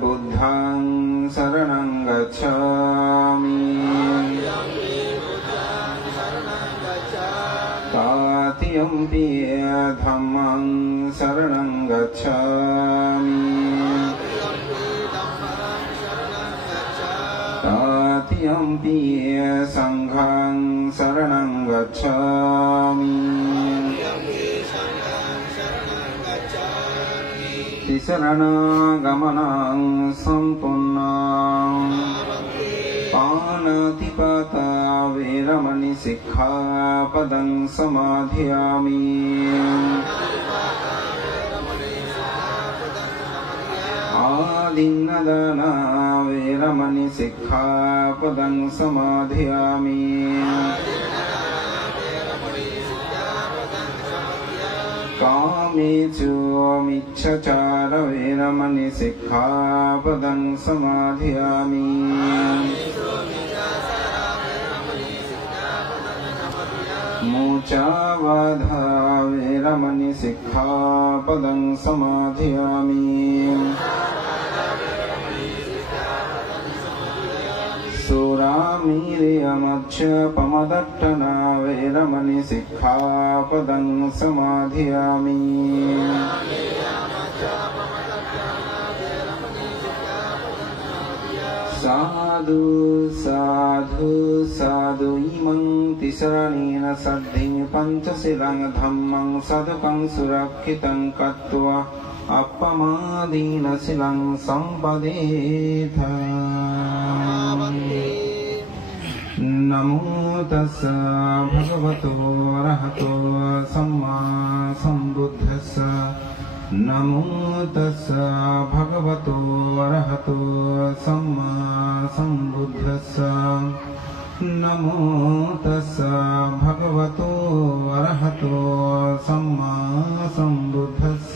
बुद्धं शरणं गच्छामि तृतीयम्पि धम्मं शरणं गच्छामि तृतीयम्पि संघं शरणं गच्छामि शरणागमनं सम्पूर्णं पाणातिपाता वेरमणि सिक्खापदं समाधियामि आदिन्नदाना वेरमणि सिक्खापदं समाधियामि कामेषु मिच्छचार वेरमणि सिक्खापदं समाधियामि मुचावाधा वेरमणि सिक्खापदं समाधियामि सुरामीर्यमच्छपमदट्टना वेरमणि सिक्खापदं समाधियामि साधु साधु साधु इमं तिसरणेन सद्धिं पञ्चशीलं धम्मं सदुकं सुरक्षितं कृत्वा अपमादीनशीलं सम्पदेथ नमो तस्स भगवतो अरहतो सम्मा सम्बुद्धस्स नमो तस्स भगवतो अरहतो सम्मा सम्बुद्धस्स नमो तस्स भगवतो अरहतो सम्मा सम्बुद्धस्स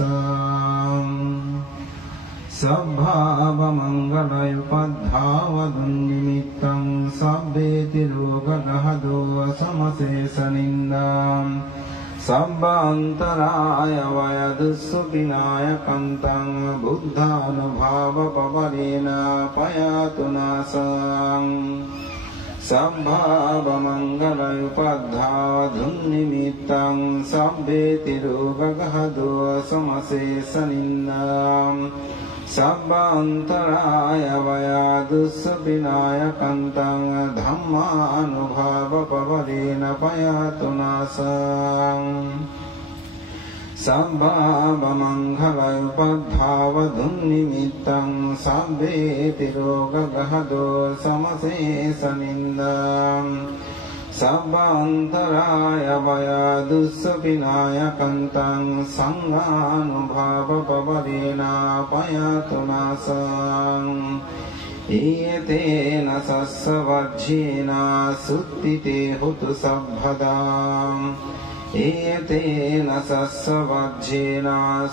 सद्भावमङ्गलयुपद्धावदुन्निमित्तं सब्बेति रोगगहदो समशेषनिन्दां सब्बान्तराय वयदुःसुविनायकं तं बुद्धानुभावपवरेण पयातु नाशं सद्भावमङ्गलयुपद्धावदुन्निमित्तं सब्बेति रोगगहदो समशेषनिन्दां सब्बान्तराय वयादुःसुविनायकं तं धम्मानुभावपवरेण पयातु नाशं सब्भावमङ्गलयुपद्धावदुन्निमित्तं सब्बेति रोगगहदो समशेषनिन्दां सब्बान्तराय वयादुःसुविनायकं तं सङ्गानुभावपवरेण पयातु नाशं एतेन सस्वज्येन सुत्थिते हुतु सभ्यदाम् एतेन सस्वज्येन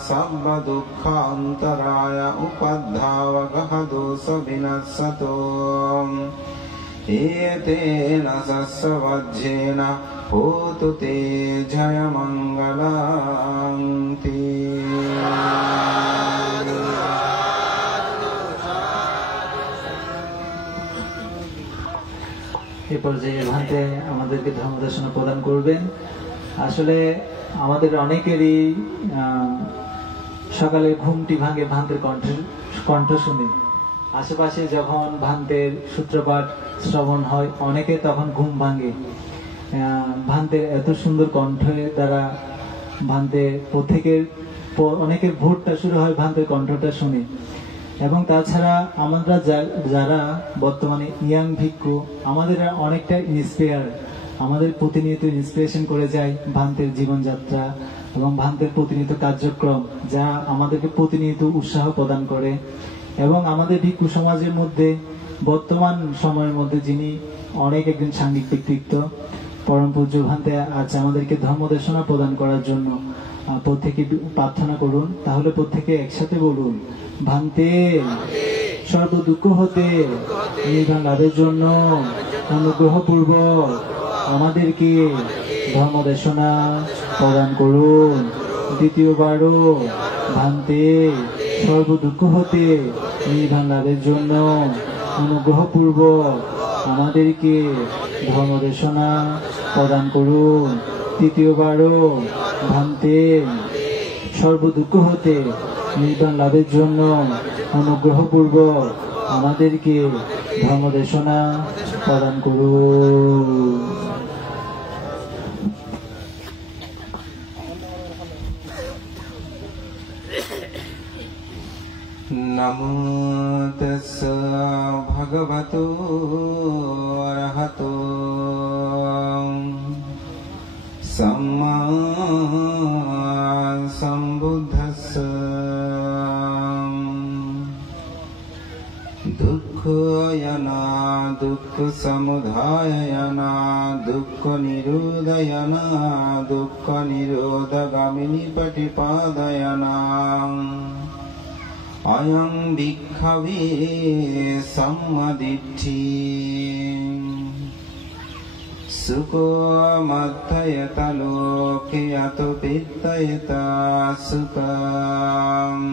सर्वदुःखान्तराय उपद्धावगहदोषविनश्यतो एतेन सस्वज्येन होतु ते जयमङ्गलन्ति এ পর্যায়ে ভান্তে আমাদেরকে ধর্মদর্শনা প্রদান করবেন। আসলে আমাদের অনেকেরই সকালে ঘুমটি ভাঙে ভান্তের কণ্ঠ শুনে। আশেপাশে যখন ভান্তের সূত্রপাঠ শ্রবণ হয় অনেকে তখন ঘুম ভাঙে। ভান্তের এত সুন্দর কণ্ঠের দ্বারা ভান্তে অনেকের ভোরটা শুরু হয় ভান্তের কণ্ঠটা শুনে। এবং তাছাড়া আমরা যারা বর্তমানে ইয়াং ভিক্ষু আমাদের অনেকটা ইন্সপায়ার, আমাদের প্রতিনিয়ত ইন্সপিরেশন করে যায় ভান্তের জীবনযাত্রা এবং ভান্তের প্রতিনিয়ত কার্যক্রম, যা আমাদেরকে প্রতিনিয়ত উৎসাহ প্রদান করে। এবং আমাদের ভিক্ষু সমাজের মধ্যে বর্তমান সময়ের মধ্যে যিনি অনেক একজন সাংঘিক ব্যক্তিত্ব পরম পূজ্য ভান্তে আজ আমাদেরকে ধর্মদেশনা প্রদান করার জন্য প্রত্যেকে প্রার্থনা করুন। তাহলে প্রত্যেকে একসাথে বলুন, ভান্তে সর্ব দুঃখ হতে নির্বাণ লাভের জন্য অনুগ্রহপূর্বক আমাদেরকে ধর্মদেশনা প্রদান করুন। দ্বিতীয়বারও ভান্তে সর্ব দুঃখ হতে নির্বাণ লাভের জন্য অনুগ্রহপূর্বক আমাদেরকে ধর্মদেশনা প্রদান করুন। তৃতীয়বারও ভান্তে সর্ব দুঃখ হতে নির্বাণ লাভের জন্য অনুগ্রহপূর্বক আমাদেরকে ধর্মদেশনা প্রদান করুন। नमो तस्स भगवतो अरहतो सम्मा सम्बुद्धस्स दुःखयना दुःखसमुदायना दुःखनिरोधयना दुःखनिरोधगामिनी प्रतिपादयना अयं भिक्खवे सम्मदिट्ठी सुखो मत्थयत लोके अतो पित्तयता सुखम्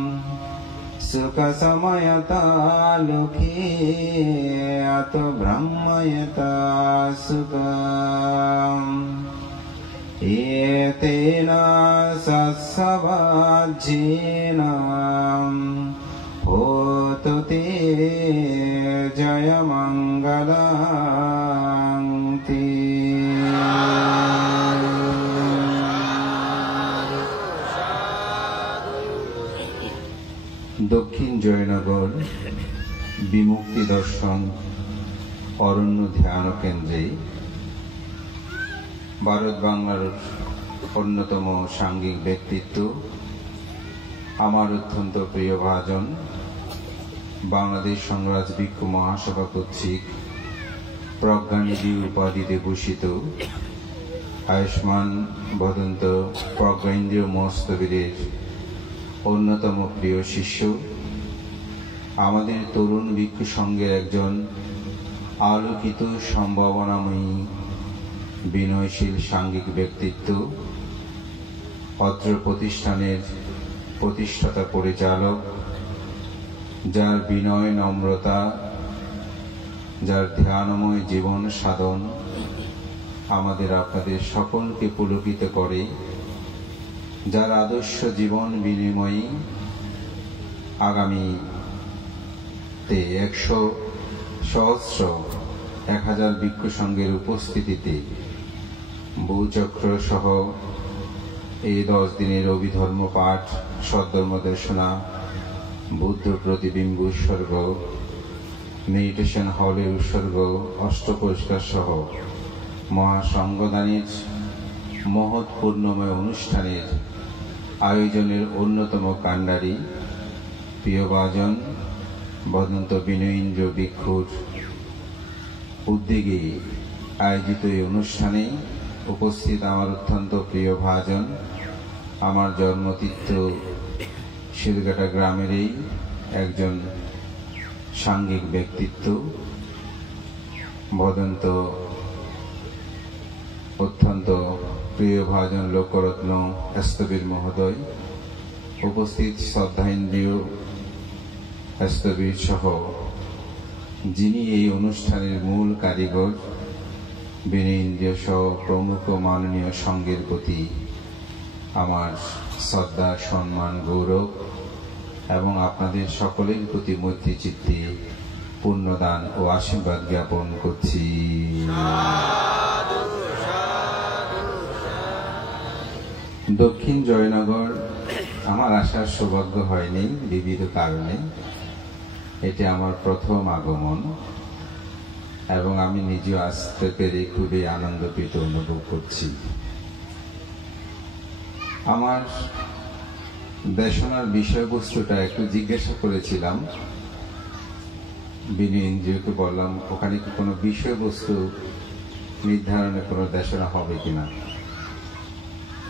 सुखसमयता लोके अतो ब्रह्मयता सुखम् एतेन सत्सवाज्येन होतु ते जयमङ्गलम् দক্ষিণ জয়নগর বিমুক্তি দর্শন অরণ্য ধ্যান কেন্দ্রে ভারত বাংলার অন্যতম সাঙ্গিক ব্যক্তিত্ব, আমার অত্যন্ত প্রিয় ভাজন, বাংলাদেশ সংরাজ ভিক্ষু মহাসভা কর্তৃক প্রজ্ঞানিধি উপাধিতে ভূষিত আয়ুষ্মান ভদন্ত প্রজ্ঞেন্দ্রীয় মহস্তবীরের অন্যতম প্রিয় শিষ্য, আমাদের তরুণ ভিক্ষু সংঘের একজন আলোকিত সম্ভাবনাময়ী বিনয়শীল সাঙ্গিক ব্যক্তিত্ব, অত্র প্রতিষ্ঠানের প্রতিষ্ঠাতা পরিচালক, যার বিনয় নম্রতা, যার ধ্যানময় জীবন সাধন আমাদের আপনাদের সকলকে পুলকিত করে, যার আদর্শ জীবন বিনিময়ী আগামীতে 100 সহস্র 1000 ভিক্ষু সংঘের উপস্থিতিতে বহুচক্র সহ এই 10 দিনের অভিধর্ম পাঠ, সদ্ধর্ম দেশনা, বুদ্ধ প্রতিবিম্ব উৎসর্গ, মেডিটেশন হলের উৎসর্গ, অষ্টপরিষ্কার সহ মহাসংঘদানের মহৎ পূর্ণময় অনুষ্ঠানের আয়োজনের অন্যতম কাণ্ডারী প্রিয়ভাজন ভদন্ত বিনয়েন্দ্র ভিক্ষুর উদ্যোগে আয়োজিত এই অনুষ্ঠানে উপস্থিত আমার অত্যন্ত প্রিয় ভাজন, আমার জন্মতীর্থ শিলঘাটা গ্রামেরই একজন সাঙ্গিক ব্যক্তিত্ব, ভদন্ত অত্যন্ত প্রিয় ভাজন লোকরত্ন স্থবির মহোদয়, উপস্থিত শ্রদ্ধাইন্দ্রিয় স্থবির সহ যিনি এই অনুষ্ঠানের মূল কারিগর, বিনয়েন্দ্রিয় সহ প্রমুখ মাননীয় সংঘের প্রতি আমার শ্রদ্ধা, সম্মান, গৌরব এবং আপনাদের সকলের প্রতি মৈত্রী চিত্তে পুণ্যদান ও আশীর্বাদ জ্ঞাপন করছি। দক্ষিণ জয়নগর আমার আসার সৌভাগ্য হয়নি বিবিধ কারণে। এটি আমার প্রথম আগমন এবং আমি নিজেও আসতে পেরে খুবই আনন্দপ্রীত অনুভব করছি। আমার দেশনার বিষয়বস্তুটা একটু জিজ্ঞাসা করেছিলাম বিনয়েন্দ্রকে, বললাম ওখানে কি কোনো বিষয়বস্তু নির্ধারণে কোনো দেশনা হবে কিনা।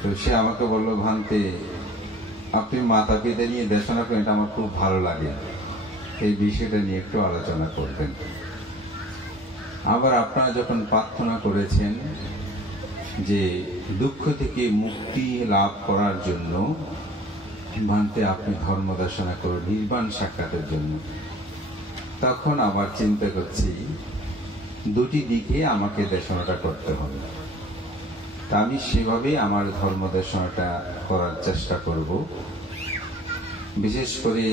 তো সে আমাকে বলল, ভান্তে আপনি মাতা পিতা নিয়ে দেশনা করেন, এটা আমার খুব ভালো লাগে, এই বিষয়টা নিয়ে একটু আলোচনা করবেন। আবার আপনারা যখন প্রার্থনা করেছেন যে দুঃখ থেকে মুক্তি লাভ করার জন্য ভান্তে আপনি ধর্ম দর্শনা করুন নির্বাণ সাক্ষাতের জন্য। তখন আবার চিন্তা করছি দুটি দিকে আমাকে দেশনাটা করতে হবে। তা আমি সেভাবেই আমার ধর্ম দেশনাটা করার চেষ্টা করব। বিশেষ করে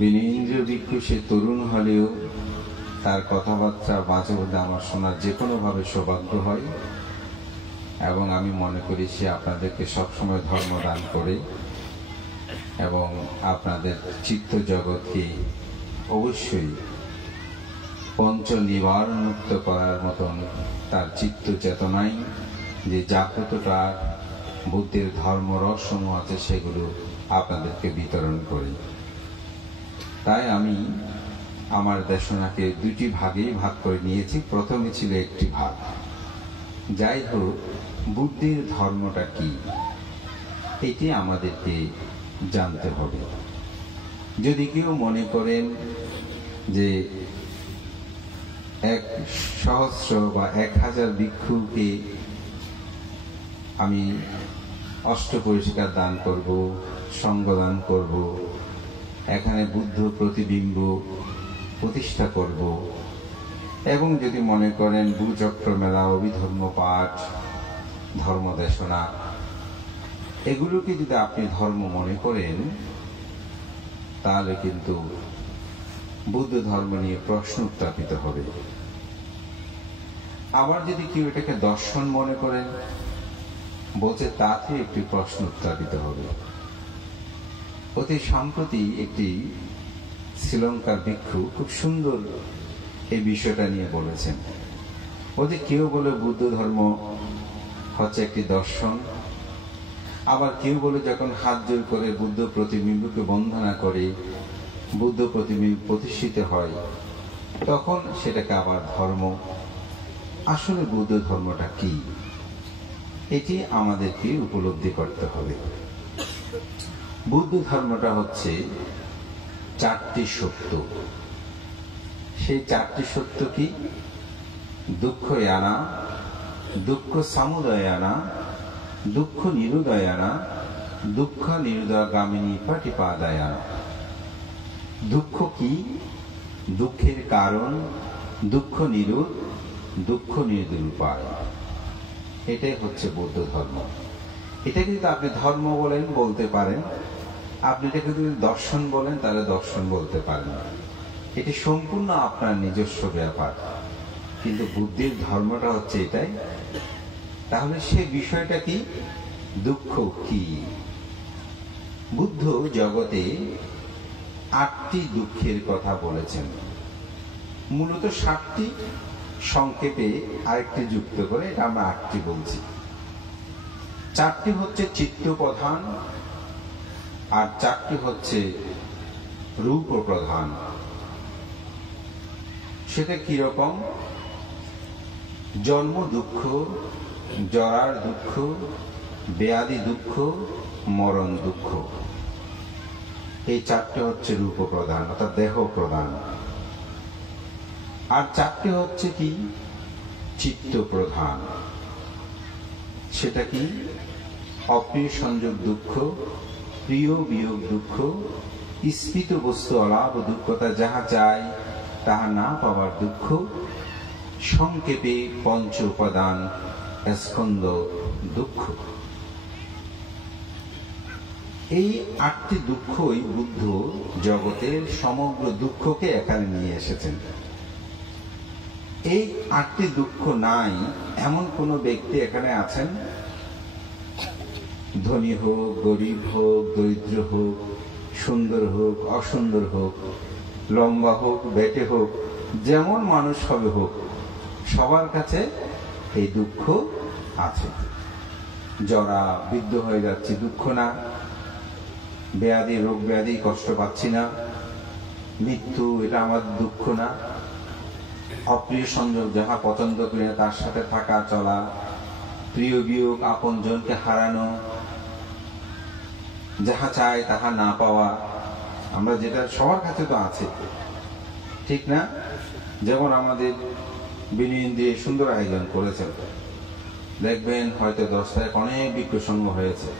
বিনীন্দ্র ভিক্ষু সে তরুণ হলেও তার কথাবার্তা মাঝে মধ্যে আমার শোনার যে কোনোভাবে সৌভাগ্য হয়, এবং আমি মনে করি সে আপনাদেরকে সবসময় ধর্ম দান করে এবং আপনাদের চিত্ত জগৎকে অবশ্যই পঞ্চ নিবারণ মুক্ত করার মতন তার চিত্ত চেতনায় যে জাগ্রতটা বুদ্ধির ধর্মরসমূহ আছে সেগুলো আপনাদেরকে বিতরণ করি। তাই আমি আমার দেশনাকে দুটি ভাগেই ভাগ করে নিয়েছি। প্রথমে ছিল একটি ভাগ, যাই হোক বুদ্ধির ধর্মটা কি এটি আমাদেরকে জানতে হবে। যদি কেউ মনে করেন যে 1,000 বা 1,000 ভিক্ষুকে আমি অষ্টপরিষ্কার দান করব, সঙ্গ দান করব, এখানে বুদ্ধ প্রতিবিম্ব প্রতিষ্ঠা করব, এবং যদি মনে করেন ভূচক্র মেলা, অভিধর্ম পাঠ, ধর্ম দেশনা, এগুলোকে যদি আপনি ধর্ম মনে করেন তাহলে কিন্তু বুদ্ধ ধর্ম নিয়ে প্রশ্ন উত্থাপিত হবে। আবার যদি কেউ এটাকে দর্শন মনে করেন বলছে তাতে একটি প্রশ্ন উত্থাপিত হবে। অতি সম্প্রতি একটি শ্রীলঙ্কার ভিক্ষু খুব সুন্দর এই বিষয়টা নিয়ে বলেছেন। ওদের কেউ বলে বুদ্ধ ধর্ম হচ্ছে একটি দর্শন, আবার কেউ বলে যখন হাত জোর করে বুদ্ধ প্রতিবিম্বকে বন্দনা করে বুদ্ধ প্রতিবিম্ব প্রতিষ্ঠিত হয় তখন সেটাকে আবার ধর্ম। আসলে বুদ্ধ ধর্মটা কি এটি আমাদেরকে উপলব্ধি করতে হবে। বুদ্ধ ধর্মটা হচ্ছে 4টি সত্য। সেই 4টি সত্য কি? দুঃখ আনা, দুঃখ সমুদয় আনা, দুঃখ নিরুদয় আনা, দুঃখ নিরুদয়গামিনী পাটিপাদায় আনা। দুঃখ কি? দুঃখের কারণ, দুঃখ নিরোধ, দুঃখ নিরোধের উপায়। এটাই হচ্ছে বৌদ্ধ ধর্ম। এটাকে যদি আপনি ধর্ম বলেন বলতে পারেন, আপনি এটাকে যদি দর্শন বলেন তাহলে দর্শন বলতে পারেন। এটি সম্পূর্ণ আপনার নিজস্ব ব্যাপার, কিন্তু বুদ্ধির ধর্মটা হচ্ছে এটাই। তাহলে সে বিষয়টা কি? দুঃখ কি? বুদ্ধ জগতে 8টি দুঃখের কথা বলেছেন, মূলত 7টি, সংক্ষেপে আরেকটি যুক্ত করে আমরা 8টি বলছি। 4টি হচ্ছে চিত্ত প্রধান, আর 4টি হচ্ছে রূপ প্রধান। সেটা কিরকম? জন্ম দুঃখ, জরার দুঃখ, ব্যাধি দুঃখ, মরণ দুঃখ। এই 4টি হচ্ছে রূপ প্রধান অর্থাৎ দেহ প্রধান। আর 4টি হচ্ছে কি? চিত্ত প্রধান। সেটা কি? অপ্রিয় সংযোগ দুঃখ, প্রিয় বিয়োগ দুঃখ, স্ফীত বস্তু অলাভ দুঃখতা, যাহা চাই তাহা না পাওয়ার দুঃখ, সংক্ষেপে পঞ্চ উপাদান স্কন্ধ দুঃখ। এই 8টি দুঃখই বুদ্ধ জগতের সমগ্র দুঃখকে এখানে নিয়ে এসেছেন। এই 8টি দুঃখ নাই এমন কোন ব্যক্তি এখানে আছেন? ধনী হোক, গরিব হোক, দরিদ্র হোক, সুন্দর হোক, অসুন্দর হোক, লম্বা হোক, বেটে হোক, যেমন মানুষ হবে হোক, সবার কাছে এই দুঃখ আছে। জরা বৃদ্ধ হয়ে যাচ্ছে দুঃখ না, ব্যাধি রোগ ব্যাধি কষ্ট পাচ্ছি না, মৃত্যু এটা আমার দুঃখ না, অপ্রিয় সংযোগ যাহা পছন্দ করি না তার সাথে থাকা চলা, প্রিয় বিয়োগ আপন জনকে হারানো, যাহা চাই তাহা না পাওয়া, আমরা যেটা সবার কাছে তো আছে, ঠিক না? যেমন আমাদের বিনয়ন দিয়ে সুন্দর আয়োজন করেছে, দেখবেন হয়তো 10 তারিখ অনেক ভিক্ষু সংঘ হয়েছে,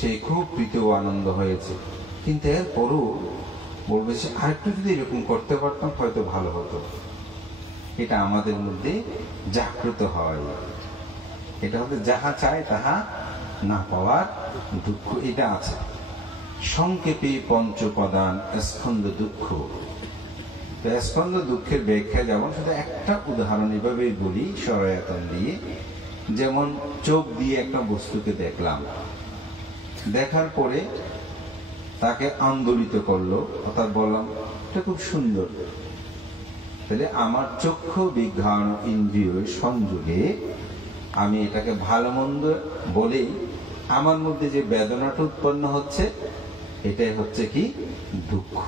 সে খুব প্রীত ও আনন্দ হয়েছে, কিন্তু এরপরও বলবে সে আরেকটু যদি এরকম করতে পারতাম হয়তো ভালো হতো। এটা আমাদের মধ্যে জাগ্রত হয়। এটা হচ্ছে যাহা চায় তাহা না পাওয়ার দুঃখ, এটা আছে। সংক্ষেপে পঞ্চপদান স্কন্ধ দুঃখ। স্কন্ধ দুঃখের ব্যাখ্যা যেমন, শুধু একটা উদাহরণ এভাবে বলি সরায়তন দিয়ে। যেমন চোখ দিয়ে একটা বস্তুকে দেখলাম, দেখার পরে তাকে আন্দোলিত করলো, অর্থাৎ বললাম এটা খুব সুন্দর। তাহলে আমার চক্ষু বিজ্ঞান ইন্দ্রিয় সংযোগে আমি এটাকে ভালো মন্দ বলেই আমার মধ্যে যে বেদনাটা উৎপন্ন হচ্ছে, এটাই হচ্ছে কি দুঃখ।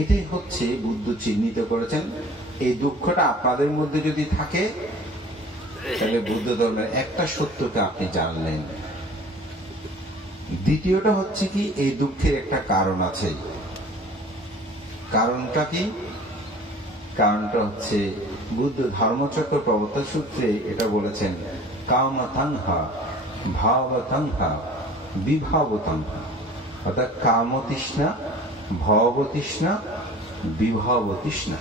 এটাই হচ্ছে বুদ্ধ চিহ্নিত করেছেন। এই দুঃখটা আপনাদের মধ্যে যদি থাকে, তাহলে বুদ্ধ ধর্মের একটা সত্যকে আপনি জানলেন। দ্বিতীয়টা হচ্ছে কি, এই দুঃখের একটা কারণ আছে। কারণটা কি? কারণটা হচ্ছে বুদ্ধ ধর্মচক্র প্রবর্তন সূত্রে এটা বলেছেন, কামতাংহা ভাবতাংহা বিভাবতাংহা। অর্থাৎ কামতৃষ্ণা, ভবতৃষ্ণা, বিভাবতৃষ্ণা।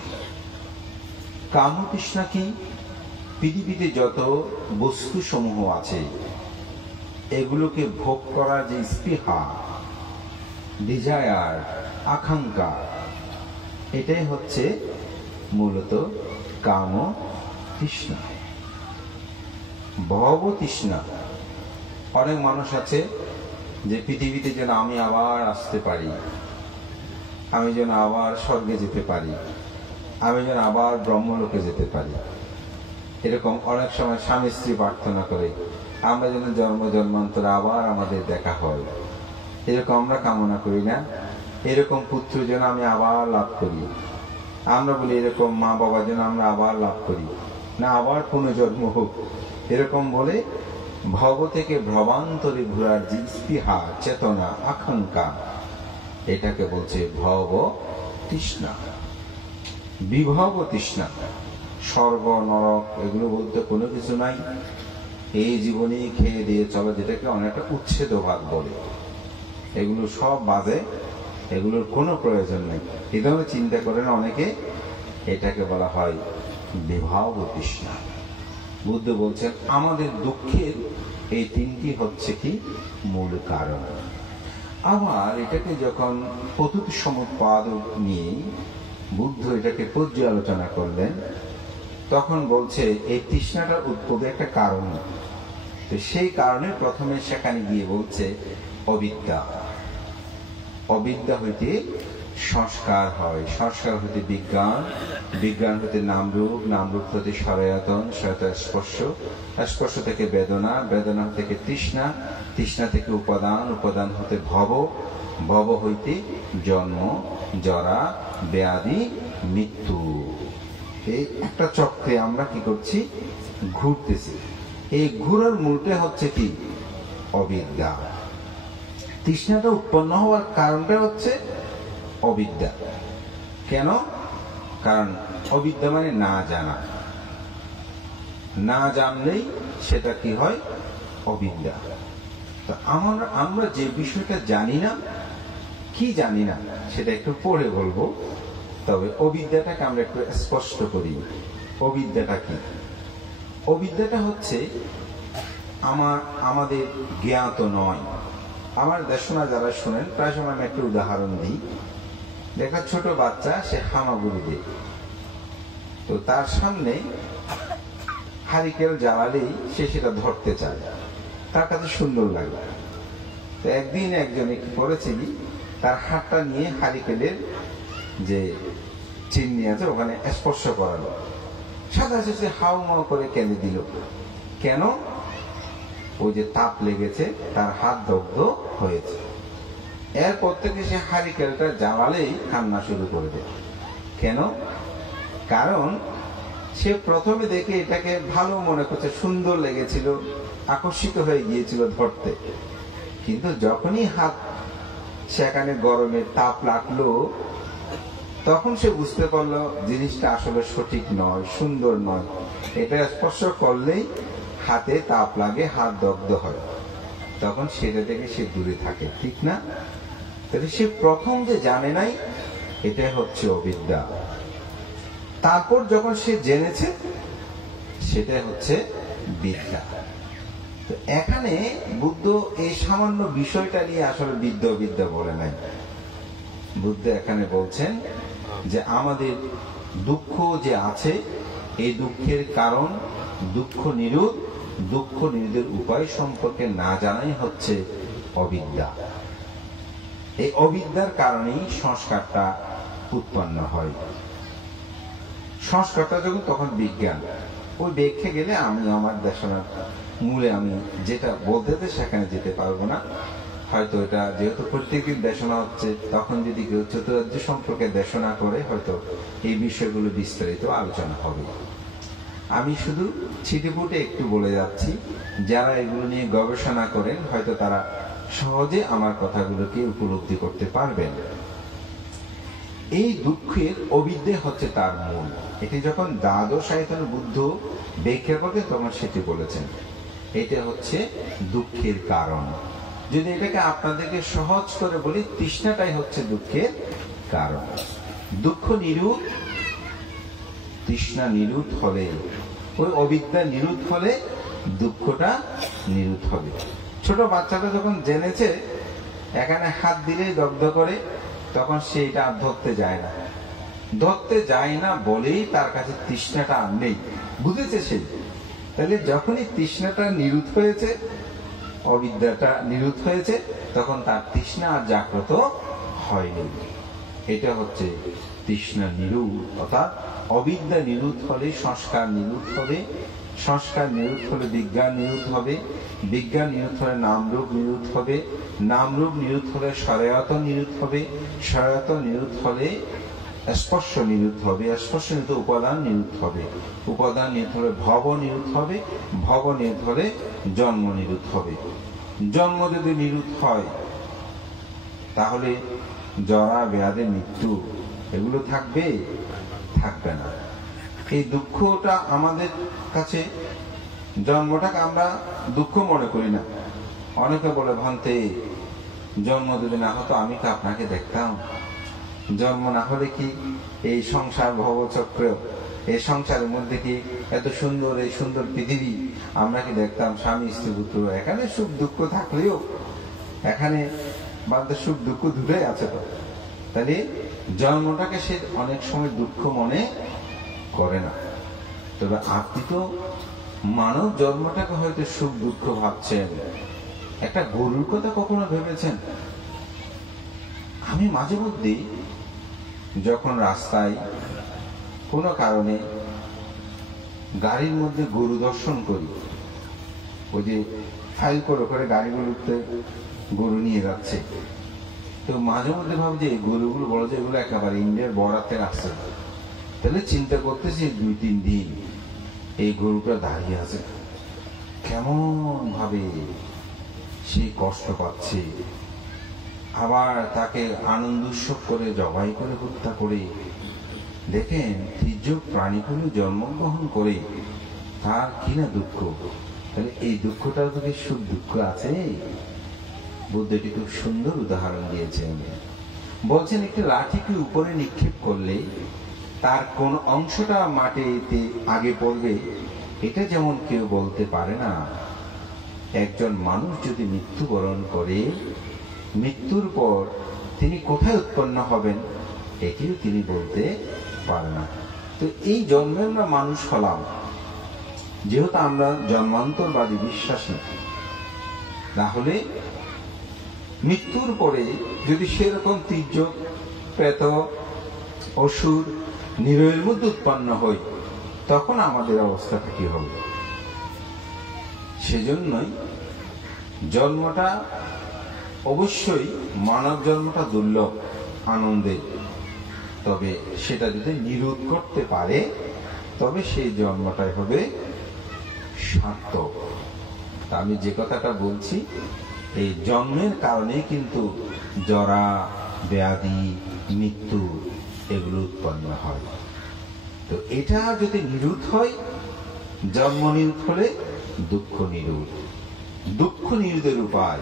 কামতৃষ্ণা কি? পৃথিবীতে যত বস্তু সমূহ আছে এগুলোকে ভোগ করার যে স্পৃহা, ডিজায়ার, আকাঙ্ক্ষা, এটাই হচ্ছে মূলত কাম তৃষ্ণা। ভব তৃষ্ণা, অনেক মানুষ আছে যে পৃথিবীতে যেন আমি আবার আসতে পারি, আমি যেন আবার স্বর্গে যেতে পারি, আমি যেন আবার ব্রহ্মলোকে যেতে পারি। এরকম অনেক সময় স্বামী স্ত্রী প্রার্থনা করে, আমরা যেন জন্ম জন্মান্তরে আবার আমাদের দেখা হয়। এরকম আমরা কামনা করি না? এরকম পুত্র যেন আমি আবার লাভ করি, আমরা বলি এরকম মা বাবা যেন আমরা আবার লাভ করি, না আবার পুনর্জন্ম হোক, এরকম বলে ভব থেকে ভ্রবান্তরে ঘোরার যে স্পৃহা, চেতনা, আকাঙ্ক্ষা, এটাকে বলছে ভব তৃষ্ণা। বিভব তৃষ্ণা, স্বর্গ নরক এগুলো বলতে কোনো কিছু নাই। এই জীবনে খেয়ে দিয়ে চলো, যেটাকে অনেকটা উচ্ছেদবাদ বলে, এগুলো সব বাজে, এগুলোর কোনো প্রয়োজন নেই, এই ধরনের চিন্তা করেন অনেকে। এটাকে বলা হয় বিভাব তৃষ্ণা। বুদ্ধ বলছেন আমাদের দুঃখের এই তিনটি হচ্ছে কি মূল কারণ। আবার এটাকে যখন পতিত সমুৎপাদ নিয়ে বুদ্ধ এটাকে পর্যালোচনা করলেন, তখন বলছে এই তৃষ্ণাটার উৎপত্তির একটা কারণ। তো সেই কারণে প্রথমে সেখানে গিয়ে বলছে অবিদ্যা। অবিদ্যা হইতে সংস্কার হয়, সংস্কার হইতে বিজ্ঞান, বিজ্ঞান হইতে নামরূপ, নামরূপ হইতে সরায়তন, সরায়তন স্পর্শ, স্পর্শ থেকে বেদনা, বেদনা থেকে তৃষ্ণা, তৃষ্ণা থেকে উপাদান, উপাদান হতে ভব, ভব হইতে জন্ম, জরা, ব্যাধি, মৃত্যু। এই একটা চক্রে আমরা কি করছি? ঘুরতেছি। এই ঘুরার মূলটা হচ্ছে কি? অবিদ্যা। তৃষ্ণাটা উৎপন্ন হওয়ার কারণটা হচ্ছে অবিদ্যা। কেন? কারণ অবিদ্যা মানে না জানা। না জানলেই সেটা কি হয়? অবিদ্যা। তো আমরা যে বিষয়টা জানি না, কি জানি না সেটা একটু পরে বলবো, তবে অবিদ্যাটাকে আমরা একটু স্পষ্ট করি। অবিদ্যাটা কি? অবিদ্যাটা হচ্ছে আমাদের জ্ঞাত নয়। আমার দেশনা যারা শোনেন, প্রায় সময় আমি একটা উদাহরণ দিই। দেখা ছোট বাচ্চা, সে হামাগুড়ি দেয়, তো তার সামনে হারিকেল জ্বালালেই সে সেটা ধরতে চায়, তার কাছে সুন্দর লাগে। তো একদিন একজনে কি করেছিলি, তার হাতটা নিয়ে হারিকেলের যে চিমনি আছে ওখানে স্পর্শ করালো, সাথে সাথে সে হাউ মাউ করে কেঁদে দিল। কেন? ওই যে তাপ লেগেছে, তার হাত দগ্ধ হয়েছে। এরপর থেকে সে হারিকেলটা জ্বালালেই কান্না শুরু করে দেয়। কেন? কারণ সে প্রথমে দেখে এটাকে ভালো মনে করছে, সুন্দর লেগেছিল, আকর্ষিত হয়ে গিয়েছিল ধরতে, কিন্তু যখনই হাত সেখানে গরমের তাপ লাগলো, তখন সে বুঝতে পারলো জিনিসটা আসলে সঠিক নয়, সুন্দর নয়। এটা স্পর্শ করলেই হাতে তাপ লাগে, হাত দগ্ধ হয়, তখন সেটা থেকে সে দূরে থাকে, ঠিক না? তাহলে সে প্রথম যে জানে নাই, এটা হচ্ছে অবিদ্যা। তারপর যখন সে জেনেছে, সেটা হচ্ছে বিদ্যা। তো এখানে বুদ্ধ এই সামান্য বিষয়টা নিয়ে আসলে বিদ্যা বিদ্যা বলে নাই। বুদ্ধ এখানে বলছেন যে আমাদের দুঃখ যে আছে, এই দুঃখের কারণ, দুঃখ নিরোধ, দুঃখ নিরোধের উপায় সম্পর্কে না জানাই হচ্ছে অবিদ্যা। এই অবিদ্যার কারণেই সংস্কারটা উৎপন্ন হয়। সংস্কারটা যখন তখন বিজ্ঞান, ওই ব্যাখ্যা গেলে আমি আমার দেশনার মূলে আমি যেটা বলতে সেখানে যেতে পারবো না। হয়তো এটা যেহেতু প্রত্যেকদিন দেশনা হচ্ছে, তখন যদি কেউ চতুরার্য সম্পর্কে দেশনা করে, হয়তো এই বিষয়গুলো বিস্তারিত আলোচনা হবে। আমি শুধু ছিটেপুটে একটু বলে যাচ্ছি, যারা এগুলো নিয়ে গবেষণা করেন হয়তো তারা সহজে আমার কথাগুলোকে উপলব্ধি করতে পারবেন। এই দুঃখের অবিদ্যা হচ্ছে তার মূল। এটি যখন দ্বাদশ আয়তনে বুদ্ধ ব্যাখ্যা করতেন তখন সেটি বলেছেন, এটা হচ্ছে দুঃখের কারণ। যদি এটাকে আপনাদেরকে সহজ করে বলি, তৃষ্ণাটাই হচ্ছে দুঃখের কারণ। দুঃখ নিরোধ, তৃষ্ণা নিরোধ হলে, ওই অবিদ্যা নিরোধ হলে দুঃখটা নিরোধ হবে। ছোট বাচ্চাটা যখন জেনেছে এখানে হাত দিলেই দগ্ধ করে, তখন সে এটা আর ধরতে যায় না। ধরতে যায় না বলেই তার কাছে তৃষ্ণাটা আর নেই, বুঝেছে সে। তাহলে যখনই তৃষ্ণাটা নিরোধ হয়েছে, অবিদ্যাটা নিরোধ হয়েছে, তখন তার তৃষ্ণা আর জাগ্রত হয়নি। এটা হচ্ছে তৃষ্ণা নিরোধ। অর্থাৎ অবিদ্যা নিরোধ হলে সংস্কার নিরোধ হবে, সংস্কার নিরোধ হলে বিজ্ঞান নিরোধ হবে, বিজ্ঞান নিরোধ হলে নামরূপ নিরোধ হবে, নামরূপ নিরোধ হলে সরায়তন নিরোধ হবে, সরায়তন নিরোধ হলে স্পর্শ নিরোধ হবে, স্পর্শ নিরোধ উপাদান নিরোধ হবে, উপাদান নিরোধ হলে ভব নিরোধ হবে, ভব নিরোধ হলে জন্ম নিরোধ হবে। জন্ম যদি নিরোধ হয়, তাহলে জরা ব্যাধি মৃত্যু এগুলো থাকবে? থাকবে না। এই দুঃখটা আমাদের কাছে, জন্মটাকে আমরা দুঃখ মনে করি না। অনেকে বলে, ভান্তে জন্ম যদি না হতো আমি তো আপনাকে দেখতাম, জন্ম না হলে কি এই সংসার ভবচক্র, এই সংসারের মধ্যে কি এত সুন্দর, এই সুন্দর পৃথিবী আমরা কি দেখতাম, স্বামী স্ত্রী পুত্র, এখানে সুখ দুঃখ থাকলেও এখানে বাদে সুখ দুঃখ দুটোই আছে। তো তাহলে জন্মটাকে সে অনেক সময় দুঃখ মনে করে না। তবে আপনি তো মানব জন্মটাকে হয়তো সুখ দুঃখ ভাবছেন। একটা গরুর কথা কখনো ভেবেছেন? আমি মাঝে মধ্যে যখন রাস্তায় কোনো কারণে গাড়ির মধ্যে গরু দর্শন করি, ওই যে ফাইল করে করে গাড়িগুলোতে গরু নিয়ে যাচ্ছে, তো মাঝে মধ্যে ভাবছি যে গরুগুলো বড়, যে এগুলো একেবারে ইন্ডিয়ার বর্ডার থেকে আসছে। তাহলে চিন্তা করতেছি 2-3 দিন এই গরুটা দাঁড়িয়ে আছে, কেমন ভাবে সে কষ্ট পাচ্ছে, আবার তাকে আনন্দ উৎসব করে জবাই করে হত্যা করে। দেখেন তির্যক প্রাণীগুলো জন্মগ্রহণ করে তার কিনা দুঃখ। তাহলে এই দুঃখটার থেকে সুখ দুঃখ আছে। বুদ্ধটি খুব সুন্দর উদাহরণ দিয়েছেন। বলছেন একটি লাঠিকে উপরে নিক্ষেপ করলে তার কোন অংশটা মাটিতে আগে পড়বে, এটা যেমন কেউ বলতে পারে না। একজন মানুষ যদি মৃত্যুবরণ করে, মৃত্যুর পর তিনি কোথায় উৎপন্ন হবেন এটিও তিনি বলতে পারে না। তো এই জন্মে আমরা মানুষ হলাম, যেহেতু আমরা জন্মান্তরবাদী বিশ্বাসী, তাহলে মৃত্যুর পরে যদি সেরকম তির্যক, প্রেত, অসুর, নিরয়ের মধ্যে উৎপন্ন হই, তখন আমাদের অবস্থাটা কি হবে? সেজন্যই জন্মটা অবশ্যই, মানব জন্মটা দুর্লভ, আনন্দের। তবে সেটা যদি নিরোধ করতে পারে, তবে সেই জন্মটাই হবে সার্থক। তা আমি যে কথাটা বলছি, এই জন্মের কারণে কিন্তু জরা, ব্যাধি, মৃত্যু এগুলো উৎপন্ন হয়। তো এটা যদি নিরোধ হয়, জন্ম নিরোধ হলে দুঃখ নিরোধ। দুঃখ নিরোধের উপায়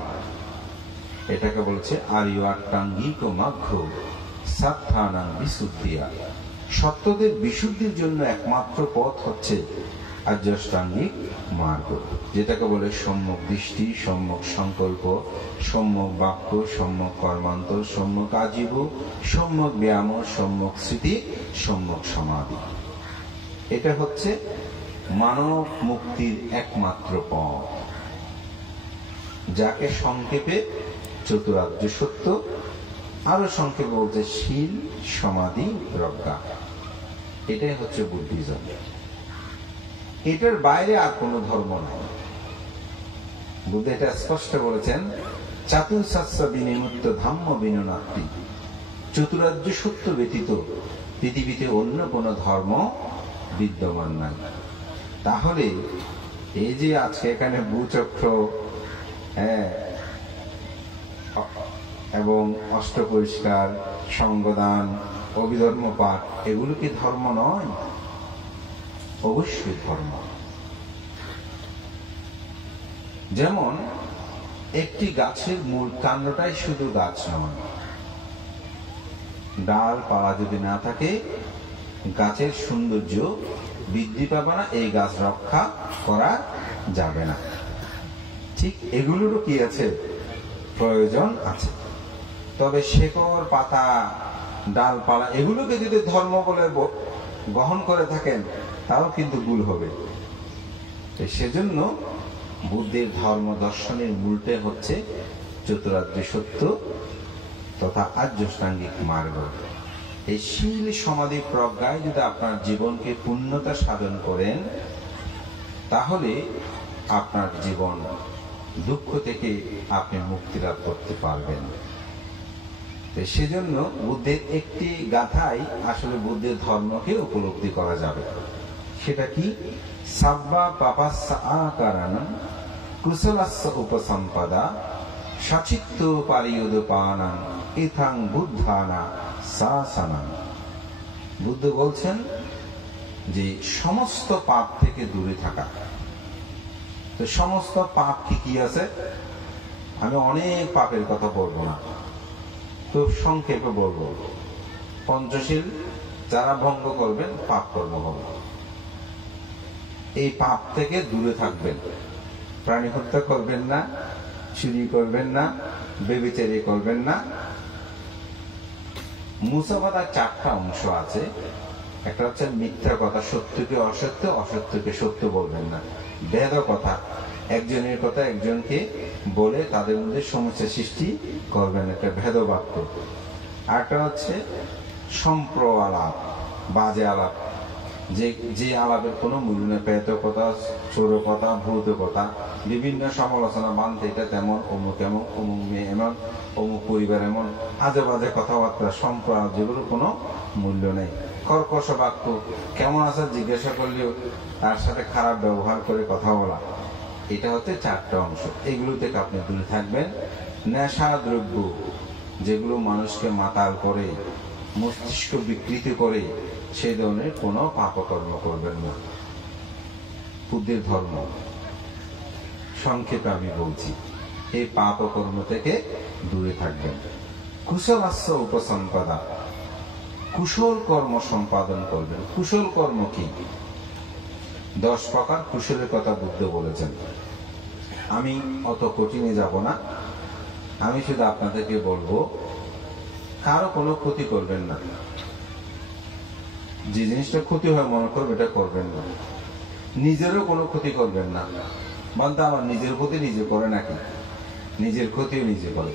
এটাকে বলছে আর্যাটাঙ্গিক মার্গ সাত্থানাং বিশুদ্ধিয়া। সত্যদের বিশুদ্ধির জন্য একমাত্র পথ হচ্ছে আর্যাষ্টাঙ্গিক মার্গ, যেটাকে বলে সম্যক দৃষ্টি, সম্যক সংকল্প, সম্যক বাক্য, সম্যক কর্মান্তর, সম্যক আজীব, সম্যক ব্যায়াম, সম্যক স্মৃতি, সম্যক সমাধি। এটা হচ্ছে মানব মুক্তির একমাত্র পথ, যাকে সংক্ষেপে চতুরার্য সত্য, আরো সংক্ষেপে বলছে শীল, সমাধি, প্রজ্ঞা। এটাই হচ্ছে বুদ্ধিজম। এটার বাইরে আর কোন ধর্ম নাই। বুদ্ধ এটা স্পষ্ট বলেছেন, চাতুর্শাস্ত্র বিনিমুক্ত ধাম্ম বিননাত্তি। চতুরার্য সত্য ব্যতীত পৃথিবীতে অন্য কোন ধর্ম বিদ্যমান নাই। তাহলে এই যে আজকে এখানে ভূচক্র এবং অষ্ট পরিষ্কার, সঙ্গদান, অভিধর্ম পাঠ, এগুলো কি ধর্ম নয়? অবশ্যই ধর্ম। যেমন একটি গাছের মূল কাণ্ডটাই শুধু গাছ নয়, ডাল পালা যদি না থাকে গাছের সৌন্দর্য বৃদ্ধি পাবে না, এই গাছ রক্ষা করা যাবে না। ঠিক এগুলোরও কি আছে? প্রয়োজন আছে। তবে শেকড়, পাতা, ডালপালা এগুলোকে যদি ধর্ম বলে গ্রহণ করে থাকেন তাও কিন্তু ভুল হবে। সেজন্য বুদ্ধের ধর্ম দর্শনের মূলটা হচ্ছে চতুরার্য সত্য তথা আর্যাষ্টাঙ্গিক মার্গ। এই শীল, সমাধি, প্রজ্ঞায় যদি আপনার জীবনকে পূর্ণতা সাধন করেন তাহলে আপনার জীবন দুঃখ থেকে আপনি মুক্তি লাভ করতে পারবেন। সেজন্য বুদ্ধের একটি গাথায় আসলে বুদ্ধের ধর্মকে উপলব্ধি করা যাবে। সেটা কি? সাব্বা পাপাস্য আকারাণং কুশলাস্য উপসম্পদা সচিত্ত পারিয়োদপানাং ইথাং বুদ্ধানা শাসনাং। বুদ্ধ বলছেন যে সমস্ত পাপ থেকে দূরে থাকা। তো সমস্ত পাপ কি কি আছে? আমি অনেক পাপের কথা বলবো না, খুব সংক্ষেপে বলবো। পঞ্চশীল যারা ভঙ্গ করবেন পাপ কর্ম হবে, এই পাপ থেকে দূরে থাকবেন। প্রাণী হত্যা করবেন না, চুরি করবেন না, ব্যভিচারী করবেন না। মুসাফাদার 4টা অংশ আছে। একটা হচ্ছে মিথ্যা কথা, সত্যকে অসত্য, অসত্যকে সত্য বলবেন না। ভেদ কথা, একজনের কথা একজনকে বলে তাদের মধ্যে সমস্যা সৃষ্টি করবেন, একটা ভেদ বাক্য। আরেকটা হচ্ছে সম্প্রআলাপ, বাজে আলাপ, যে আলাপের কোনো মূল্য নেই। পেত কথা, চোর কথা, ভূত কথা, বিভিন্ন সমালোচনা, বানতে এটা তেমন, অমুক এমন, অমুক মেয়ে এমন, অমুক পরিবার এমন, আজে বাজে কথাবার্তা, সম্প্রদায়, যেগুলো কোনো মূল্য নেই। কর্কশ বাক্য, কেমন আছে জিজ্ঞাসা করলেও তার সাথে খারাপ ব্যবহার করে কথা বলা, এটা হচ্ছে 4টা অংশ। এগুলো থেকে আপনি দূরে থাকবেন। নেশা দ্রব্য, যেগুলো মানুষকে মাতাল করে, মস্তিষ্ক বিকৃত করে, সেই ধরনের কোনো পাপকর্ম করবেন না। বুদ্ধের ধর্ম সংক্ষেপে আমি বলছি, এই পাপকর্ম থেকে দূরে থাকবেন। কুশলাস্য উপসম্পদা, কুশল কর্ম সম্পাদন করবেন। কুশল কর্ম কি? 10 প্রকার কুশলের কথা বুদ্ধ বলেছেন। আমি অত কঠিনে যাব না, আমি শুধু আপনাদেরকে বলবো, কারো কোনো ক্ষতি করবেন না। যে জিনিসটা ক্ষতি হয় মনে করবে এটা করবেন না। নিজেরও কোনো ক্ষতি করবেন না। বলতে আমার নিজের ক্ষতি নিজে করে নাকি? নিজের ক্ষতিও নিজে করে।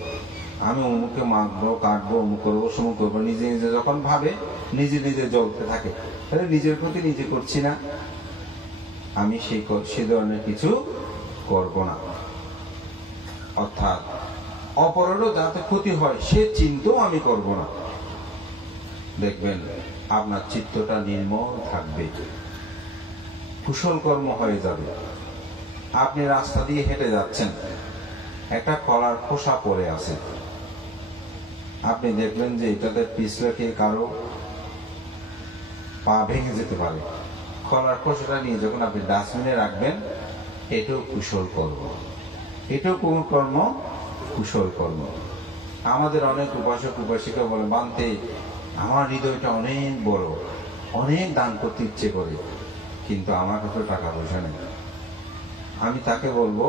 আমি অমুককে মারবো, কাটবো, অমুক করবো, সমুক করবো, নিজে নিজে যখন ভাবে নিজে নিজে জ্বলতে থাকে, তাহলে নিজের ক্ষতি নিজে করছি না। আমি সে ধরনের কিছু করব না। অর্থাৎ অপরেরও যাতে ক্ষতি হয় সে চিন্তাও আমি করব না। দেখবেন আপনার চিত্তটা নির্মল থাকবে, কুশল কর্ম হয়ে যাবে। আপনি রাস্তা দিয়ে হেঁটে যাচ্ছেন, একটা কলার খোসা পড়ে আছে, আপনি দেখলেন যে এটাতে পিছলে খেয়ে কারো পা ভেঙে যেতে পারে। কলার খোসাটা নিয়ে যখন আপনি ডাস্টবিনে রাখবেন, এটাও কুশল কর্ম, এটাও কোন কর্ম? কুশল কর্ম। আমাদের অনেক উপাসক উপাসিকা বলে, বানতে আমার হৃদয়টা অনেক বড়, অনেক দান করতে ইচ্ছে করে, কিন্তু আমার কাছে টাকা পয়সা নেই। আমি তাকে বলবো,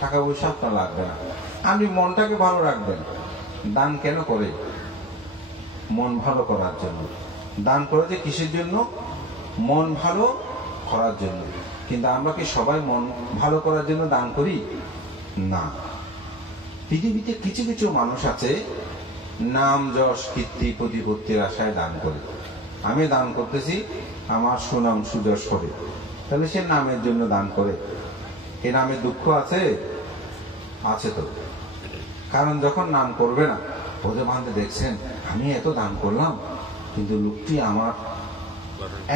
টাকা পয়সা আপনার লাগবে না, আপনি মনটাকে ভালো রাখবেন। দান কেন করে? মন ভালো করার জন্য। দান করে যে কিসের জন্য? মন ভালো করার জন্য। কিন্তু আমরা কি সবাই মন ভালো করার জন্য দান করি? না। পৃথিবীতে কিছু কিছু মানুষ আছে নাম যশ কীর্তি প্রতিপত্তির আশায় দান করে। আমি দান করতেছি আমার সুনাম সুযশ হবে, তাহলে সে নামের জন্য দান করে। এ নামে দুঃখ আছে? আছে তো। কারণ যখন নাম করবে না, বোধে ভান্তে দেখছেন আমি এত দান করলাম, কিন্তু লোকটি আমার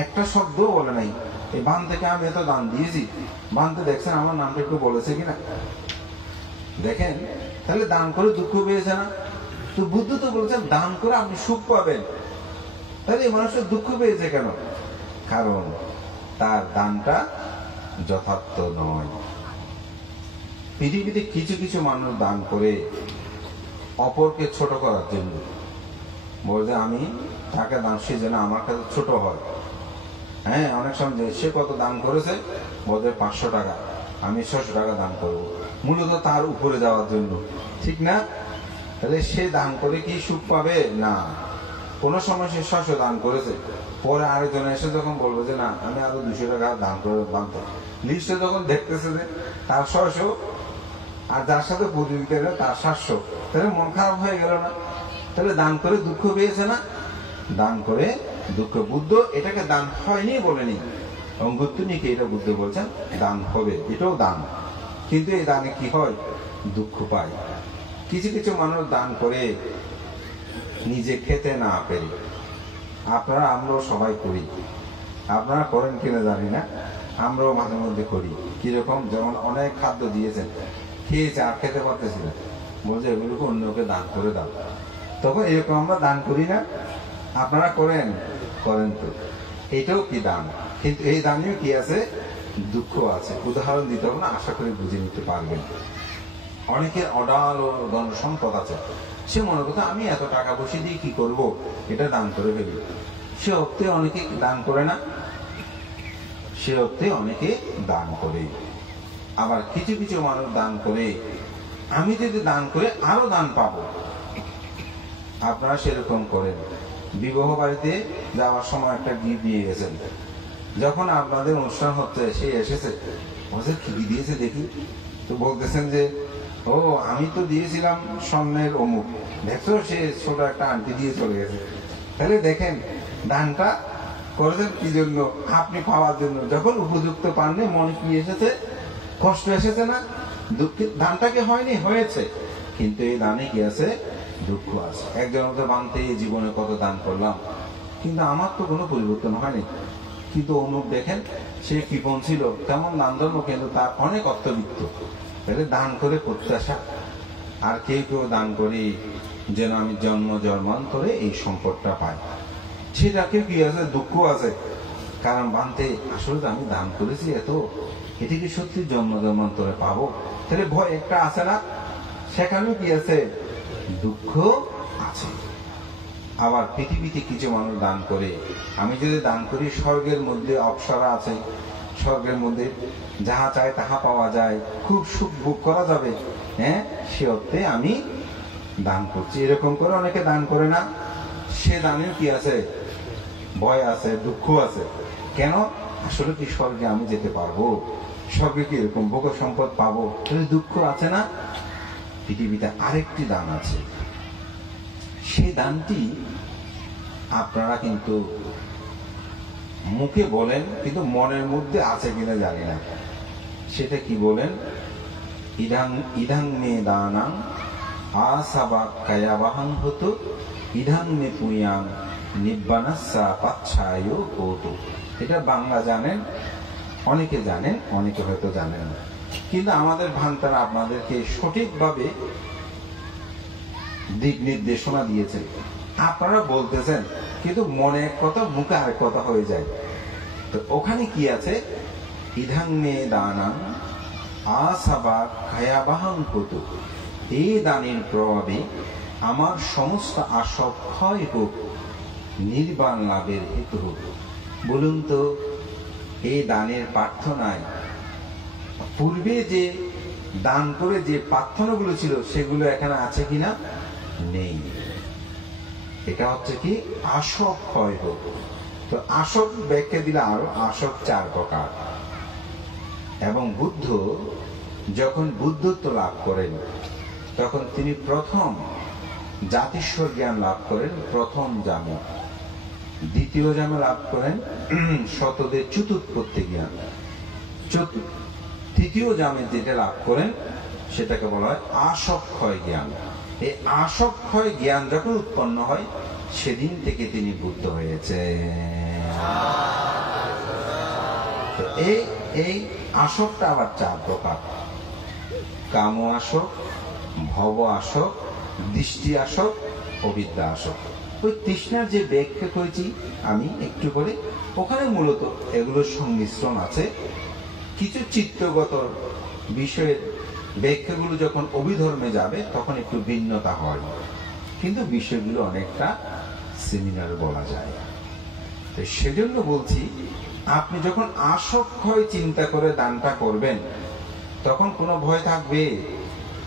একটা শব্দ বলে নাই, এই বান থেকে আমি এত দান দিয়েছি, বানতে দেখছেন আমার নামটা একটু বলেছে কিনা? দেখেন, তাহলে দান করে দুঃখ পেয়েছে না? তো বুদ্ধ তো বলেছেন দান করে আপনি সুখ পাবেন। তাহলে এই মানুষের দুঃখ পেয়েছে কেন? কারণ তার দানটা যথার্থ নয়। পৃথিবীতে কিছু কিছু মানুষ দান করে অপরকে ছোট করার জন্য, বলছে আমি তাকে দান, সে যেন আমার কাছে ছোট হয়। হ্যাঁ, অনেক সময় সে কত দান করেছে, বলছে 500 টাকা, আমি 600 টাকা দান করব, মূলত তার উপরে যাওয়ার জন্য। ঠিক না? তাহলে সে দান করে কি সুখ পাবে? না। কোন সময় সে 600 দান করেছে, পরে আরেকজন এসে যখন বলবে যে না আমি আরো 200 টাকা দান করে বানতে, লিস্টে যখন দেখতেছে যে তার 600 আর যার সাথে প্রতিযোগিতা তার 700, তাহলে মন খারাপ হয়ে গেল না? তাহলে দান করে দুঃখ পেয়েছে না? দান করে দুঃখ। বুদ্ধ এটাকে দান হয়নি বলেনি, অঙ্গুত্তনিকে এটা বুদ্ধ বলছেন দান হবে, এটাও দান। কিন্তু এই দানে কি হয়? দুঃখ পায়। কিছু কিছু মানুষ দান করে নিজে খেতে না পেরে। আপনারা আমরাও সবাই করি, আপনারা করেন কিনা জানি না, আমরাও মাঝে মধ্যে করি। কিরকম? যেমন অনেক খাদ্য দিয়েছেন, খেয়েছে আর খেতে পারতেছি না, বলছে এগুলোকে অন্যকে দান করে দাও। তখন এরকম আমরা দান করি না? আপনারা করেন? করেন তো। এটাও কি দান, কিন্তু এই দানেও কি আছে? দুঃখ আছে। উদাহরণ দিতে হবে না, আশা করি বুঝে নিতে পারবেন। অনেকের অডাল ও ধন সম্পদ আছে, সে মনে করতে আমি এত টাকা পয়সা দিয়ে কি করব, এটা দান করে ফেলি। সে অর্থে অনেকে দান করে না? সে অর্থে অনেকে দান করে। আবার কিছু কিছু মানুষ দান করে আমি যদি দান করে আরো দান পাবো। আপনারা সেরকম করেন। বিবাহ বাড়িতে যাওয়ার সময় একটা গিফট দিয়ে গেছেন, যখন আপনাদের অনুষ্ঠান হচ্ছে সে এসেছে, বলছে কি দিয়েছে দেখি, তো বলতেছেন যে ও আমি তো দিয়েছিলাম স্বর্ণের অমুক, দেখছো সে ছোট একটা আন্টি দিয়ে চলে গেছে। তাহলে দেখেন দানটা করেছেন কি জন্য? আপনি পাওয়ার জন্য। যখন উপযুক্ত পাননি, মনে কি এসেছে? কষ্ট এসেছে না? দুঃখের দানটা কি হয়নি? হয়েছে, কিন্তু এই দানে কি আছে? দুঃখ আছে। একজন বানতে জীবনে কত দান করলাম, কিন্তু আমার তো কোনো পরিবর্তন হয়নি। কিন্তু অমুক দেখেন সে কৃপণ ছিল, তেমন দান ধর্ম, কিন্তু তার অনেক অর্থবিত্ত। তাহলে দান করে প্রত্যাশা। আর কেউ কেউ দান করি যেন আমি জন্ম জন্মান্তরে এই সম্পদটা পাই, সেটাকে কি আছে? দুঃখ আছে। কারণ বানতে আসলে তো আমি দান করেছি এত, এটি কি সত্যি জন্ম জন্মান্তরে পাবো? তাহলে ভয় একটা আছে না? সেখানেও কি আছে? দুঃখ আছে। আবার পৃথিবীতে কিছু মানুষ দান করে, আমি যদি দান করি স্বর্গের মধ্যে অপ্সরা আছে, স্বর্গের মধ্যে যাহা চায় তাহা পাওয়া যায়, খুব সুখ ভোগ করা যাবে, হ্যাঁ, সে অর্থে আমি দান করছি। এরকম করে অনেকে দান করে না? সে দানেও কি আছে? ভয় আছে, দুঃখ আছে। কেন? আসলে কি স্বর্গে আমি যেতে পারবো? স্বর্গে কি এরকম ভোগ সম্পদ পাবো? তাহলে দুঃখ আছে না? পৃথিবীতে আরেকটি দান আছে, সেই দানটি আপনারা কিন্তু মুখে বলেন, কিন্তু মনের মধ্যে আছে কিনা জানি না। সেটা কি বলেন? ইদাং ইদাং মে দানাং আসাবা কায়াবাহাং হতো ইদাং মে পুয়াং নিব্বানাসা পাচ্ছায় হতো। এটা বাংলা জানেন, অনেকে জানেন, অনেকে হয়তো জানেন না। কিন্তু আমাদের ভান্তারা আপনাদেরকে সঠিকভাবে দিক নির্দেশনা দিয়েছেন, আপনারা বলতেছেন, কিন্তু মনে এক কথা মুখে আরেক কথা হয়ে যায়। তো ওখানে কি আছে? ইধাং মে দানাং আসাবা খায়াবাহাং কতু, এই দানের প্রভাবে আমার সমস্ত আশা ক্ষয় হোক, নির্বাণ লাভের হেতু হোক। বলুন তো, এই দানের প্রার্থনায় পূর্বে যে দান করে যে প্রার্থনাগুলো ছিল সেগুলো এখানে আছে কিনা? নেই। এটা হচ্ছে কি? আসক ক্ষয় হোক। তো আসক ব্যাখ্যা দিলে আরো, আসক 4 প্রকার। এবং বুদ্ধ যখন বুদ্ধত্ব লাভ করেন তখন তিনি প্রথম জাতিস্বর জ্ঞান লাভ করেন, প্রথম জামে। দ্বিতীয় জামে লাভ করেন শতদের চতুৎপত্তি জ্ঞান। তৃতীয় জামে যেটা লাভ করেন সেটাকে বলা হয় আসক্ষয় জ্ঞান। এই আসক্ষয় জ্ঞান যখন উৎপন্ন হয় সেদিন থেকে তিনি বুদ্ধ হয়েছে। এই আসকটা আবার 4 প্রকার: কাম আসক, ভব আসক, দৃষ্টি আসক, অবিদ্যা আসক। ওই তৃষ্ণার যে ব্যাখ্যা করেছি আমি একটু করে, ওখানে মূলত এগুলোর সংমিশ্রণ আছে। কিছু চিত্তগত বিষয়ের ব্যাখ্যাগুলো যখন অভিধর্মে যাবে তখন একটু ভিন্নতা হয়, কিন্তু বিষয়গুলো অনেকটা সিমিলার বলা যায়। তো সেজন্য বলছি, আপনি যখন আসক্ষয় চিন্তা করে দানটা করবেন তখন কোনো ভয়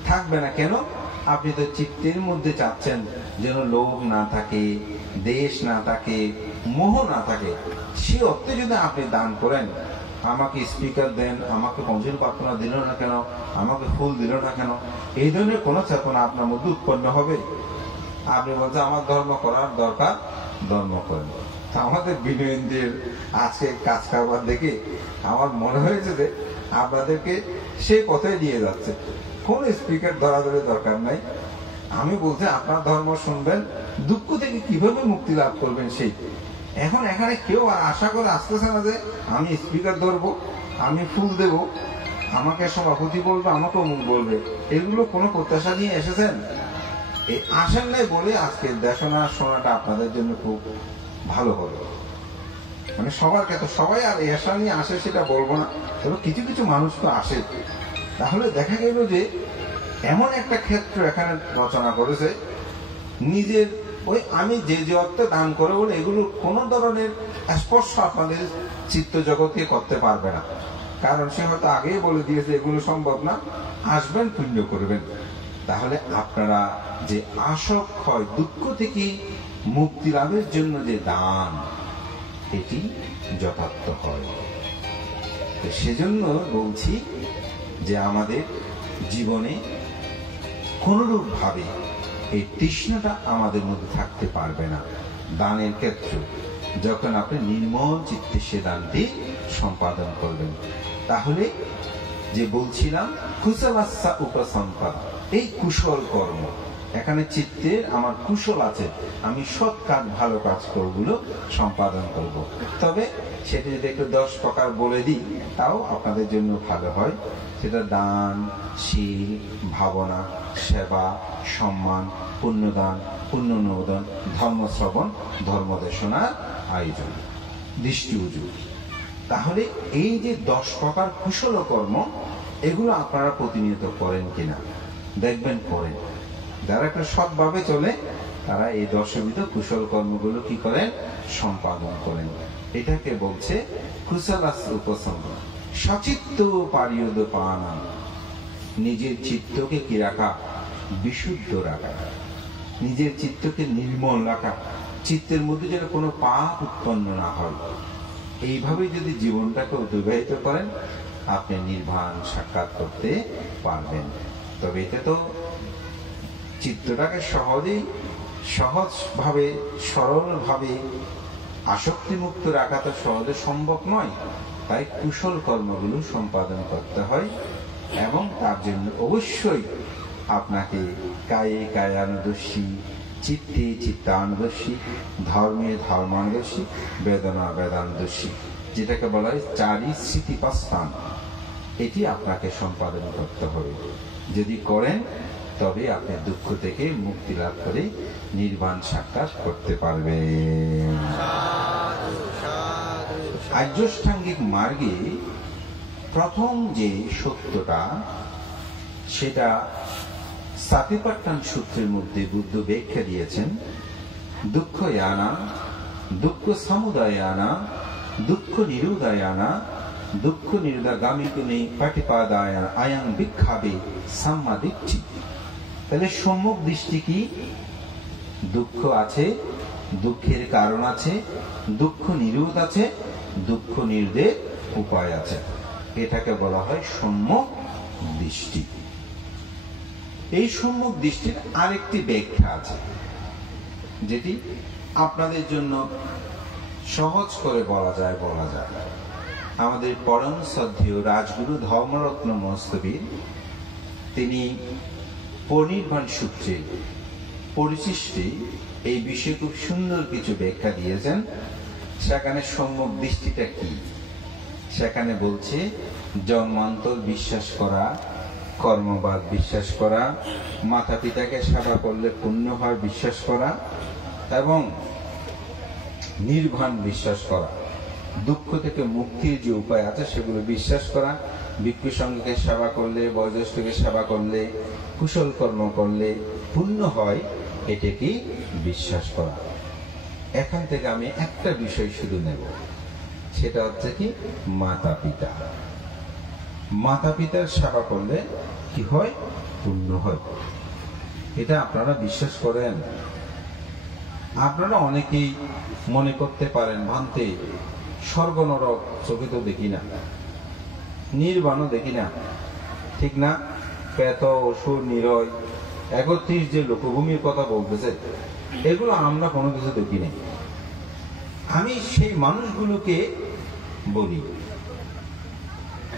থাকবে না। কেন? আপনি তো চিত্তের মধ্যে চাচ্ছেন যেন লোভ না থাকে, দেশ না থাকে, মোহ না থাকে। সে অর্থে যদি আপনি দান করেন, আমাকে স্পিকার দেন, আমাকে পঞ্চম প্রার্থনা দিল না কেন, আমাকে ফুল দিল না কেন, এই ধরনের কোন চেতনা আপনার মধ্যে উৎপন্ন হবে? আপনি বলছেন আমার ধর্ম করার দরকার, ধর্ম করেন। আমাদের বিনয়েন্দ্রের আজকে কাজ কারবার দেখে আমার মনে হয়েছে যে আপনাদেরকে সেই পথে নিয়ে যাচ্ছে। কোন স্পিকার ধরাধরি দরকার নাই। আমি বলছি আপনার ধর্ম শুনবেন, দুঃখ থেকে কিভাবে মুক্তি লাভ করবেন সেই। এখন এখানে কেউ আর আশা করে আসতেছে না যে আমি স্পিকার ধরবো, আমি ফুল দেব, আমাকে সভাপতি বলবে, আমাকে অমুক বলবে। এগুলো কোনো প্রত্যাশা নিয়ে এসেছেন? এই আসেন নাই বলে আজকে দেশনা শোনাটা আপনাদের জন্য খুব ভালো হলো। মানে সবার ক্ষেত্রে সবাই আর এসা নিয়ে আসে সেটা বলবো না, তবে কিছু কিছু মানুষ তো আসে। তাহলে দেখা গেল যে এমন একটা ক্ষেত্র এখানে রচনা করেছে, নিজের ওই আমি যে অর্থে দান করে বলে এগুলো কোন ধরনের স্পর্শ আপনাদের চিত্ত জগৎকে করতে পারবে না। কারণ সে হয়তো আগেই বলে দিয়েছে এগুলো সম্ভব না, আসবেন পুণ্য করবেন। তাহলে আপনারা যে আসক্ষয় দুঃখ থেকে মুক্তি লাভের জন্য যে দান, এটি যথার্থ হয়। সেজন্য বলছি যে আমাদের জীবনে কোনরূপ ভাবে এই তৃষ্ণাটা আমাদের মধ্যে থাকতে পারবে না। দানের ক্ষেত্রে যখন আপনি নির্মল চিত্তে সে দানটি সম্পাদন করবেন, তাহলে যে বলছিলাম কুশলাস্যা উপসম্পদা, এই কুশল কর্ম, এখানে চিত্তের আমার কুশল আছে, আমি সৎ কাজ ভালো কাজ করগুলো সম্পাদন করব। তবে সেটা যদি একটু 10 প্রকার বলে দিই তাও আপনাদের জন্য ভালো হয়। সেটা দান, শীল, ভাবনা, সেবা, সম্মান, পুণ্যদান, পুণ্যনোদন, ধর্মশ্রবণ, ধর্মদেশনার আয়োজন, দৃষ্টি উজুর। তাহলে এই যে 10 প্রকার কুশল কর্ম, এগুলো আপনারা প্রতিনিয়ত করেন কিনা দেখবেন করেন। যারা একটা সৎভাবে চলে তারা এই 10বিধ কুশল কর্মগুলো কি করেন? সম্পাদন করেন। এটাকে বলছে কুশলাস উপসম্প। সচিত্ত পারিয়দ পানা, নিজের চিত্তকে কি রাখা? বিশুদ্ধ রাখা, নিজের চিত্তকে নির্মল রাখা, চিত্তের মধ্যে যেন কোনো পাপ উৎপন্ন না হয়। এইভাবে যদি জীবনটাকে অতিবাহিত করেন আপনি নির্বাণ সাক্ষাৎ করতে পারবেন। তবে এটা তো চিত্তটাকে সহজভাবে সরলভাবে আসক্তিমুক্ত রাখা তো সহজে সম্ভব নয়। তাই কুশল কর্মগুলো সম্পাদন করতে হয় এবং তার জন্য অবশ্যই আপনাকে কায়ে কায়ানুদর্শী, চিত্তে চিত্তানুদর্শী, ধর্মে ধর্মানুদর্শী, বেদনা বেদানুদর্শী, যেটাকে বলা হয় 4 স্মৃতিপাস্থান, এটি আপনাকে সম্পাদন করতে হবে। যদি করেন তবে আপনি দুঃখ থেকে মুক্তি লাভ করে নির্বাণ সাক্ষাৎ করতে পারবেন। আর্যাষ্টাঙ্গিক মার্গে প্রথম যে সত্যটা, সেটা সাতিপাট্টান সূত্রের মধ্যে বুদ্ধ ব্যাখ্যা দিয়েছেন। দুঃখ ইয়ানা, দুঃখ সমুদয়ানা, দুঃখ নিরুদয়ানা, দুঃখ নিরুদাগামিকুনি পাটিপাদায়া আয়াং বিক্ষাবে সাম্মা দিচ্ছি। তাহলে সম্যক দৃষ্টি কি? দুঃখ আছে, দুঃখের কারণ আছে, দুঃখ নিরোধ আছে, দুঃখ নির্দেশ উপায় আছে। এটাকে বলা হয় সম্যক দৃষ্টি। এই সম্যক দৃষ্টির আরেকটি ব্যাখ্যা আছে, যেটি আপনাদের জন্য সহজ করে বলা যায়। আমাদের পরম শ্রদ্ধেয় রাজগুরু ধর্মরত্ন মস্তবীর, তিনি পরিনির্বাণ সূত্রে পরিশিষ্টে এই বিষয়ে খুব সুন্দর কিছু ব্যাখ্যা দিয়েছেন। সেখানে সম্যক দৃষ্টিটা কি, সেখানে বলছে জন্মান্তর বিশ্বাস করা, কর্মবাদ বিশ্বাস করা, মাতা পিতাকে সেবা করলে পুণ্য হয় বিশ্বাস করা, এবং নির্বাণ বিশ্বাস করা, দুঃখ থেকে মুক্তির যে উপায় আছে সেগুলো বিশ্বাস করা, ভিক্ষু সঙ্গকে সেবা করলে, বয়োজ্যেষ্ঠকে সেবা করলে, কুশল কর্ম করলে পুণ্য হয়, এটাকে বিশ্বাস করা। এখান থেকে আমি একটা বিষয় শুধু নেব, সেটা হচ্ছে কি মাতা পিতা। মাতা পিতার সেবা করলে কি হয়? পুণ্য হয়। এটা আপনারা বিশ্বাস করেন? আপনারা অনেকেই মনে করতে পারেন, ভান্তে স্বর্গ নরক চোখে তো দেখি না, নির্বাণও দেখি না, ঠিক না? প্রেত, অসুর, নিরয়, ৩১ যে লোকভূমির কথা বলতেছে, এগুলো আমরা কোনো কিছু দেখি নাই। আমি সেই মানুষগুলোকে বলি,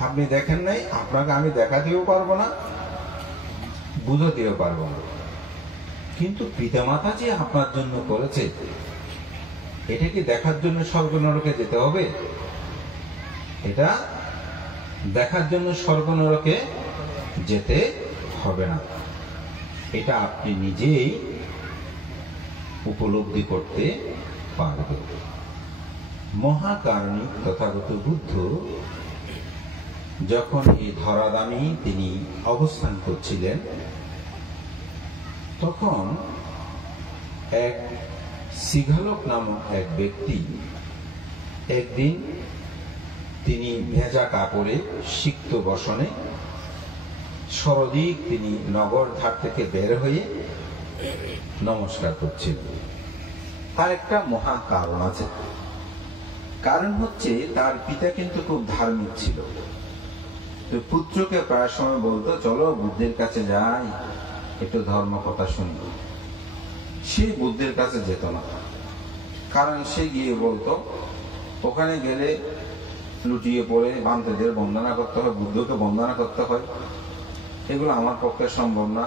আপনি দেখেন নাই, আপনাকে আমি দেখাতেও পারবো না, বুঝাতেও পারবো না, কিন্তু পিতামাতা যে আপনার জন্য করেছে, এটা কি দেখার জন্য স্বর্গ নরকে যেতে হবে? এটা দেখার জন্য স্বর্গ নরকে যেতে হবে না। এটা আপনি নিজেই উপলব্ধি করতে পারবেন। মহাকারণিক তথাগত বুদ্ধ যখন এই ধরাধামে তিনি অবস্থান করছিলেন, তখন এক সিঘালক নামক এক ব্যক্তি একদিন তিনি ভেজা কাপড়ে সিক্ত বসনে সরদিক তিনি নগর ধার থেকে বের হয়ে নমস্কার করছিলেন। তার একটা মহা কারণ আছে। কারণ হচ্ছে তার পিতা কিন্তু খুব ধার্মিক ছিল। তো পুত্রকে প্রায় সময় বলতো, চলো বুদ্ধের কাছে যাই, একটু ধর্ম কথা শুনি। সে বুদ্ধের কাছে যেত না, কারণ সে গিয়ে বলতো ওখানে গেলে লুটিয়ে পড়ে বান্তেদের বন্দনা করতে হয়, বুদ্ধকে বন্দনা করতে হয়, এগুলো আমার পক্ষে সম্ভব না।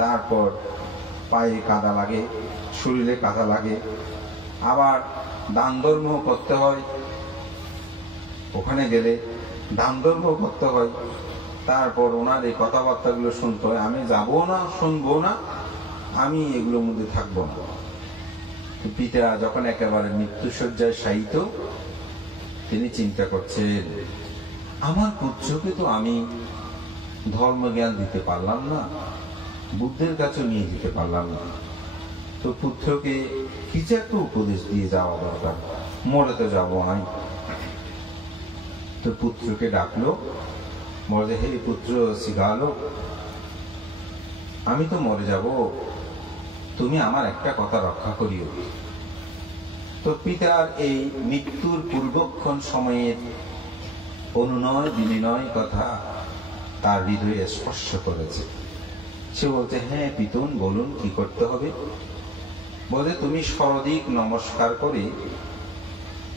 তারপর পায়ে কাদা লাগে, শরীরে কাদা লাগে, আবার দান ধর্ম করতে হয়, ওখানে গেলে দান ধর্ম করতে হয়। তারপর ওনার এই কথাবার্তাগুলো শুনতে হয়, আমি যাবো না, শুনবো না, আমি এগুলোর মধ্যে থাকবো না। পিতা যখন একেবারে মৃত্যুশয্যায় শায়িত, তিনি চিন্তা করছেন, আমার পুত্রকে তো আমি ধর্মজ্ঞান দিতে পারলাম না, বুদ্ধের কাছে নিয়ে যেতে পারলাম না, তো পুত্রকে কিছু একটা উপদেশ দিয়ে যাওয়া দরকার, মরে তো যাবো নাই। তো পুত্রকে ডাকলো, বলে, হে পুত্র শিখালো, আমি তো মরে যাব, তুমি আমার একটা কথা রক্ষা করিও। তো পিতার এই মৃত্যুর পূর্বক্ষণ সময়ের অনুনয় বিনিময় কথা তার হৃদয়ে স্পর্শ করেছে। সে বলছে, হ্যাঁ পিতুন, বলুন কি করতে হবে। বলে, তুমি সরদিক নমস্কার করে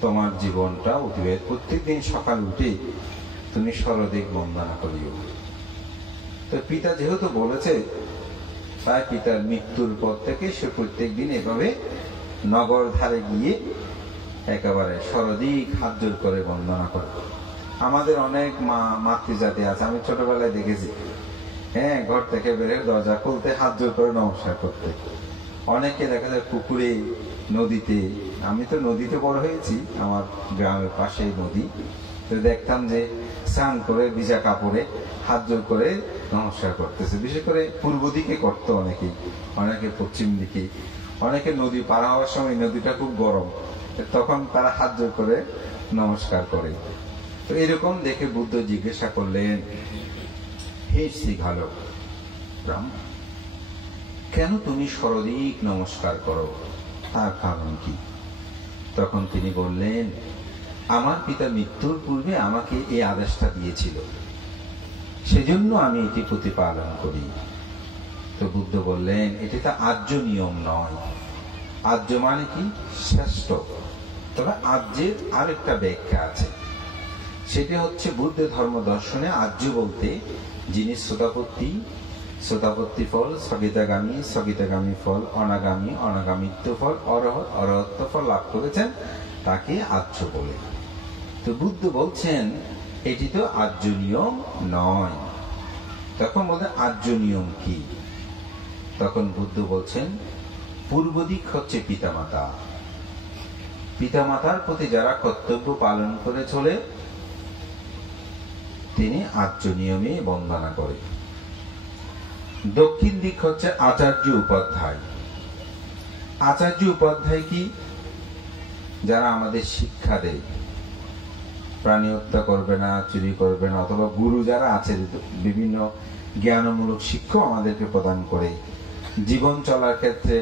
তোমার জীবনটা অতিবাহিত, প্রত্যেকদিন সকাল উঠে তুমি সরদিক বন্দনা করিও। তো পিতা যেহেতু বলেছে, তাই পিতার মৃত্যুর পর থেকে সে প্রত্যেক দিন এভাবে নগর ধারে গিয়ে একেবারে সরদিক হাত জোর করে বন্দনা করে। আমাদের অনেক মাতৃজাতি আছে, আমি ছোটবেলায় দেখেছি, হ্যাঁ, ঘর থেকে বের হয়ে দরজা খুলতে হাত জোর করে নমস্কার করতে। অনেকে দেখা যায় পুকুরে, নদীতে, আমি তো নদীতে বড় হয়েছি, আমার গ্রামের পাশেই নদী, তো দেখতাম যে স্নান করে ভিজা কাপড়ে হাত জোর করে নমস্কার করতেছে। বিশেষ করে পূর্ব দিকে করতো অনেকেই, অনেকে পশ্চিম দিকে, অনেকে নদী পার হওয়ার সময় নদীটা খুব গরম, তখন তারা হাত জোর করে নমস্কার করে। তো এরকম দেখে বুদ্ধ জিজ্ঞাসা করলেন, হে শ্রীঘালক ব্রাহ্মণ, কেন তুমি সর্বাধিক নমস্কার করো, তার কারণ কি? তখন তিনি বললেন, আমার পিতা মৃত্যুর পূর্বে আমাকে এই আদেশটা দিয়েছিল, সেজন্য আমি এটি প্রতিপালন করি। তো বুদ্ধ বললেন, এটি তো আর্য নিয়ম নয়। আর্য মানে কি? শ্রেষ্ঠ। তবে আর্যের আরেকটা ব্যাখ্যা আছে, সেটি হচ্ছে বুদ্ধ ধর্ম দর্শনে আর্য বলতে যিনি শ্রোতাপত্তি, শ্রোতাপত্তি ফল, স্থগিতাগামী, স্থগিতাগামী ফল, অনাগামী, অনাগামিত্ব ফল, অরহৎ, অরহত্ব ফল লাভ করেছেন, তাকে আর্য বলে। তো বুদ্ধ বলছেন এটি তো আর্য নিয়ম নয়। তখন বলছেন আর্য নিয়ম কি? তখন বুদ্ধ বলছেন, পূর্ব দিক হচ্ছে পিতামাতা, পিতামাতার প্রতি যারা কর্তব্য পালন করে চলে তিনি আর্য নিয়মে বন্দনা করে। দক্ষিণ দিক হচ্ছে আচার্য উপাধ্যায়। আচার্য উপাধ্যায় কি? যারা আমাদের শিক্ষা দেয়, প্রাণী হত্যা করবে না, চুরি করবে না, অথবা গুরু যারা আছে বিভিন্ন জ্ঞানমূলক শিক্ষা আমাদেরকে প্রদান করে। জীবন চলার ক্ষেত্রে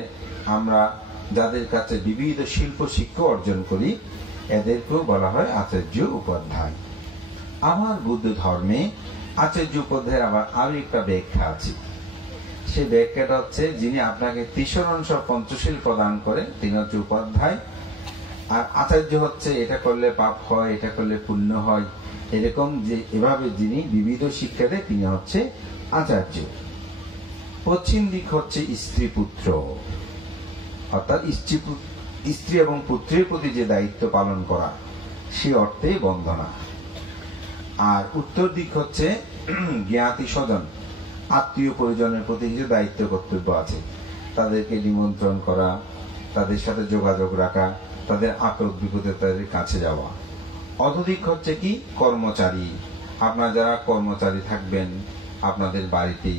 আমরা যাদের কাছে বিবিধ শিল্প শিক্ষা অর্জন করি, এদেরকেও বলা হয় আচার্য উপাধ্যায়। আমার বুদ্ধ ধর্মে আচার্য উপাধ্যায়ের আবার আরো একটা ব্যাখ্যা আছে। সে ব্যাখ্যাটা হচ্ছে, যিনি আপনাকে ত্রিশরণ পঞ্চশীল প্রদান করেন তিনি হচ্ছে উপাধ্যায়। আর আচার্য হচ্ছে এটা করলে পাপ হয়, এটা করলে পুণ্য হয়, এরকম যে এভাবে যিনি বিবিধ শিক্ষা দেয় তিনি হচ্ছে আচার্য। পশ্চিম দিক হচ্ছে স্ত্রী পুত্র, অর্থাৎ স্ত্রী এবং পুত্রের প্রতি যে দায়িত্ব পালন করা, সে অর্থে বন্দনা। আর উত্তর দিক হচ্ছে জ্ঞাতি স্বজন, আত্মীয় পরিজনের প্রতি কিছু দায়িত্ব কর্তব্য আছে, তাদেরকে নিমন্ত্রণ করা, তাদের সাথে যোগাযোগ রাখা, তাদের আপদ বিপদে তাদের কাছে যাওয়া। অধদিক হচ্ছে কি? কর্মচারী। আপনার যারা কর্মচারী থাকবেন আপনাদের বাড়িতে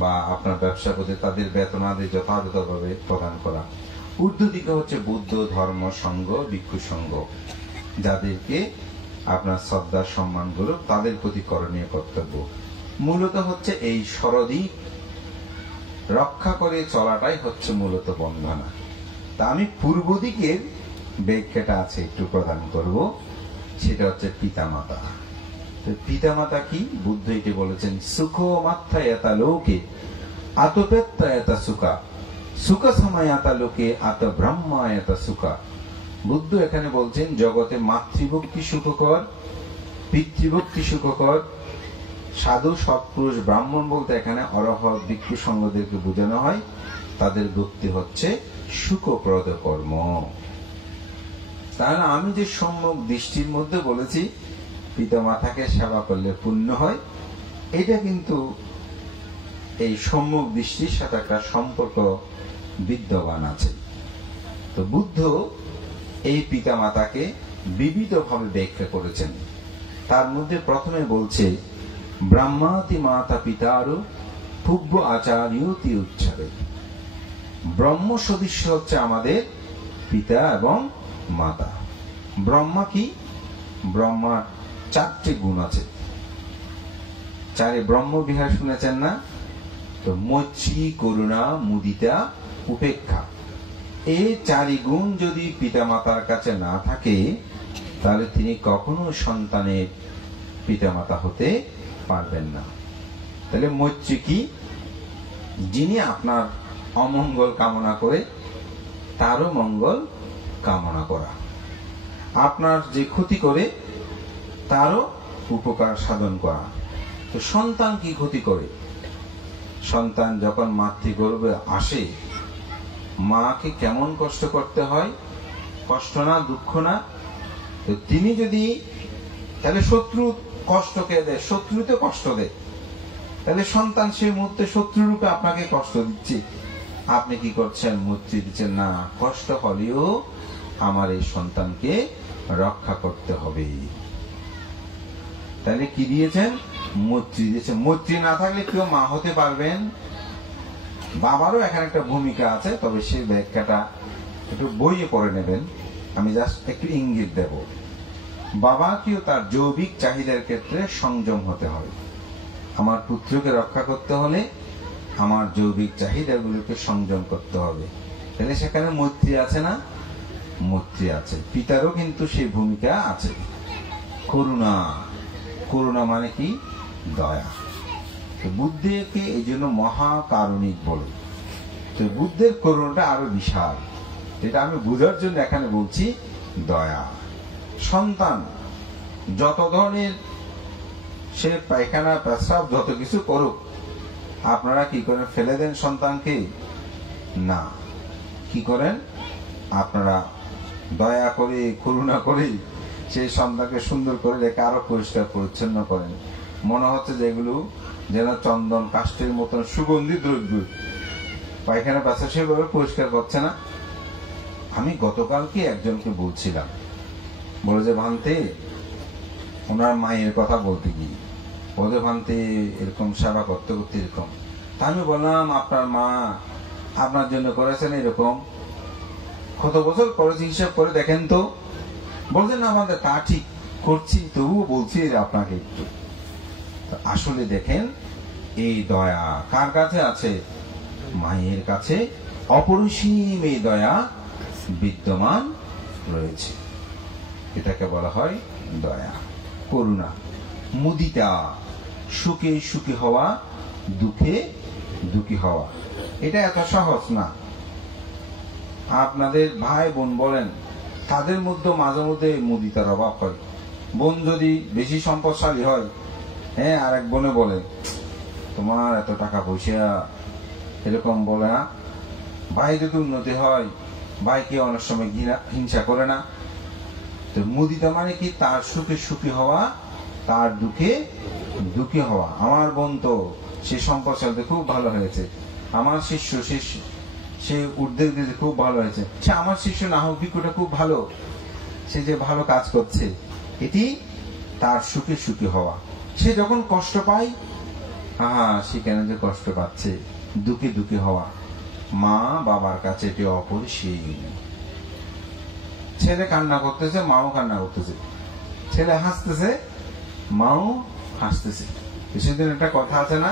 বা আপনার ব্যবসা করতে, তাদের বেতনাদি যথাযথভাবে প্রদান করা। ঊর্ধ্ব দিকে হচ্ছে বুদ্ধ ধর্ম সংঘ, ভিক্ষু সংঘ, যাদেরকে আপনার শ্রদ্ধা সম্মান গৌরব, তাদের প্রতি করণীয় কর্তব্য। মূলত হচ্ছে এই সরদিক রক্ষা করে চলাটাই হচ্ছে মূলত বন্ধনা। তা আমি পূর্ব দিকের ব্যাখ্যাটা আছে একটু প্রদান করব, সেটা হচ্ছে পিতামাতা। পিতামাতা কি? বুদ্ধ এটি বলেছেন, সুখ মাত্রায়তা লোকে আতপেত্তায়তা সুখা, সুখ সময়তা লোকে আত ব্রহ্মায়তা সুখা। বুদ্ধ এখানে বলছেন জগতে মাতৃভক্তি সুখকর, পিতৃভক্তি সুখকর। সাধু সৎপুরুষ ব্রাহ্মণ বলতে এখানে অরহৎ ভিক্ষু সংঘদেরকে বোঝানো হয়, তাদের ভক্তি হচ্ছে সুখপ্রদ কর্ম। তাহলে আমি যে সম্যক দৃষ্টির মধ্যে বলেছি পিতামাতাকে সেবা করলে পুণ্য হয়, এটা কিন্তু এই সম্যক দৃষ্টির সাথে একটা সম্পর্ক বিদ্যমান আছে। তো বুদ্ধ এই পিতামাতাকে বিবিধভাবে ব্যাখ্যা করেছেন। তার মধ্যে প্রথমে বলছে, ব্রহ্মাতি মাতা পিতারও পূর্ব আচার্যতি উচ্চারে। ব্রহ্ম সদৃশ্য হচ্ছে আমাদের পিতা এবং মাতা। ব্রহ্মা কি? ব্রহ্মার চারটি গুণ আছে। চারে ব্রহ্ম বিহার শুনেছেন না? তো মৈত্রী, করুণা, মুদিতা, উপেক্ষা, এই চারি গুণ যদি পিতামাতার কাছে না থাকে তাহলে তিনি কখনো সন্তানের পিতামাতা হতে পারবেন না। তাহলে মৈত্রী কি? যিনি আপনার অমঙ্গল কামনা করে তারও মঙ্গল কামনা করা, আপনার যে ক্ষতি করে তারও উপকার সাধন করা। তো সন্তান কি ক্ষতি করে? সন্তান যখন মাতৃগর্ভে আসে মাকে কেমন কষ্ট করতে হয়? কষ্ট না, দুঃখ না? তো তিনি যদি, তাহলে শত্রু কষ্টকে দেয়, শত্রুতে কষ্ট দেয়, তাহলে সন্তান সেই মুহূর্তে শত্রুরূপে আপনাকে কষ্ট দিচ্ছে, আপনি কি করছেন? মৈত্রী দিচ্ছেন, না কষ্ট হলেও আমার এই সন্তানকে রক্ষা করতে হবে। তাহলে কি দিয়েছেন? মৈত্রী দিয়েছেন। মৈত্রী না থাকলে কেউ মা হতে পারবেন? বাবারও এখানে একটা ভূমিকা আছে, তবে সেই ব্যাখ্যাটা একটু বইয়ে পড়ে নেবেন। আমি জাস্ট একটু ইঙ্গিত দেব। বাবাকেও তার জৈবিক চাহিদার ক্ষেত্রে সংযম হতে হবে। আমার পুত্রকে রক্ষা করতে হলে আমার জৈবিক চাহিদাগুলোকে সংযম করতে হবে। তাহলে সেখানে মৈত্রী আছে না? মৈত্রী আছে। পিতারও কিন্তু সেই ভূমিকা আছে। করুণা, করুণা মানে কি? দয়া। বুদ্ধকে এই জন্য মহাকারুণিক বলে। তো বুদ্ধের করুণাটা আরো বিশাল, যেটা আমি বুঝার জন্য এখানে বলছি দয়া। সন্তান যত ধরনের সে পায়খানা পেশাব যত কিছু করুক, আপনারা কি করেন? ফেলে দেন সন্তানকে? না। কি করেন? আপনারা দয়া করে, করুণা করে সেই সন্তানকে সুন্দর করে রেখে আরো পরিষ্কার পরিচ্ছন্ন করেন। মনে হচ্ছে যেগুলো যেন চন্দন কাষ্ঠের মতন সুগন্ধি দ্রব্য। পায়খানা পেশাব সেভাবে পরিষ্কার করছে না। আমি গতকালকে একজনকে বলছিলাম, বলে যে ভান্তে, ওনার মায়ের কথা বলতে গিয়ে বলে ভান্তে এরকম সেবা করতে করতে এরকম। তা আমি বললাম, আপনার মা আপনার জন্য করেছেন এরকম? কত বছর করেছি হিসাব করে দেখেন তো। বলছেন আমাদের তা ঠিক করছি, তবুও বলছি আপনাকে একটু। আসলে দেখেন, এই দয়া কার কাছে আছে? মায়ের কাছে অপরিসীম এই দয়া বিদ্যমান রয়েছে। এটাকে বলা হয় দয়া। করুণা, মুদিতা, সুখে সুখী হওয়া, দুঃখে দুঃখী হওয়া। এটা এত সহজ না। আপনাদের ভাই বোন বলেন, তাদের মধ্যে মাঝে মধ্যে মুদিতার অভাব হয়। বোন যদি বেশি সম্পদশালী হয়, হ্যাঁ, আর এক বোনে বলে তোমার এত টাকা পয়সা, এরকম বলে না। ভাই যদি উন্নতি হয়, ভাইকে অনেক সময় হিংসা করে না। তো মুদিতা মানে কি? তার সুখে সুখী হওয়া, তার দুঃখে দুঃখী হওয়া। আমার বোন তো সে সম্পদশালী, খুব ভালো হয়েছে। আমার শিষ্য সে উদ্যোগ দিতে খুব ভালো হয়েছে। সে আমার শিষ্য না হোক, ভিক্ষুটা খুব ভালো, সে যে ভালো কাজ করছে, এটি তার সুখে সুখী হওয়া। সে যখন কষ্ট পায়, সে কেন যে কষ্ট পাচ্ছে, দুঃখে দুঃখী হওয়া। মা বাবার কাছে এটি অপরিসীম। ছেলে কান্না করতেছে, মাও কান্না করতেছে। ছেলে হাসতেছে, মাও হাসতেছে। সেদিন একটা কথা আছে না,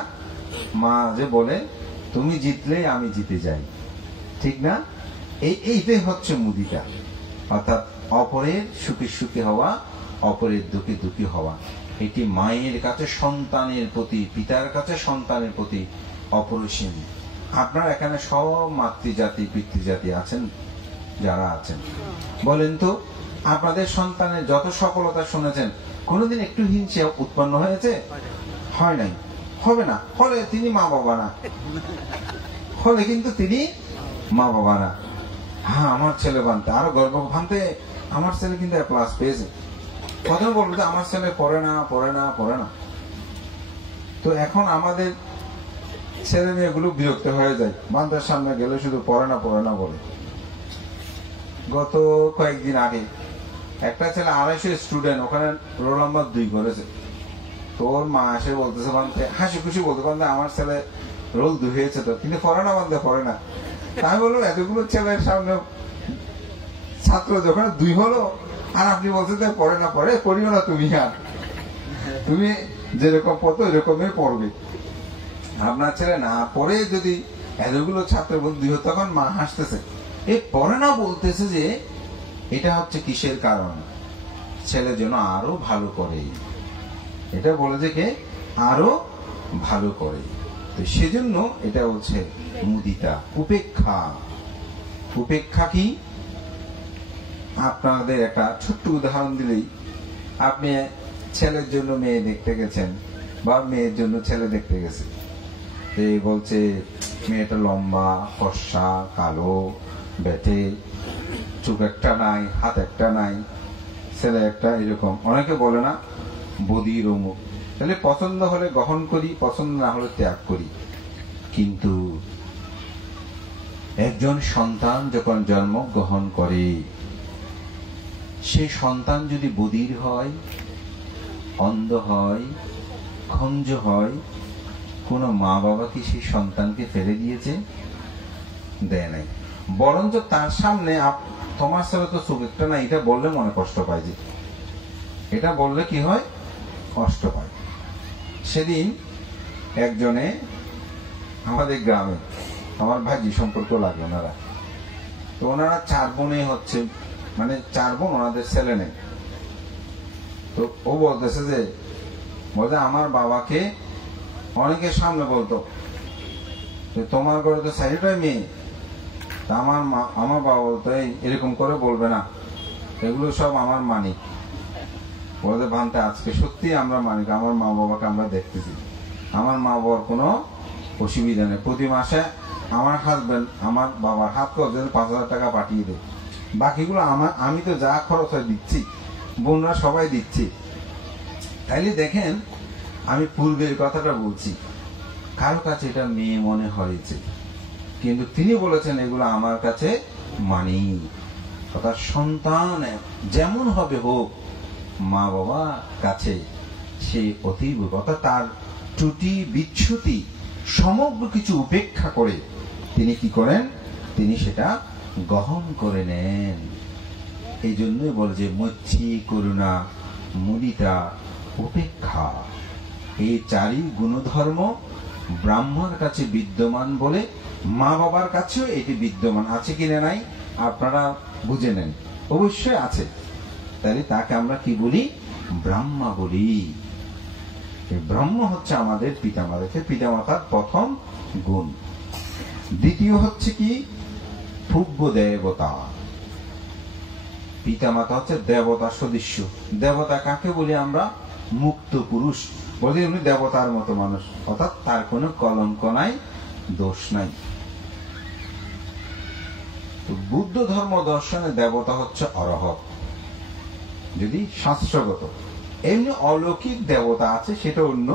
মা যে বলে তুমি জিতলে আমি জিতে যাই, ঠিক না? এইটাই হচ্ছে মুদিতা। অর্থাৎ অপরের সুখে সুখী হওয়া, অপরের দুঃখে দুঃখী হওয়া। এটি মায়ের কাছে সন্তানের প্রতি, পিতার কাছে সন্তানের প্রতি অপরিসীম। আপনার এখানে সব মাতৃজাতি পিতৃজাতি আছেন, যারা আছেন, বলেন তো আপনাদের সন্তানের যত সফলতা শুনেছেন, কোনোদিন একটু হিংসা উৎপন্ন হয়েছে? হয় নাই, হবে না। হলে তিনি মা বাবা না, হলে কিন্তু তিনি মা বাবা না। আমার ছেলে ভান্তে আরো গর্ব, ভান্তে আমার ছেলে কিন্তু ক্লাস পেয়েছে। প্রথমে বলবো যে আমার ছেলে পড়ে না পড়ে না পড়ে না। তো এখন আমাদের ছেলে মেয়েগুলো বিরক্ত হয়ে যায়, বান্দার সামনে গেলে শুধু পড়ে না পড়ে না বলে। গত কয়েকদিন আগে একটা ছেলে 250 স্টুডেন্ট, ওখানে রোল নাম্বার 2 করেছে। তোর মা এসে বলতেছে, বান্তে হাসি খুশি বলতে, বান্তে আমার ছেলে রোল 2 হয়েছে তো, কিন্তু পড়ে না বান্তে পড়ে না। আমি বললাম, এতগুলো ছেলের সামনে ছাত্র যখন 2 হলো, আর আপনি বলছেন পড়ে না, পড়িও না তুমি। আর তুমি যেরকম পড়তো এরকমই পড়বে। আপনার ছেলে না পড়ে যদি এতগুলো ছাত্রের মধ্যে 2 হতো, তখন মা হাসতেছে। এই পড়ে না বলতেছে যে এটা হচ্ছে কিসের কারণ? ছেলে যেন আরো ভালো করে, এটা বলে যে কে আরো ভালো করে। তো সেজন্য এটা হচ্ছে মুদিতা, উপেক্ষা। উপেক্ষা কি? আপনাদের একটা ছোট্ট উদাহরণ দিলেই, আপনি ছেলের জন্য মেয়ে দেখতে গেছেন বা মেয়ের জন্য ছেলে দেখতে গেছে, বলছে মেয়েটা লম্বা, ফর্সা, কালো, বেটে, চোখ একটা নাই, হাত একটা নাই, ছেলে একটা এরকম। অনেকে বলে না বদির অমুক। তাহলে পছন্দ হলে গ্রহণ করি, পছন্দ না হলে ত্যাগ করি। কিন্তু একজন সন্তান যখন জন্মগ্রহণ করে, সে সন্তান যদি বদির হয়, অন্ধ হয়, খঞ্জ হয়, কোন মা বাবা কি সেই সন্তানকে ফেলে দিয়েছে? দেয় নাই। বরঞ্চ তার সামনে তোমার ছেলে তো চোখ একটা না, এটা বললে মনে কষ্ট পায়, যে এটা বললে কি হয়, কষ্ট পায়। সেদিন একজনে আমাদের গ্রামে, আমার ভাইজি সম্পর্ক লাগে ওনারা, তো ওনারা 4 বোনে হচ্ছে, মানে 4 বোন, ওনাদের ছেলে নেই। তো ও বলতেছে যে আমার বাবাকে অনেকের সামনে বলতো, তোমার ঘরে তো 4টাই মেয়ে, তা আমার বাবা বলতো এরকম করে বলবে না, এগুলো সব আমার মানিক। বলতে ভান্তে আজকে সত্যি আমরা মানিক, আমার মা বাবাকে আমরা দেখতেছি, আমার মা বাবার কোনো অসুবিধা নেই। প্রতি মাসে আমার হাজবেন্ড আমার বাবার হাত খরচ 5,000 টাকা পাঠিয়ে দেয়, বাকিগুলো আমি তো যা খরচ হয় দিচ্ছি, বোনরা সবাই দিচ্ছি। তাইলে দেখেন, আমি পূর্বের কথাটা বলছি, কারো কাছে এটা মেয়ে মনে হয়েছে, কিন্তু তিনি বলেছেন এগুলো আমার কাছে মানি। অর্থাৎ সন্তান যেমন হবে হোক, মা বাবা কাছে সে অতীব, অর্থাৎ তার ত্রুটি বিচ্যুতি সমগ্র কিছু উপেক্ষা করে তিনি কি করেন, তিনি সেটা গ্রহণ করে নেন। এই জন্যই বলে যে মৈত্রী, করুণা, মুদিতা, উপেক্ষা, এই 4ই গুণধর্ম ব্রাহ্মণের কাছে বিদ্যমান বলে মা বাবার কাছেও এটি বিদ্যমান আছে কিনা নাই আপনারা বুঝে নেন, অবশ্যই আছে। তাহলে তাকে আমরা কি বলি, ব্রাহ্মা বলি। ব্রহ্ম হচ্ছে আমাদের পিতামাতার প্রথম গুণ। দ্বিতীয় হচ্ছে কি, ভুব্য দেবতা। পিতামাতা হচ্ছে দেবতা সদৃশ্য। দেবতা কাকে বলি আমরা, মুক্ত পুরুষ, বলি উনি দেবতার মতো মানুষ, অর্থাৎ তার কোনো কলঙ্ক নাই, দোষ নাই। তো বুদ্ধ ধর্ম দর্শনে দেবতা হচ্ছে অরহত, যদি শাস্ত্রগত। এমনি অলৌকিক দেবতা আছে, সেটা অন্য,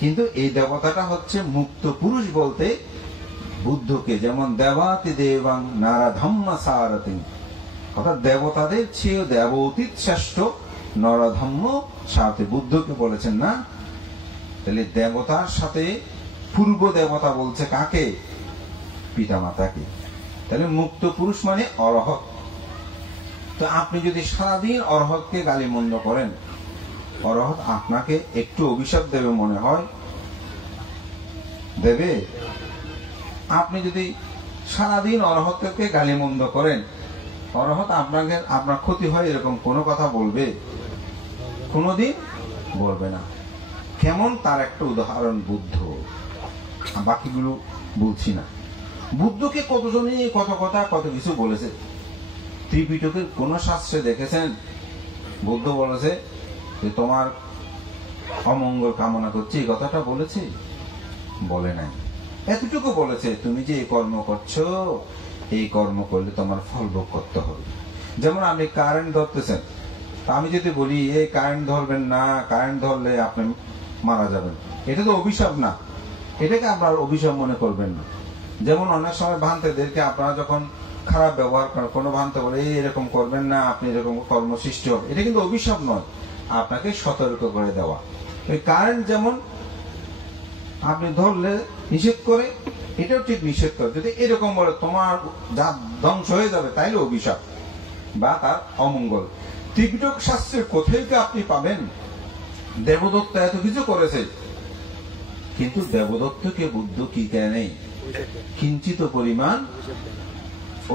কিন্তু এই দেবতাটা হচ্ছে মুক্ত পুরুষ। বলতে বুদ্ধকে যেমন দেবাতি দেবাং নারাধম্ম সারতি, অর্থাৎ দেবতাদের চেয়ে দেবতীত শ্রেষ্ঠ নরধম্ম সারতি, বুদ্ধকে বলেছেন না। তাহলে দেবতার সাথে পূর্ব দেবতা বলছে কাকে, পিতামাতাকে। তাহলে মুক্ত পুরুষ মানে অরহত। তো আপনি যদি সারাদিন অরহতকে গালিমন্দ করেন, অরহত আপনাকে একটু অভিশাপ দেবে মনে হয়, দেবে? আপনি যদি সারাদিন অরহতকে গালিমন্দ করেন, অরহত আপনার ক্ষতি হয় এরকম কোনো কথা বলবে? কোনোদিন বলবে না। কেমন, তার একটা উদাহরণ বুদ্ধ, বাকিগুলো বলছি না। বুদ্ধকে কতজনই কত কথা কত কিছু বলেছে। ত্রিপিটকের কোন শাস্ত্রে দেখেছেন বুদ্ধ বলেছে যে তোমার অমঙ্গল কামনা করছি, এই কথাটা বলেছে? বলে নাই। এতটুকু বলেছে, তুমি যে এই কর্ম করছো, এই কর্ম করলে তোমার ফল ভোগ করতে হবে। যেমন আপনি কারেন্ট ধরতেছেন, তা আমি যদি বলি এই কারেন্ট ধরবেন না, কারেন্ট ধরলে আপনি মারা যাবেন, এটা তো অভিশাপ না, এটাকে আপনার অভিশাপ মনে করবেন না। যেমন অনেক সময় ভান্তেদেরকে আপনারা যখন খারাপ ব্যবহার করেন, কোনো ভান্তে বলে এরকম করবেন না, আপনি এরকম কর্ম সৃষ্টি হবে, এটা কিন্তু অভিশাপ নয়, আপনাকে সতর্ক করে দেওয়া। ওই কারেন্ট যেমন আপনি ধরলে নিষেধ করে, এটাও ঠিক নিষেধ করে। যদি এরকম বলে তোমার যা ধ্বংস হয়ে যাবে, তাইলে অভিশাপ বা তার অমঙ্গল। ত্রিপিটক শাস্ত্রের কোথায় আপনি পাবেন? দেবদত্ত এত কিছু করেছে, কিন্তু দেবদত্তকে বুদ্ধ কি কেনে, কিঞ্চিত পরিমাণ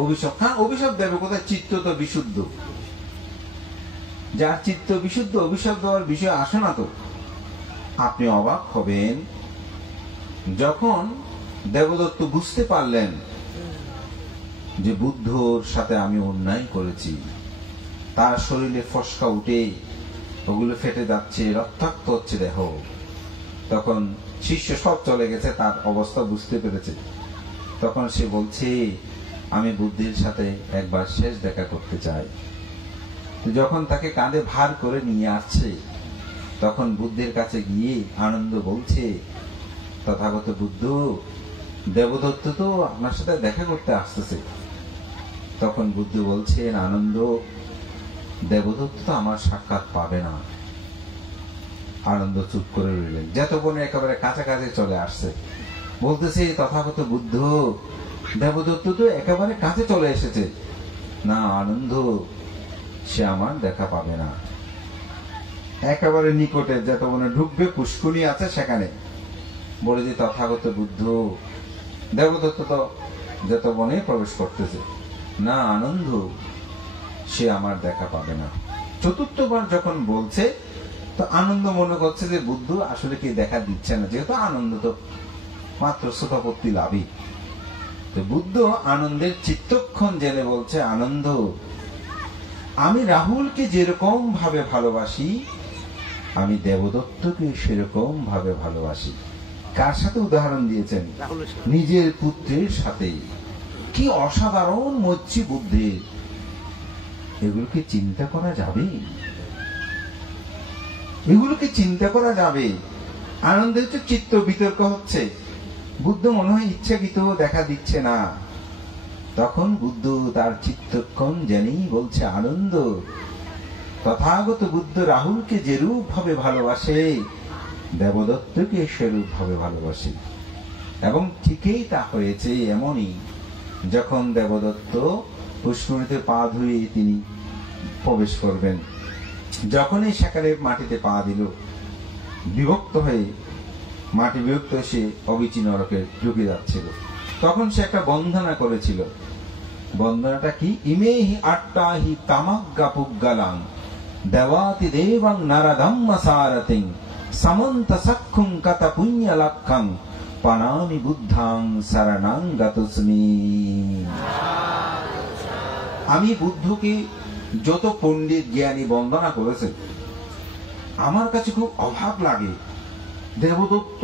অভিশাপ। হ্যাঁ, অভিশাপ দেবে কোথায়? চিত্ত তো বিশুদ্ধ, যার চিত্ত বিশুদ্ধ, অভিশাপ দেওয়ার বিষয় আসে না। তো আপনি অবাক হবেন যখন দেবদত্ত বুঝতে পারলেন যে বুদ্ধর সাথে আমি অন্যায় করেছি, তার শরীরে ফসকা উঠে ওগুলো ফেটে যাচ্ছে, রক্তাক্ত হচ্ছে দেহ, তখন শিষ্য সব চলে গেছে, তার অবস্থা বুঝতে পেরেছে। তখন সে বলছে আমি বুদ্ধির সাথে একবার শেষ দেখা করতে চাই। যখন তাকে কাঁধে ভার করে নিয়ে আসছে, তখন বুদ্ধের কাছে গিয়ে আনন্দ বলছে, তথাগত বুদ্ধ, দেবদত্ত তো আপনার সাথে দেখা করতে আসতেছে। তখন বুদ্ধ বলছেন, আনন্দ, দেবদত্ত তো আমার সাক্ষাৎ পাবে না, আনন্দ চুপ করে রইলেন। যেতক্ষণে একেবারে কাছাকাছি চলে আসছে, বলতেছে তথাগত বুদ্ধ, দেবদত্ত তো একেবারে কাছে চলে এসেছে। না আনন্দ, সে আমার দেখা পাবে না। একেবারে নিকটে যেতক্ষণে ঢুকবে, পুষ্কুনি আছে সেখানে, বলে যে তথাগত বুদ্ধ, দেবদত্ত তো যেতক্ষণে প্রবেশ করতেছে, না আনন্দ, সে আমার দেখা পাবে না। চতুর্থবার যখন বলছে, তো আনন্দ মনে করছে যে বুদ্ধ আসলে কি দেখা দিচ্ছে না, যেহেতু আনন্দ তো মাত্র শ্রোতাপত্তি লাভই। তো বুদ্ধ আনন্দের চিত্তক্ষণ জেনে বলছে, আনন্দ, আমি রাহুলকে যেরকম ভাবে ভালোবাসি, আমি দেবদত্তকে সেরকম ভাবে ভালোবাসি। কার সাথে উদাহরণ দিয়েছেন? নিজের পুত্রের সাথে। কি অসাধারণ মৈত্রী বুদ্ধির! এগুলোকে চিন্তা করা যাবে? এগুলোকে চিন্তা করা যাবে? আনন্দের তো চিত্ত বিতর্ক হচ্ছে, বুদ্ধ মনে হয় ইচ্ছাকৃত দেখা দিচ্ছে না। তখন বুদ্ধ তার চিত্তক্ষণ জেনেই বলছে, আনন্দ, তথাগত বুদ্ধ রাহুলকে যেরূপ ভাবে ভালোবাসে, দেবদত্তকে সেরূপ ভাবে ভালোবাসে। এবং ঠিকই তা হয়েছে। এমনই যখন দেবদত্ত পুষ্করিণীতে পা ধুয়ে তিনি প্রবেশ করবেন, যখনই সেখানে মাটিতে পা দিল, বিভক্ত হয়ে মাটি বিভক্ত সে অবিচি নরকে ঢুকে যাচ্ছিল, তখন সে একটা বন্দনা করেছিল। বন্দনাটা কি? ইমেহি আট্টাহি তামাগ্গা পুগ্গালাং দেবাতি দেবাং নারদম্মা সারতিং সমন্ত সক্ষুং কত পুণ্য লক্ষং পানামি বুদ্ধাং শরণাং গতস্মি। আমি বুদ্ধকে যত পণ্ডিত জ্ঞানী বন্দনা করেছে, আমার কাছে খুব অভাব লাগে। দেবদত্ত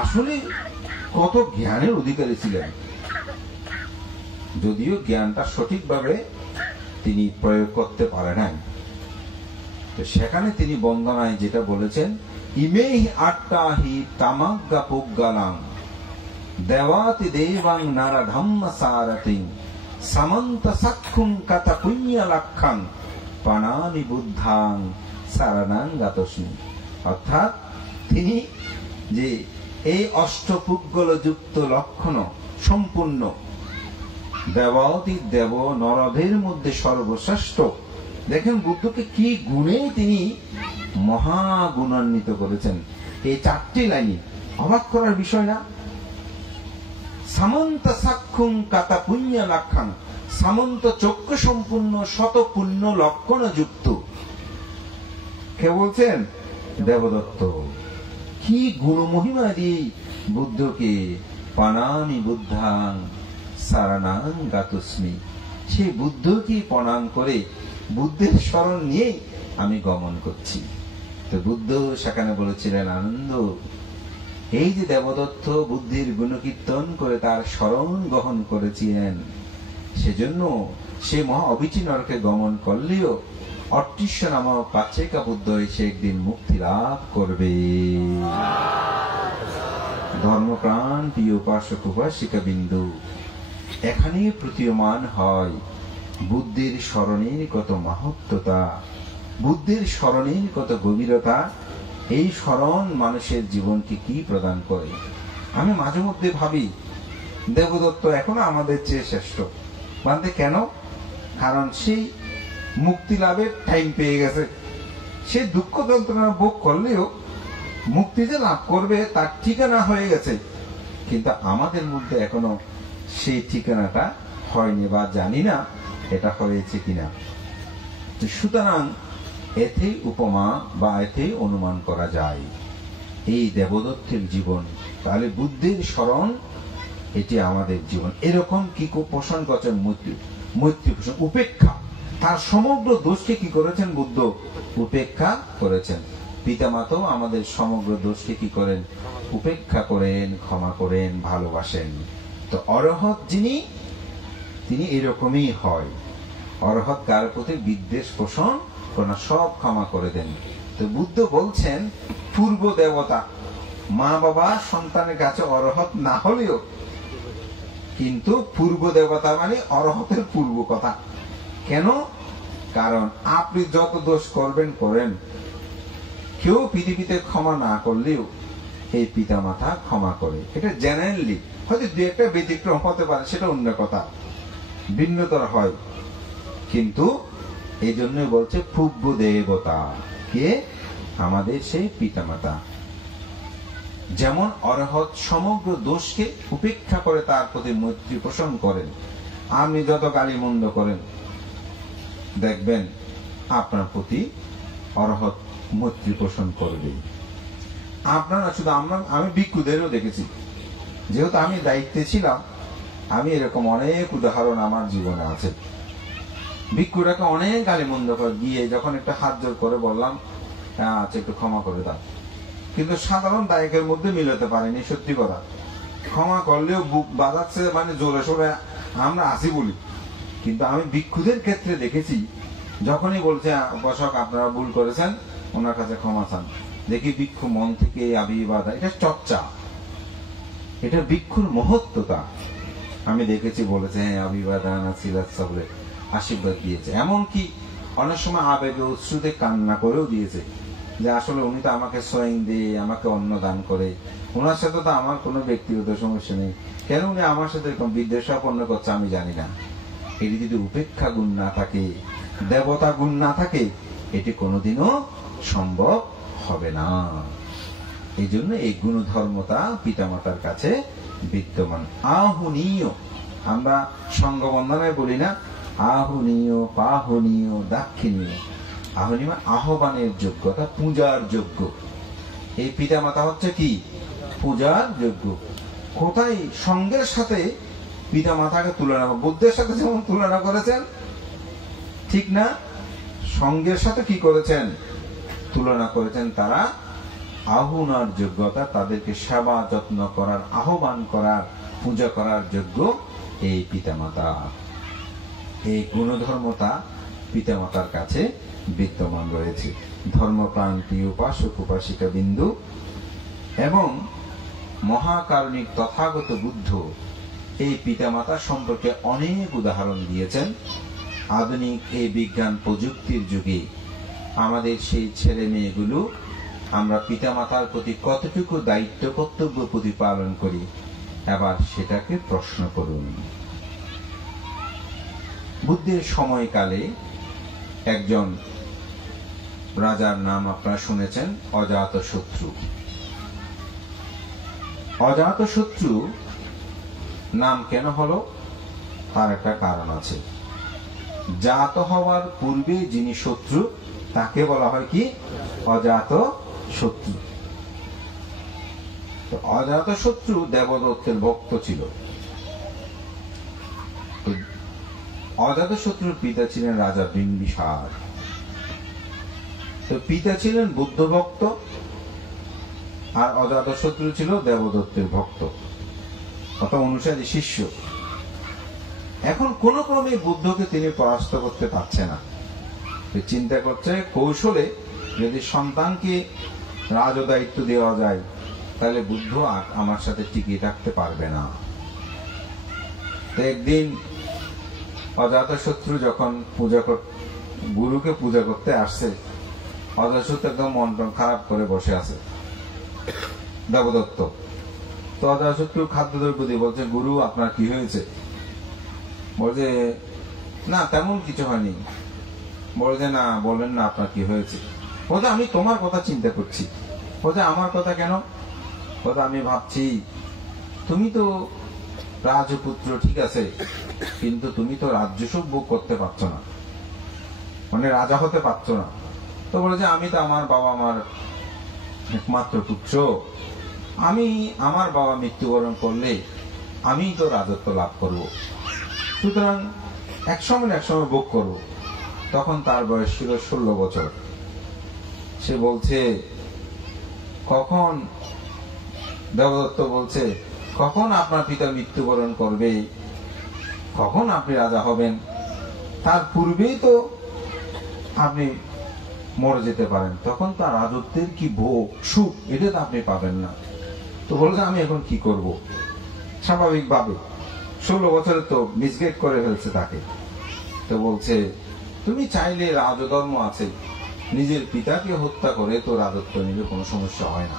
আসলে কত জ্ঞানের অধিকারী ছিলেন, যদিও জ্ঞানটা সঠিকভাবে তিনি প্রয়োগ করতে পারে নাই। তো সেখানে তিনি বন্দনায় যেটা বলেছেন, ইমেহি আট্টাহি তামাগ্গা পুগ্গালাং দেবাতি দেবাং নারধম্ম সারতিং সমন্ত সক্ষুং কত পুণ্য লক্ষং পানামি বুদ্ধাং শরণাং গতস্মি। অর্থাৎ তিনি যে এই অষ্টপুগ্গল যুক্ত লক্ষণ সম্পূর্ণ দেবাতি দেব নরদের মধ্যে সর্বশ্রেষ্ঠ। দেখেন বুদ্ধকে কি গুণে তিনি মহাগুণান্বিত করেছেন। এই চারটি লাইনে অবাক করার বিষয় না? সামন্ত সাক্ষুং কাতা পুণ্য লক্ষণ, সামন্ত চক্ষু সম্পূর্ণ শত পুণ্য লক্ষণ যুক্ত। কে বলছেন? দেবদত্ত। কি গুণ মহিমা দিয়ে বুদ্ধকে পানামি বুদ্ধাং শরণাং গতস্মি, সেই বুদ্ধকে প্রণাম করে বুদ্ধের শরণ নিয়ে আমি গমন করছি। তো বুদ্ধ সেখানে বলেছিলেন, আনন্দ, এই যে দেবদত্ত বুদ্ধির গুণকীর্তন করে তার শরণ গ্রহণ করেছিলেন, সেজন্য সে মহা অবিচি নরকে গমন করলেও অট্টিষ্য নামক পাচ্ছেকা বুদ্ধ সে একদিন মুক্তি লাভ করবে। ধর্মপ্রাণ প্রিয় উপাসক উপাসিকা বিন্দু, এখানে প্রতীয়মান হয় বুদ্ধের স্মরণের কত মাহাত্ম্যতা, বুদ্ধের স্মরণের কত গভীরতা। এই স্মরণ মানুষের জীবনকে কি প্রদান করে। আমি মাঝে মধ্যে ভাবি, দেবদত্ত এখনো আমাদের চেয়ে শ্রেষ্ঠ। বলতে কেন? কারণ সেই মুক্তি লাভের টাইম পেয়ে গেছে। সে দুঃখ যন্ত্রণা ভোগ করলেও মুক্তি যে লাভ করবে তার ঠিকানা হয়ে গেছে, কিন্তু আমাদের মধ্যে এখনো সেই ঠিকানাটা হয়নি, বা জানি না এটা হয়েছে কিনা। সুতরাং এতে উপমা বা এতে অনুমান করা যায় এই দেবদত্তের জীবন। তাহলে বুদ্ধের স্মরণ এটি আমাদের জীবন। এরকম কি পোষণ করছেন? মৈত্রী পোষণ, উপেক্ষা। তার সমগ্র দোষকে কি করেছেন বুদ্ধ? উপেক্ষা করেছেন। পিতামাতাও আমাদের সমগ্র দোষকে কি করেন? উপেক্ষা করেন, ক্ষমা করেন, ভালোবাসেন। তো অরহৎ যিনি, তিনি এরকমই হয়। অরহৎ কার প্রতি বিদ্বেষ পোষণ করেন, সব ক্ষমা করে দেন। তো বুদ্ধ বলছেন, পূর্ব দেবতা মা বাবা সন্তানের কাছে অরহৎ না হলেও, কিন্তু পূর্ব দেবতা মানে অরহতের পূর্ব কথা। কেন? কারণ আপনি যত দোষ করবেন করেন, কেউ পৃথিবীতে ক্ষমা না করলেও এই পিতামাতা ক্ষমা করে। এটা জেনারেলি, হয়তো দু একটা ব্যতিক্রম হতে পারে, সেটা অন্য কথা, ভিন্নতর হয়, কিন্তু এই জন্যই বলছে পূজ্য দেবতা কে, আমাদের সেই পিতামাতা। যেমন অরহৎ সমগ্র দোষকে উপেক্ষা করে তার প্রতি মৈত্রী পোষণ করেন। আপনি যত গালি মন্দ করেন, দেখবেন আপনার প্রতি অরহৎ মৈত্রী পোষণ করবে। আপনারা শুধু আমি ভিক্ষুদেরও দেখেছি, যেহেতু আমি দায়িত্বে ছিলাম, আমি এরকম অনেক উদাহরণ আমার জীবনে আছে। ভিক্ষুটাকে অনেক গালি মন্দ করে গিয়ে যখন একটা হাত জোর করে বললাম, আচ্ছা একটু ক্ষমা করে দাও, কিন্তু সাধারণ দায়কের মধ্যে মিলাতে পারেনি, সত্যি কথা। ক্ষমা করলেও বুক বাজাচ্ছে, মানে জোরে সোরে আমরা আসি বলি, কিন্তু আমি ভিক্ষুদের ক্ষেত্রে দেখেছি, যখনই বলছে উপাসক আপনারা ভুল করেছেন, ওনার কাছে ক্ষমা চান, দেখি ভিক্ষু মন থেকে আবির্বাদ, এটা চর্চা, এটা ভিক্ষুর মহত্বতা আমি দেখেছি। বলেছে হ্যাঁ আবির্বাদান সিলাচ্ছা বলে আশীর্বাদ দিয়েছে, এমনকি অনেক সময় আবেগে উৎসুতে কান্না করেও দিয়েছে, যে আসলে উনি তো আমাকে স্বয়ং দিয়ে আমাকে অন্ন দান করে, ওনার সাথে তো আমার কোনো ব্যক্তিগত সমস্যা নেই, কেন উনি আমার সাথে এরকম বিদ্বেষাপন্ন করছে আমি জানি না। এটি যদি উপেক্ষা গুণ না থাকে, দেবতা গুণ না থাকে, এটি কোনোদিনও সম্ভব হবে না। এই জন্য এই গুণধর্মতা পিতামাতার কাছে বিদ্যমান। আহুনীয়, আমরা সংঘবন্ধনায় বলি না, আহুনীয়, পাহুনীয়, দাক্ষিণীয়। আহুনীয় আহ্বানের যোগ্যতা, পূজার যোগ্য। এই পিতামাতা হচ্ছে কি? পূজার যোগ্য। কোথায় সঙ্গের সাথে পিতামাতাকে তুলনা, বুদ্ধের সাথে যেমন তুলনা করেছেন, ঠিক না? সঙ্গের সাথে কি করেছেন? তুলনা করেছেন। তারা আহুনার যোগ্যতা, তাদেরকে সেবা যত্ন করার, আহ্বান করার, পূজা করার যোগ্য এই পিতামাতা। এই গুণধর্মতা পিতামাতার কাছে বিদ্যমান রয়েছে। ধর্মপ্রান্তি উপাসক উপাসিকা বিন্দু এবং মহাকারণিক তথাগত বুদ্ধ এই পিতামাতা সম্পর্কে অনেক উদাহরণ দিয়েছেন। আধুনিক এই বিজ্ঞান প্রযুক্তির যুগে আমাদের সেই ছেলে মেয়েগুলো আমরা পিতামাতার প্রতি কতটুকু দায়িত্ব কর্তব্য প্রতিপালন করি, এবার সেটাকে প্রশ্ন করুন। বুদ্ধের সময়কালে একজন রাজার নাম আপনারা শুনেছেন, অজাতশত্রু। অজাতশত্রু নাম কেন হলো, তার একটা কারণ আছে। জাত হওয়ার পূর্বে যিনি শত্রু, তাকে বলা হয় কি? অজাতশত্রু। অজাতশত্রু দেবদত্তের ভক্ত ছিল। অজাতশত্রুর পিতা ছিলেন রাজা বিম্বিসার। তো পিতা ছিলেন বুদ্ধ ভক্ত, আর অজাতশত্রু ছিল দেবদত্তের ভক্ত, অর্থাৎ অনুসারী শিষ্য। এখন কোন ক্রমে বুদ্ধকে তিনি পরাস্ত করতে পারছে না। চিন্তা করছে কৌশলে যদি সন্তানকে রাজ দায়িত্ব দেওয়া যায়, তাহলে বুদ্ধ আমার সাথে টিকিয়ে থাকতে পারবে না। তো একদিন অজাতশত্রু যখন গুরুকে পূজা করতে আসছে, অজাতশত্রু একদম মন খারাপ করে বসে আছে দেবদত্ত। তো অজাতশত্রু খাদ্যদ্রব্য দিয়ে বলছে, গুরু আপনার কি হয়েছে? বলছে না তেমন কিছু হয়নি। বলছে না, বলেন না আপনার কি হয়েছে। বলছে আমি তোমার কথা চিন্তা করছি। বলছে আমার কথা কেন? বলছে আমি ভাবছি তুমি তো রাজপুত্র, ঠিক আছে, কিন্তু তুমি তো রাজ্যসুখ ভোগ করতে পারছো না, মানে রাজা হতে পারছো না। তো বলেছে আমি তো আমার বাবা মার একমাত্র পুত্র, আমার বাবা মৃত্যুবরণ করলে আমি তো রাজত্ব লাভ করব, সুতরাং একসময় ভোগ করব। তখন তার বয়স ছিল 16 বছর। সে বলছে কখন, দেবদত্ত বলছে কখন আপনার পিতা মৃত্যুবরণ করবে, কখন আপনি রাজা হবেন, তার পূর্বেই তো আপনি মরে যেতে পারেন, তখন তার রাজত্বের কি ভোগ সুখ, এটা তো আপনি পাবেন না। তো বলছে আমি এখন কি করব? স্বাভাবিকভাবে 16 বছরে তো মিসগেট করে ফেলছে তাকে। তো বলছে তুমি চাইলে রাজধর্ম আছে, নিজের পিতাকে হত্যা করে তো রাজত্ব নিলে কোনো সমস্যা হয় না।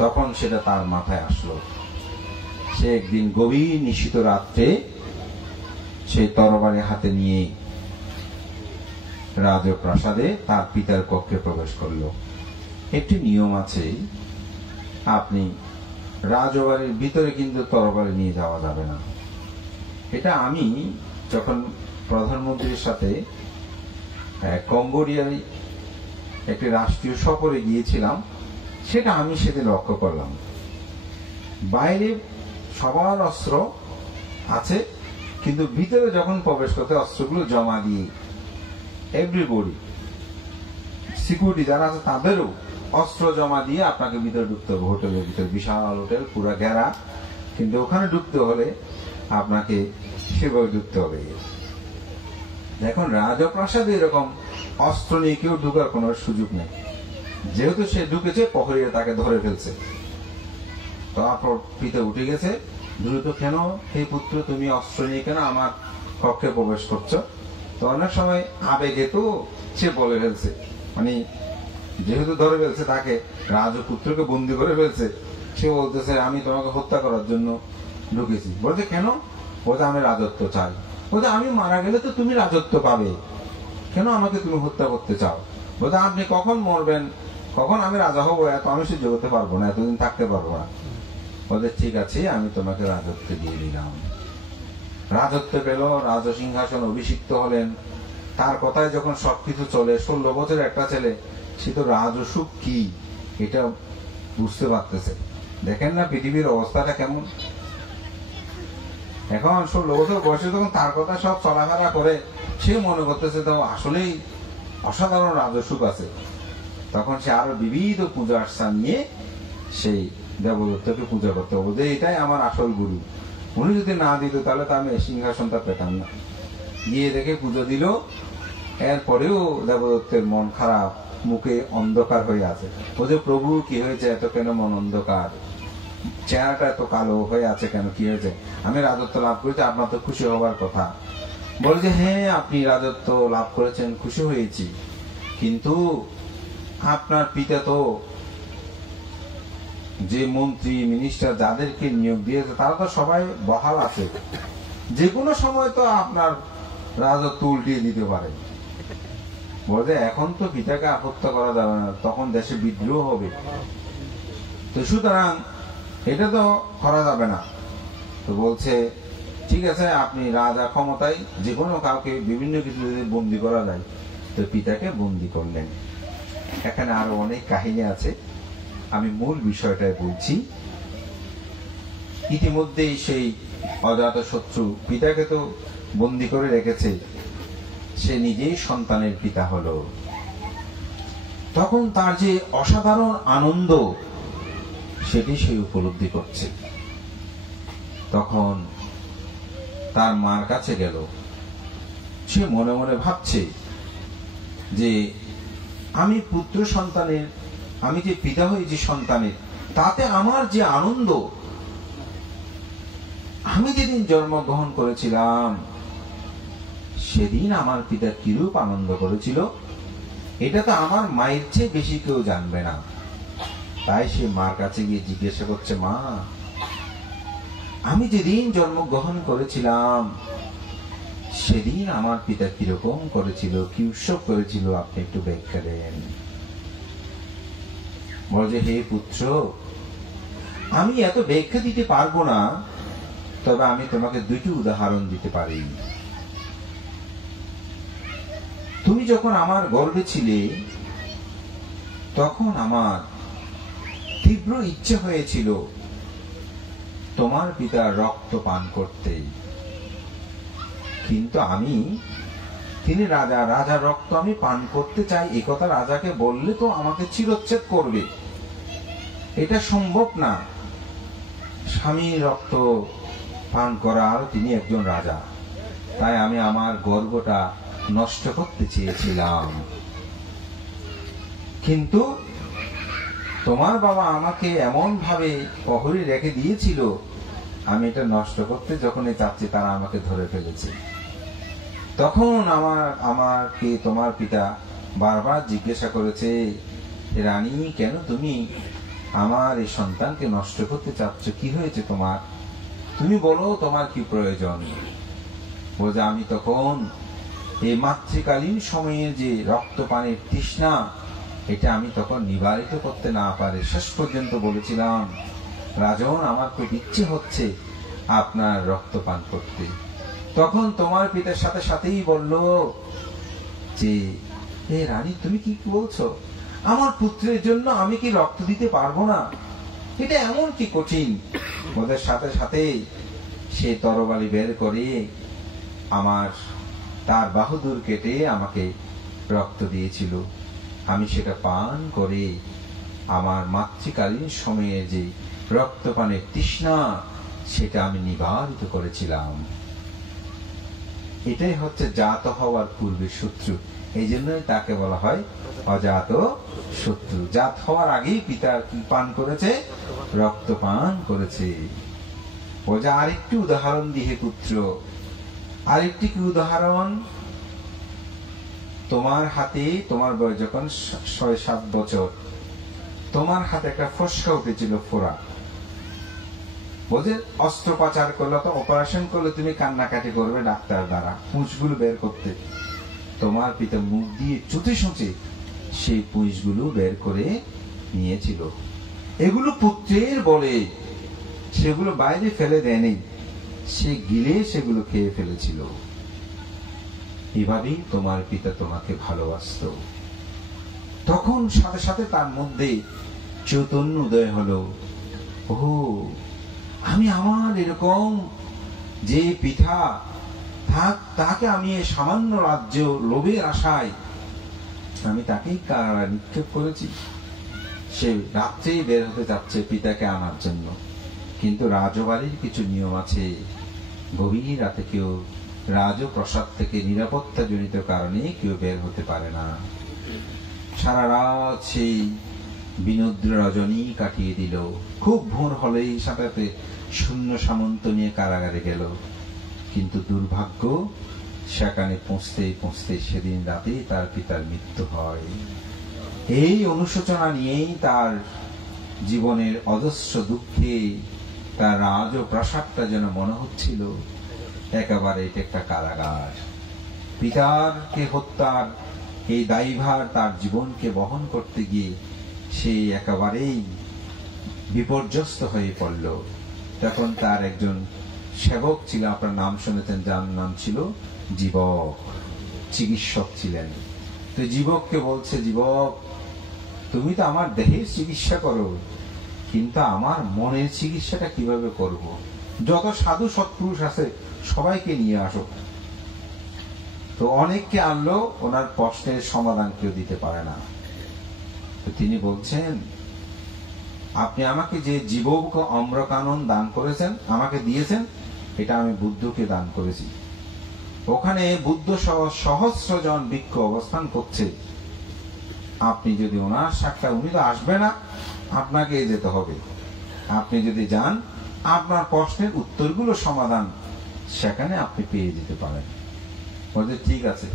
তখন সেটা তার মাথায় আসলো। সে একদিন গভীর নিশীথ রাত্রে সে তরবারি হাতে নিয়ে রাজপ্রাসাদে তার পিতার কক্ষে প্রবেশ করলো। একটি নিয়ম আছে, আপনি রাজবাড়ির ভিতরে কিন্তু তরবারি নিয়ে যাওয়া যাবে না। এটা আমি যখন প্রধানমন্ত্রীর সাথে কম্বোডিয়ায় একটি রাষ্ট্রীয় সফরে গিয়েছিলাম, সেটা আমি সেদিন লক্ষ্য করলাম। বাইরে সবার অস্ত্র আছে, কিন্তু ভিতরে যখন প্রবেশ করতে অস্ত্রগুলো জমা দিয়ে এভরিবডি সিকিউরিটি যারা আছে তাদেরও অস্ত্র জমা দিয়ে আপনাকে ভিতরে ঢুকতে হবে। হোটেলের ভিতরে বিশাল হোটেল, পুরো ঘেরা, কিন্তু ওখানে ঢুকতে হলে আপনাকে সেভাবে ঢুকতে হবে। এখন রাজপ্রাসাদে এরকম অস্ত্র নিয়ে কেউ ঢুকার কোনো সুযোগ নেই। যেহেতু সে ঢুকেছে, প্রহরীরা তাকে ধরে ফেলছে। তারপর পিতা উঠে গেছে, দ্রুত, কেন হে পুত্র তুমি অস্ত্র নিয়ে কেন আমার কক্ষে প্রবেশ করছো? তো অনেক সময় আবেগে তো সে বলে ফেলছে, মানে যেহেতু ধরে ফেলছে তাকে, রাজপুত্রকে বন্দি করে ফেলছে, সে বলতেছে আমি তোমাকে হত্যা করার জন্য ঢুকেছি। বলছে কেন? বলছে আমি রাজত্ব চাই। বলছে আমি মারা গেলে তো তুমি রাজত্ব পাবে, কেন আমাকে তুমি হত্যা করতে চাও? বলছে আপনি কখন মরবেন, কখন আমি রাজা হবো, এত আমি সহ্য করতে পারবো না, এতদিন থাকতে পারবো না। বলছে ঠিক আছে, আমি তোমাকে রাজত্ব দিয়ে দিলাম। রাজত্ব পেল, রাজসিংহাসন অভিষিক্ত হলেন। তার কথায় যখন সবকিছু চলে, 16 বছরের একটা ছেলে, সে তো রাজসুখ কি এটা বুঝতে পারতেছে। দেখেন না পৃথিবীর অবস্থাটা কেমন। এখন 16 বছর বয়সে তখন তার কথা সব চলাফেরা করে, সে মনে করতেছে তো আসলেই অসাধারণ রাজসুখ আছে। তখন সে আরো বিবিধ পূজা আর্চা নিয়ে সেই দেবদত্তকে পূজা করতে হবে, যে এটাই আমার আসল গুরু। উনি যদি না দিত তাহলে তো আমি সিংহাসনটা পেতাম না। গিয়ে দেখে পুজো দিল, এরপরেও দেবদত্তের মন খারাপ, মুখে অন্ধকার হয়ে আছে। বলছে প্রভু কি হয়েছে, এত কেন মন অন্ধকার, চেহারাটা এত কালো হয়ে আছে কেন, কি হয়েছে? আমি রাজত্ব লাভ করেছি, আপনার তো খুশি হবার কথা। বলে যে হ্যাঁ আপনি রাজত্ব লাভ করেছেন, খুশি হয়েছি, কিন্তু আপনার পিতা তো যে মন্ত্রী মিনিস্টার যাদেরকে নিয়োগ দিয়েছে তারা তো সবাই বহাল আছে, যে কোনো সময় তো আপনার রাজত্ব উল্টিয়ে দিতে পারে। বলছে এখন তো পিতাকে হত্যা করা যাবে না, তখন দেশে বিদ্রোহ হবে, তো সুতরাং এটা তো করা যাবে না। তো বলছে ঠিক আছে, আপনি রাজা ক্ষমতায় যে কোনো কাউকে বিভিন্ন কিছু যদি বন্দি করা যায়, তো পিতাকে বন্দি করলেন। এখানে আরো অনেক কাহিনী আছে, আমি মূল বিষয়টাই বলছি। ইতিমধ্যেই সেই অজাতশত্রু পিতাকে তো বন্দি করে রেখেছে, সে নিজেই সন্তানের পিতা হলো। তখন তার যে অসাধারণ আনন্দ সেটি সে উপলব্ধি করছে। তখন তার মার কাছে গেল, সে মনে মনে ভাবছে যে আমি পুত্র সন্তানের, আমি যে পিতা হয়েছি সন্তানের, তাতে আমার যে আনন্দ, আমি যেদিন জন্মগ্রহণ করেছিলাম সেদিন আমার পিতা কিরূপ আনন্দ করেছিল, এটা তো আমার মায়ের চেয়ে বেশি কেউ জানবে না। তাই সে মার কাছে গিয়ে জিজ্ঞাসা করছে, মা আমি যেদিন জন্মগ্রহণ করেছিলাম সেদিন আমার পিতা কিরকম করেছিল, কি উৎসব করেছিল, আপনি একটু ব্যাখ্যা দেন। বলছে হে পুত্র, আমি এত ব্যাখ্যা দিতে পারবো না, তবে আমি তোমাকে দুটি উদাহরণ দিতে পারি। তুমি যখন আমার গর্ভে ছিলে তখন আমার তীব্র ইচ্ছে হয়েছিল তোমার পিতার রক্ত পান করতে, কিন্তু আমি, তিনি রাজা, রাজার রক্ত আমি পান করতে চাই এ কথা রাজাকে বললে তো আমাকে চিরচ্ছেদ করবে, এটা সম্ভব না। স্বামীর রক্ত পান করার তিনি একজন রাজা, তাই আমি আমার গর্বটা নষ্ট করতে চেয়েছিলাম, কিন্তু তোমার বাবা আমাকে এমন ভাবে প্রহরী রেখে দিয়েছিল, আমি এটা নষ্ট করতে যখনই চাচ্ছি তারা আমাকে ধরে ফেলেছে। তখন আমাকে তোমার পিতা বারবার জিজ্ঞাসা করেছে, রানী কেন তুমি আমার এই সন্তানকে নষ্ট করতে চাচ্ছ? কি হয়েছে তোমার? তুমি বলো তোমার কি প্রয়োজন। বলছে, আমি তখন এই মাতৃকালীন সময়ে যে রক্তপানের তৃষ্ণা, এটা আমি তখন নিবারিত করতে না পারে শেষ পর্যন্ত বলেছিলাম, রাজন আমার খুব ইচ্ছে হচ্ছে আপনার রক্তপান করতে। তখন তোমার পিতার সাথে সাথেই বলল যে, হে রানী তুমি কি বলছো? আমার পুত্রের জন্য আমি কি রক্ত দিতে পারবো না? এটা এমন কি কঠিন? ওদের সাথে সাথে সে তরবারি বের করে তার বাহুদুর কেটে আমাকে রক্ত দিয়েছিল। আমি সেটা পান করে আমার মাতৃকালীন সময়ে যে রক্তপানের তৃষ্ণা, সেটা আমি নিবারিত করেছিলাম। এটাই হচ্ছে জাত হওয়ার পূর্বের শত্রু। এই জন্যই তাকে বলা হয় অজাত শত্রু। জাত হওয়ার আগেই পিতা কি পান করেছে? রক্ত পান করেছে। ওজা আরেকটি উদাহরণ দিয়ে পুত্র, আরেকটি কি উদাহরণ? তোমার হাতে, তোমার বয়স যখন 6-7 বছর, তোমার হাতে একটা ফোসকা উঠেছিল, ফোড়া। বলছে অস্ত্রোপচার করলে তো, অপারেশন করলে তুমি কান্নাকাটি করবে ডাক্তার দ্বারা পুঁজগুলো বের করতে। তোমার পিতা মুখ দিয়ে চুচে সুচে সেই পুঁজগুলো বের করে নিয়েছিল। এগুলো পুত্রের বলে, সেগুলো বাইরে ফেলে দেয়নি, সে গিলে সেগুলো খেয়ে ফেলেছিল। এভাবেই তোমার পিতা তোমাকে ভালোবাসত। তখন সাথে সাথে তার মধ্যে চৈতন্য উদয় হলো, ও আমি আমার এরকম যে পিতা তাকে আমি সামান্য রাজ্য লোভের আশায় আমি তাকেই কারাগারে নিক্ষেপ করেছি। সে রাত্রেই বের হতে যাচ্ছে পিতাকে আনার জন্য, কিন্তু রাজবাড়ির কিছু নিয়ম আছে, গভীর রাতে কেউ রাজপ্রাসাদ থেকে নিরাপত্তা জনিত কারণে কেউ বের হতে পারে না। সারা রাত সেই বিনোদ্র রজনী কাটিয়ে দিল। খুব ভোর হলেই সাথে শূন্য সামন্ত নিয়ে কারাগারে গেল, কিন্তু দুর্ভাগ্য সেখানে পৌঁছতে পৌঁছতে সেদিন রাতে তার পিতার মৃত্যু হয়। এই অনুশোচনা নিয়েই তার জীবনের অজস্র দুঃখে তার রাজপ্রাসাদটা যেন মনে হচ্ছিল একেবারে এটা একটা কারাগার। পিতারকে হত্যার এই দায়ভার তার জীবনকে বহন করতে গিয়ে সে একেবারেই বিপর্যস্ত হয়ে পড়ল। তখন তার একজন সেবক ছিল, আপনার নাম শুনেছেন, যার নাম ছিল জীবক, চিকিৎসক ছিলেন। তো জীবককে বলছে, জীবক তুমি তো আমার দেহের চিকিৎসা করো, কিন্তু আমার মনের চিকিৎসাটা কিভাবে করব? যত সাধু সৎপুরুষ আছে সবাইকে নিয়ে আসো। তো অনেককে আনলো, ওনার প্রশ্নের সমাধান কেউ দিতে পারে না। তো তিনি বলছেন, আপনি আমাকে যে জীবক অম্রকানন দান করেছেন, আমাকে দিয়েছেন, এটা আমি বুদ্ধকে দান করেছি। ওখানে বুদ্ধ সহস্র জন ভিক্ষু অবস্থান করছে। আপনি যদি ওনার সাক্ষাৎ, উনি তো আসবে না, আপনাকে যেতে হবে। আপনি যদি যান, আপনার প্রশ্নের উত্তরগুলো সমাধান সেখানে আপনি পেয়ে যেতে পারেন। বলছে ঠিক আছে।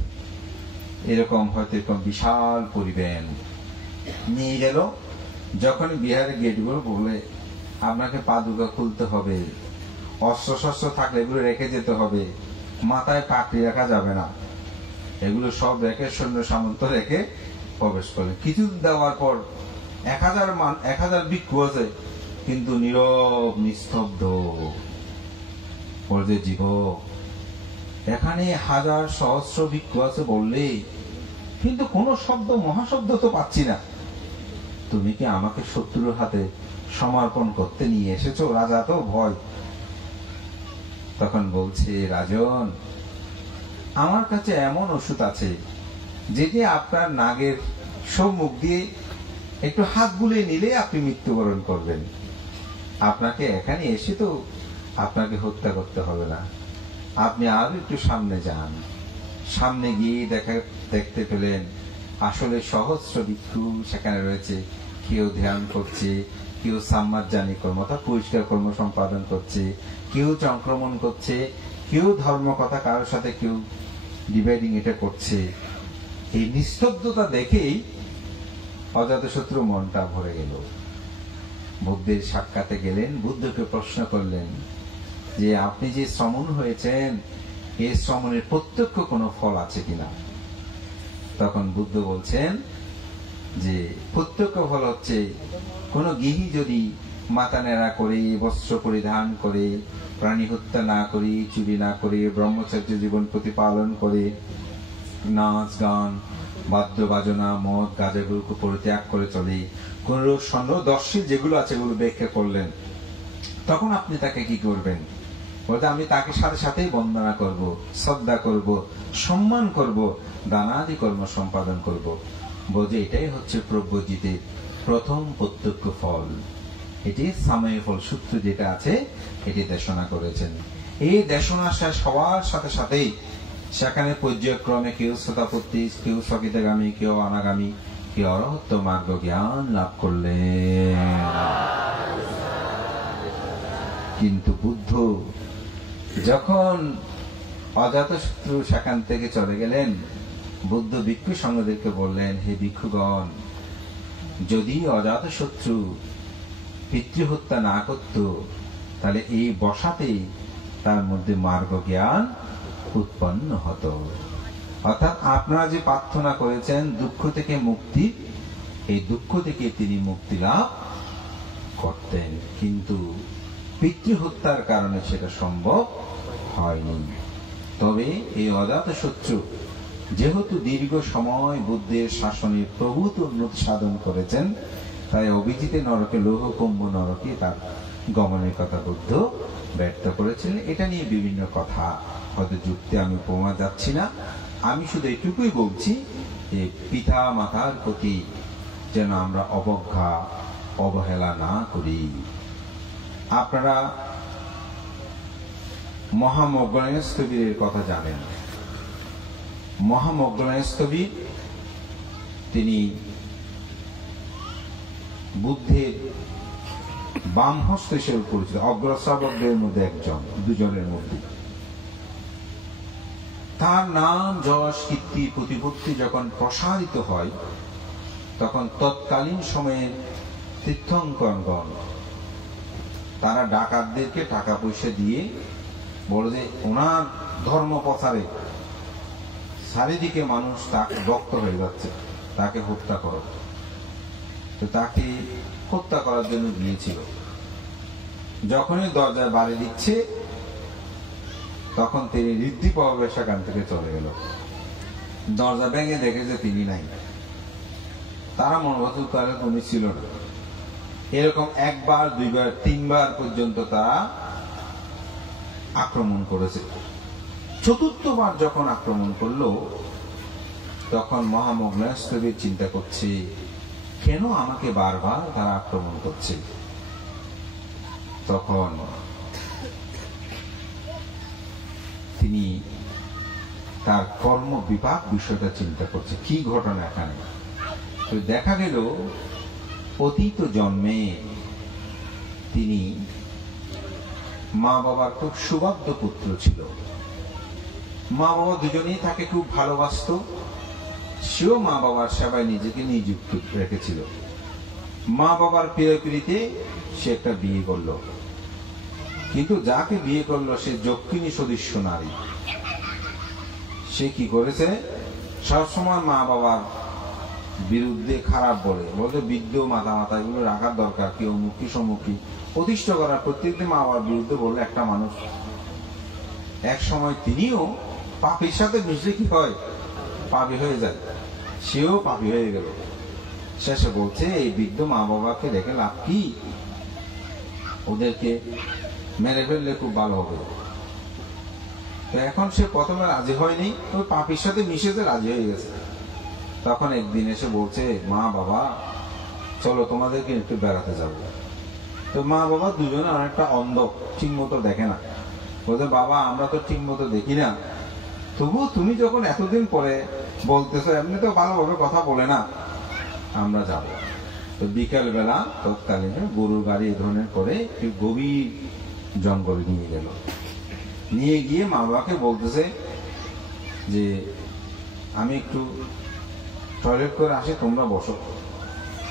এরকম হয়তো এরকম বিশাল পরিবেন নিয়ে গেল। যখন বিহারের গেটগুলো বললে আপনাকে পাদুকা খুলতে হবে, অস্ত্র শস্ত্র থাকলে এগুলো রেখে যেতে হবে, মাথায় পাকড়ি রাখা যাবে না, এগুলো সব রেখে সৈন্য সামন্ত রেখে প্রবেশ করলেন। কিছু দেওয়ার পর 1000 ভিক্ষু আছে, কিন্তু নীরব নিস্তব্ধ। বলছে জীবক, এখানে 1000 সহস্র ভিক্ষু আছে বললে, কিন্তু কোন শব্দ মহাশব্দ তো পাচ্ছি না। তুমি কি আমাকে শত্রুর হাতে সমর্পণ করতে নিয়ে এসেছো? রাজা তো ভয়। তখন বলছে, রাজন আমার কাছে এমন ওষুধ আছে যেটি আপনার নাগের সম্মুখ দিয়ে একটু হাত বুলিয়ে নিলে আপনি মৃত্যুবরণ করবেন। আপনাকে এখানে এসে তো আপনাকে হত্যা করতে হবে না, আপনি আরো একটু সামনে যান। সামনে গিয়ে দেখতে পেলেন আসলে সহস্র ভিক্ষু সেখানে রয়েছে। কেউ ধ্যান করছে, কেউ সাম্মাজ্জানি কর্ম অর্থাৎ পরিষ্কার কর্ম সম্পাদন করছে, কেউ সংক্রমণ করছে, কেউ ধর্ম কথা কারোর সাথে কেউ ডিবেটিং এটা করছে। এই নিস্তব্ধতা দেখেই অজাতশত্রু মনটা ভরে গেল। বুদ্ধের সাক্ষাতে গেলেন, বুদ্ধকে প্রশ্ন করলেন যে আপনি যে শ্রমণ হয়েছেন, এই শ্রমণের প্রত্যক্ষ কোনো ফল আছে কিনা? তখন বুদ্ধ বলছেন যে প্রত্যক্ষ ফল হচ্ছে, কোন গৃহী যদি মাথা নেড়া করে, বস্ত্র পরিধান করে, প্রাণী হত্যা না করে, চুরি না করে, ব্রহ্মচর্য জীবন প্রতিপালন করে, নাচ গান বাদ্য বাজনা মদ গাঁজাগুলোকে পরিত্যাগ করে চলে, কোন দর্শী যেগুলো আছে এগুলো ব্যাখ্যা করলেন, তখন আপনি তাকে কি করবেন? বলতে আমি তাকে সাথে সাথেই বন্দনা করব, শ্রদ্ধা করব, সম্মান করব, দানাদি কর্ম সম্পাদন করব। বোঝে এটাই হচ্ছে প্রব্রজিতের প্রথম প্রত্যক্ষ ফল। এটি সাময়িক ফল সূত্র যেটা আছে এটি দেশনা করেছেন। এই দেশনা শেষ হওয়ার সাথে সাথেই সেখানে পর্যায়ক্রমে কেউ শ্রোতাপত্তি, কেউ সকিতাগামী, কেউ অনাগামী, কেউ অরহত্য মার্গ জ্ঞান লাভ করলেন। কিন্তু বুদ্ধ যখন অজাতশত্রু সেখান থেকে চলে গেলেন, বুদ্ধ ভিক্ষু সঙ্গদেরকে বললেন, হে ভিক্ষুগণ, যদি অজাতশত্রু পিতৃহত্যা না করত, তাহলে এই বসাতেই তার মধ্যে মার্গ জ্ঞান উৎপন্ন হতো। অর্থাৎ আপনারা যে প্রার্থনা করেছেন দুঃখ থেকে মুক্তি, এই দুঃখ থেকে তিনি মুক্তি লাভ করতেন, কিন্তু পিতৃহত্যার কারণে সেটা সম্ভব হয়নি। তবে এই অজাতশত্রু যেহেতু দীর্ঘ সময় বুদ্ধের শাসনে প্রভূত উন্নতি সাধন করেছেন, তাই অভিজিতে নরকে লৌহকুম্ভ নরকে তার গমনের কথা বুদ্ধ ব্যর্থ করেছিলেন। এটা নিয়ে বিভিন্ন কথা, হয়তো যুক্তি আমি উপমা যাচ্ছি না, আমি শুধু এটুকুই বলছি যে পিতা মাতার প্রতি যেন আমরা অবজ্ঞা অবহেলা না করি। আপনারা মহামগ্গলায়স্তবীরের কথা জানেন। মহামগ্গলায়স্তবীর তিনি বুদ্ধের বাম হস্ত হিসেবে পরিচিত, অগ্রশ্রাবকদের মধ্যে একজন, দুজনের মধ্যে। তার নাম যশ কীর্তি প্রতিপত্তি যখন প্রসারিত হয়, তখন তৎকালীন সময়ে তীর্থঙ্করগণ তারা ডাকাতদেরকে টাকা পয়সা দিয়ে বলে যে ওনার ধর্ম প্রচারে চারিদিকে মানুষ তাকে ভক্ত হয়ে যাচ্ছে, তাকে হত্যা করো। তো তাকে হত্যা করার জন্য গিয়েছিল। যখনই দরজায় বাড়ি দিচ্ছে, তখন তিনি ঋদ্ধিপ্রভাবে সেখান থেকে চলে গেল। দরজা ভেঙে দেখে যে তিনি নাই। তারা মনোভাব তারা উনি ছিল না। এরকম একবার, দুইবার, তিনবার পর্যন্ত তারা আক্রমণ করেছে। চতুর্থবার যখন আক্রমণ করলো, তখন মহামগ্গলায়স্তবীর চিন্তা করছে, কেন আমাকে বারবার তারা আক্রমণ করছে? তখন তিনি তার কর্ম বিপাক বিষয়টা চিন্তা করছে, কি ঘটনা এখানে। তো দেখা গেল অতীত জন্মে তিনি মা বাবার খুব সুবাদ্য পুত্র ছিল। মা বাবা দুজনেই তাকে খুব ভালোবাসত। সেও মা বাবার সেবায় নিজেকে নিযুক্ত রেখেছিল। মা বাবার প্রিয়প্রীতে সে একটা বিয়ে করলো, কিন্তু যাকে বিয়ে করলো সে যক্ষিণী সদৃশ্য নারী। সে কি করেছে, সবসময় মা বাবার বিরুদ্ধে খারাপ বলতে বৃদ্ধ মাথা মাথা এগুলো রাখার দরকার, কি অমুখী সম্মুখী প্রতিষ্ঠ করার, প্রত্যেকদিন মা বাবার বিরুদ্ধে বললে একটা মানুষ। এক সময় তিনিও পাপীর সাথে মিশলে কি হয়, পাপী হয়ে যায়। সেও পাপী হয়ে গেল। শেষে বলছে, এই বৃদ্ধ মা বাবাকে রেখে লাভ কি, ওদেরকে মেরে ফেললে খুব ভালো হবে। তো এখন সে প্রথমে রাজি হয়নি, ওই পাপীর সাথে মিশেতে রাজি হয়ে গেছে। তখন একদিন এসে বলছে, মা বাবা চলো তোমাদেরকে একটু বেড়াতে যাব। তো মা বাবা দুজনে অনেকটা অন্ধ, ঠিক মতো দেখে না। বলছে, বাবা আমরা তো ঠিক মতো দেখি না, তবুও তুমি যখন এতদিন পরে বলতেছো, এমনি তো ভালোভাবে কথা বলে না, আমরা যাব। তো বিকেল বেলা তৎকালীন গরুর গাড়ি এ ধরনের করে গভীর জঙ্গলে নিয়ে গেল। নিয়ে গিয়ে মা বাবাকে বলতেছে যে আমি একটু টয়লেট করে আসি, তোমরা বসো।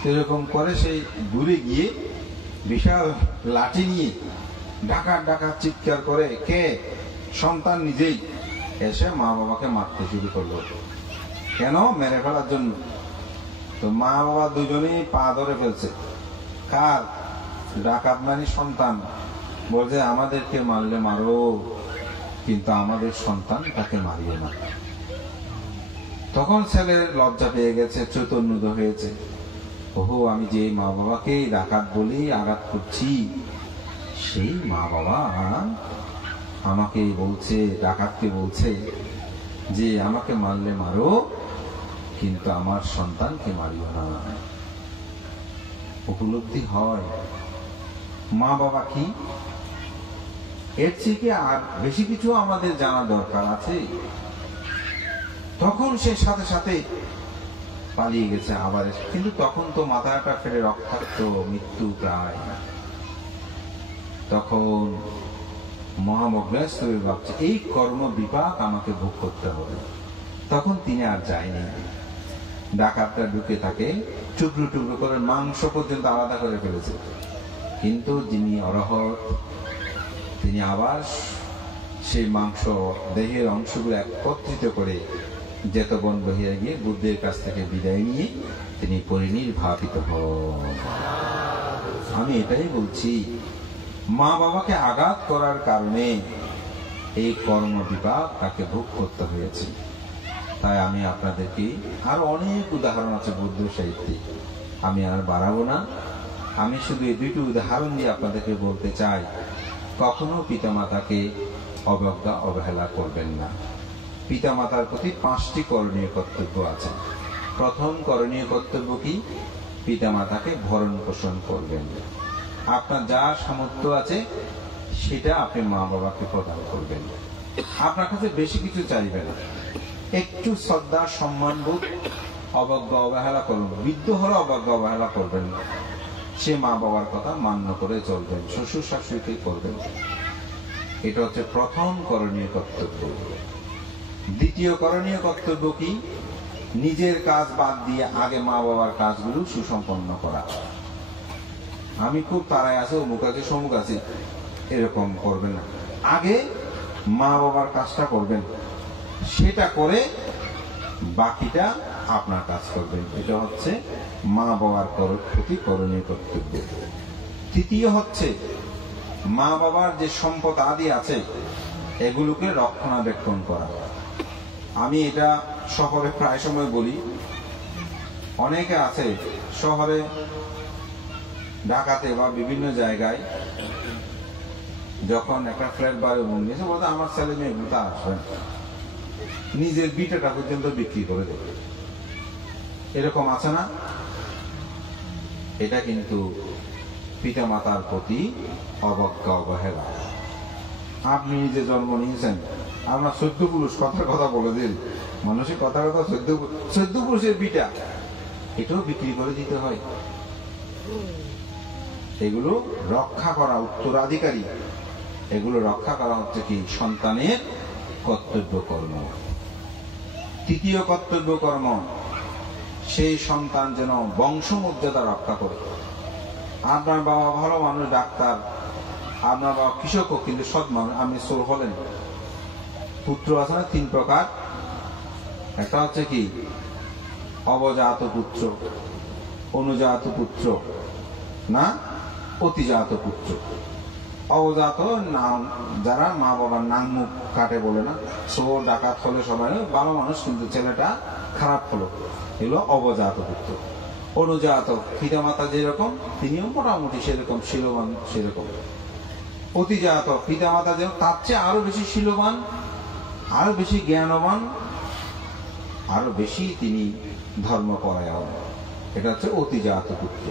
এরকম করে সেই দূরে গিয়ে বিশাল লাঠি নিয়ে ডাকাত ডাকাত চিৎকার করে, কে? সন্তান নিজেই এসে মা বাবাকে মারতে শুরু করলো। কেন? মেরে ফেলার জন্য। তো মা বাবা দুজনেই পা ধরে ফেলছে। কার? ডাকাত মানে সন্তান। বলছে আমাদেরকে মারলে মারো, কিন্তু আমাদের সন্তান তাকে মারিও না। তখন ছেলের লজ্জা পেয়ে গেছে, চৈতন্যত হয়েছে, ওহো, আমি যে মা বাবাকে ডাকাত বলি আঘাত করছি, সেই মা বাবা আমাকে বলছে, ডাকাতকে বলছে যে আমাকে মারলে মারো, কিন্তু আমার সন্তানকে মারিও না। উপলব্ধি হয় মা বাবা কি। এর থেকে আর বেশি কিছু আমাদের জানা দরকার আছে। তখন সে সাথে সাথে পালিয়ে গেছে আবার, কিন্তু তখন তো মাথাটা ফেলে রক্তাক্ত, মৃত্যু প্রায়। তখন মহামগ্নেশ্বরী ভাবছে এই কর্ম বিপাক আমাকে ভোগ করতে হবে। তখন তিনি আর যায়নি। ডাকাতটা ঢুকে থাকে, টুকরো টুকরো করে মাংস পর্যন্ত আলাদা করে ফেলেছে। কিন্তু যিনি অরহত, তিনি আবার সেই মাংস দেহের অংশগুলো একত্রিত করে জেতবন বহিয়া গিয়ে বুদ্ধের কাছ থেকে বিদায় নিয়ে তিনি পরিনির্বাপিত হন। আমি এটাই বলছি, মা বাবাকে আঘাত করার কারণে এই কর্ম বিপাক তাকে ভোগ করতে হয়েছে। তাই আমি আপনাদেরকে আরো অনেক উদাহরণ আছে বুদ্ধ সাহিত্যে, আমি আর বাড়াবো না। আমি শুধু এই দুইটি উদাহরণ দিয়ে আপনাদেরকে বলতে চাই, কখনো পিতামাতাকে অবজ্ঞা অবহেলা করবেন না। পিতামাতার প্রতি 5টি করণীয় কর্তব্য আছে। প্রথম করণীয় কর্তব্য কি? পিতামাতাকে ভরণ পোষণ করবেন। আপনার যা সামর্থ্য আছে সেটা আপনি মা বাবাকে প্রদান করবেন। আপনার কাছে বেশি কিছু চাইবেন না, একটু শ্রদ্ধা সম্মান বোধ, অবজ্ঞা অবহেলা করুন। বৃদ্ধ হলে অবজ্ঞা অবহেলা করবেন না, সে মা বাবার কথা মান্য করে চলবেন, শ্বশুর শাশুড়িকে করবেন। এটা হচ্ছে প্রথম করণীয় কর্তব্য। দ্বিতীয় করণীয় কর্তব্য কি? নিজের কাজ বাদ দিয়ে আগে মা বাবার কাজগুলো সুসম্পন্ন করা। আমি খুব তাড়ায় আছে, অমুক আছে সমুক আছে, এরকম করবেন না। আগে মা বাবার কাজটা করবেন, সেটা করে বাকিটা আপনার কাজ করবেন। এটা হচ্ছে মা বাবার প্রতি করণীয় কর্তব্য। তৃতীয় হচ্ছে মা বাবার যে সম্পদ আদি আছে এগুলোকে রক্ষণাবেক্ষণ করা। আমি এটা শহরে প্রায় সময় বলি, অনেকে আছে শহরে, ঢাকাতে বা বিভিন্ন জায়গায় যখন একটা ফ্ল্যাট বাড়ি নিয়েছে, বলতে আমার ছেলে মেয়েগুলো তা আসবেন, নিজের বিটাটা পর্যন্ত বিক্রি করে দেবে। এরকম আছে না? এটা কিন্তু পিতা মাতার প্রতি অবজ্ঞা অবহেলা। আপনি নিজে জন্ম নিয়েছেন, আপনার 14 পুরুষ কথার কথা বলে দিন, মানুষের কথার কথা 14 পুরুষের বিটা, এটাও বিক্রি করে দিতে হয়। এগুলো রক্ষা করা, উত্তরাধিকারী, এগুলো রক্ষা করা হচ্ছে কি সন্তানের কর্তব্য কর্ম। তৃতীয় কর্তব্য কর্ম, সেই সন্তান যেন বংশমর্যাদা রক্ষা করে। আপনার বাবা ভালো মানুষ, ডাক্তার, আপনার বাবা কৃষক, কিন্তু সৎ মানুষ, আপনি চোর হলেন। পুত্র আছে না 3 প্রকার, একটা হচ্ছে কি অবজাত পুত্র, অনুজাত পুত্র, না অতিজাত পুত্র। অবজাত নাম, যারা মা বাবার নাম মুখ কাটে বলে না, চোর ডাকাত হলে সবাই ভালো মানুষ কিন্তু ছেলেটা খারাপ হলো, এগুলো অবজাত পুত্র। অনুজাত, পিতামাতা যেরকম তিনিও মোটামুটি সেরকম শীলবান, সেরকম। অতিজাত, পিতামাতা যেন তার চেয়ে আরো বেশি শীলবান, আরো বেশি জ্ঞানবান, আরো বেশি তিনি ধর্মপরায়ণ, এটা হচ্ছে অতিজাত পুত্র।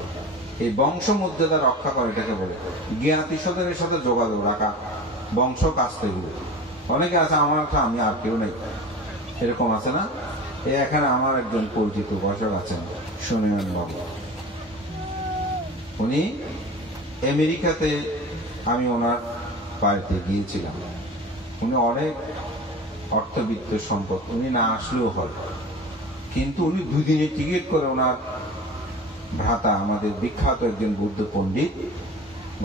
এই বংশ মর্যাদা রক্ষা করে এটাকে বলে। জ্ঞাতিসদের সাথে যোগাযোগ রাখা, বংশ কাজতে গুলো। অনেকে আছে আমার আমি আর কেউ নেই, এরকম আছে না? এখানে আমার একজন পরিচিত বয়সক আছেন, সুনিয়ন বাবু। উনি আমেরিকাতে, আমি ওনার বাড়িতে গিয়েছিলাম। উনি অনেক অর্থবিত্ত সম্পদ, উনি না আসলেও হয়। কিন্তু উনি 2 দিনের টিকিট করে ওনার ভ্রাতা, আমাদের বিখ্যাত একজন বুদ্ধ পণ্ডিত,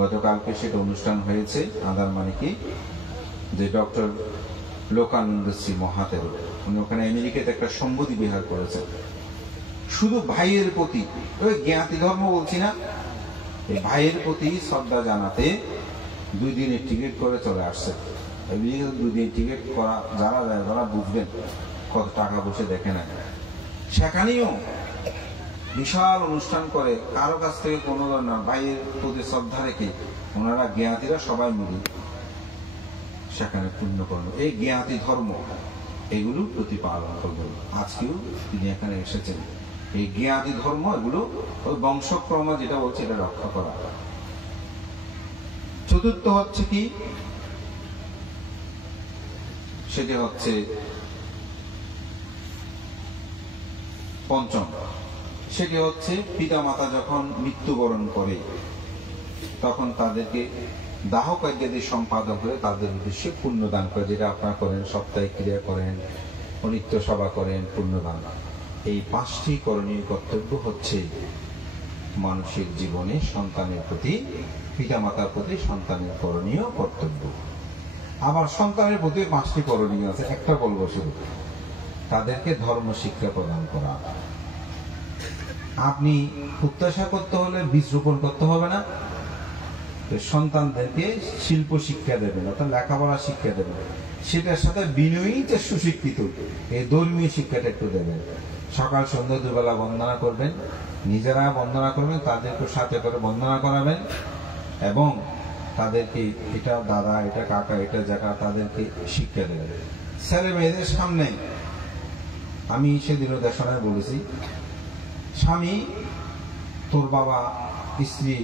গতকালকে সেটা অনুষ্ঠান হয়েছে আন্দারমানিকে, যে ডক্টর লোকানন্দ শ্রী মহাতের, উনি ওখানে আমেরিকাতে একটা সম্বোধি বিহার করেছেন শুধু ভাইয়ের প্রতি। ওই জ্ঞাতি ধর্ম বলছি না, এই ভাইয়ের প্রতি শ্রদ্ধা জানাতে 2 দিনের টিকিট করে চলে আসছে। 2 দিনের টিকিট করা যারা যায় তারা বুঝবেন কত টাকা বসে দেখে না। সেখানেও বিশাল অনুষ্ঠান করে, কারো কাছ থেকে কোনো ধরনের ভাইয়ের প্রতি শ্রদ্ধা রেখে ওনারা জ্ঞাতিরা সবাই মিলে সেখানে পূর্ণ করেন। এই জ্ঞাতি ধর্ম এগুলো প্রতিপালন করবেন। আজকেও তিনি এখানে এসেছেন। এই জ্ঞাতি ধর্ম এগুলো ওই বংশক্রম যেটা বলছে এটা রক্ষা করা। চতুর্থ হচ্ছে কি, সেটা হচ্ছে পঞ্চম, সেটি হচ্ছে পিতা মাতা যখন মৃত্যুবরণ করে তখন তাদেরকে দাহ কার্যাদি সম্পাদন করে তাদের উদ্দেশ্যে পুণ্যদান করে, যেটা আপনারা করেন, সাপ্তাহিক ক্রিয়া করেন, নিত্য সভা করেন, পুণ্যদান। এই 5টি করণীয় কর্তব্য হচ্ছে মানুষের জীবনে সন্তানের প্রতি, পিতা মাতার প্রতি সন্তানের করণীয় কর্তব্য। আবার সন্তানের প্রতি 5টি করণীয় আছে, একটা বলবো শুধু, তাদেরকে ধর্ম শিক্ষা প্রদান করা। আপনি প্রত্যাশা করতে হলে বীজ রোপণ করতে হবে না, সন্তানদেরকে শিল্প শিক্ষা দেবেন, অর্থাৎ লেখাপড়া শিক্ষা দেবেন, সেটার সাথে বিনয়ী যে সুশিক্ষিত এই ধর্মীয় শিক্ষাটা একটু দেবেন। সকাল সন্ধ্যা 2 বেলা বন্দনা করবেন, নিজেরা বন্দনা করবেন, তাদেরকে সাথে করে বন্দনা করাবেন, এবং তাদেরকে এটা দাদা, এটা কাকা, এটা জ্যাঠা, তাদেরকে শিক্ষা দেবেন। ছেলে মেয়েদের সামনে আমি সেদিনও দেশনায় বলেছি, স্বামী, তোর বাবা, স্ত্রী,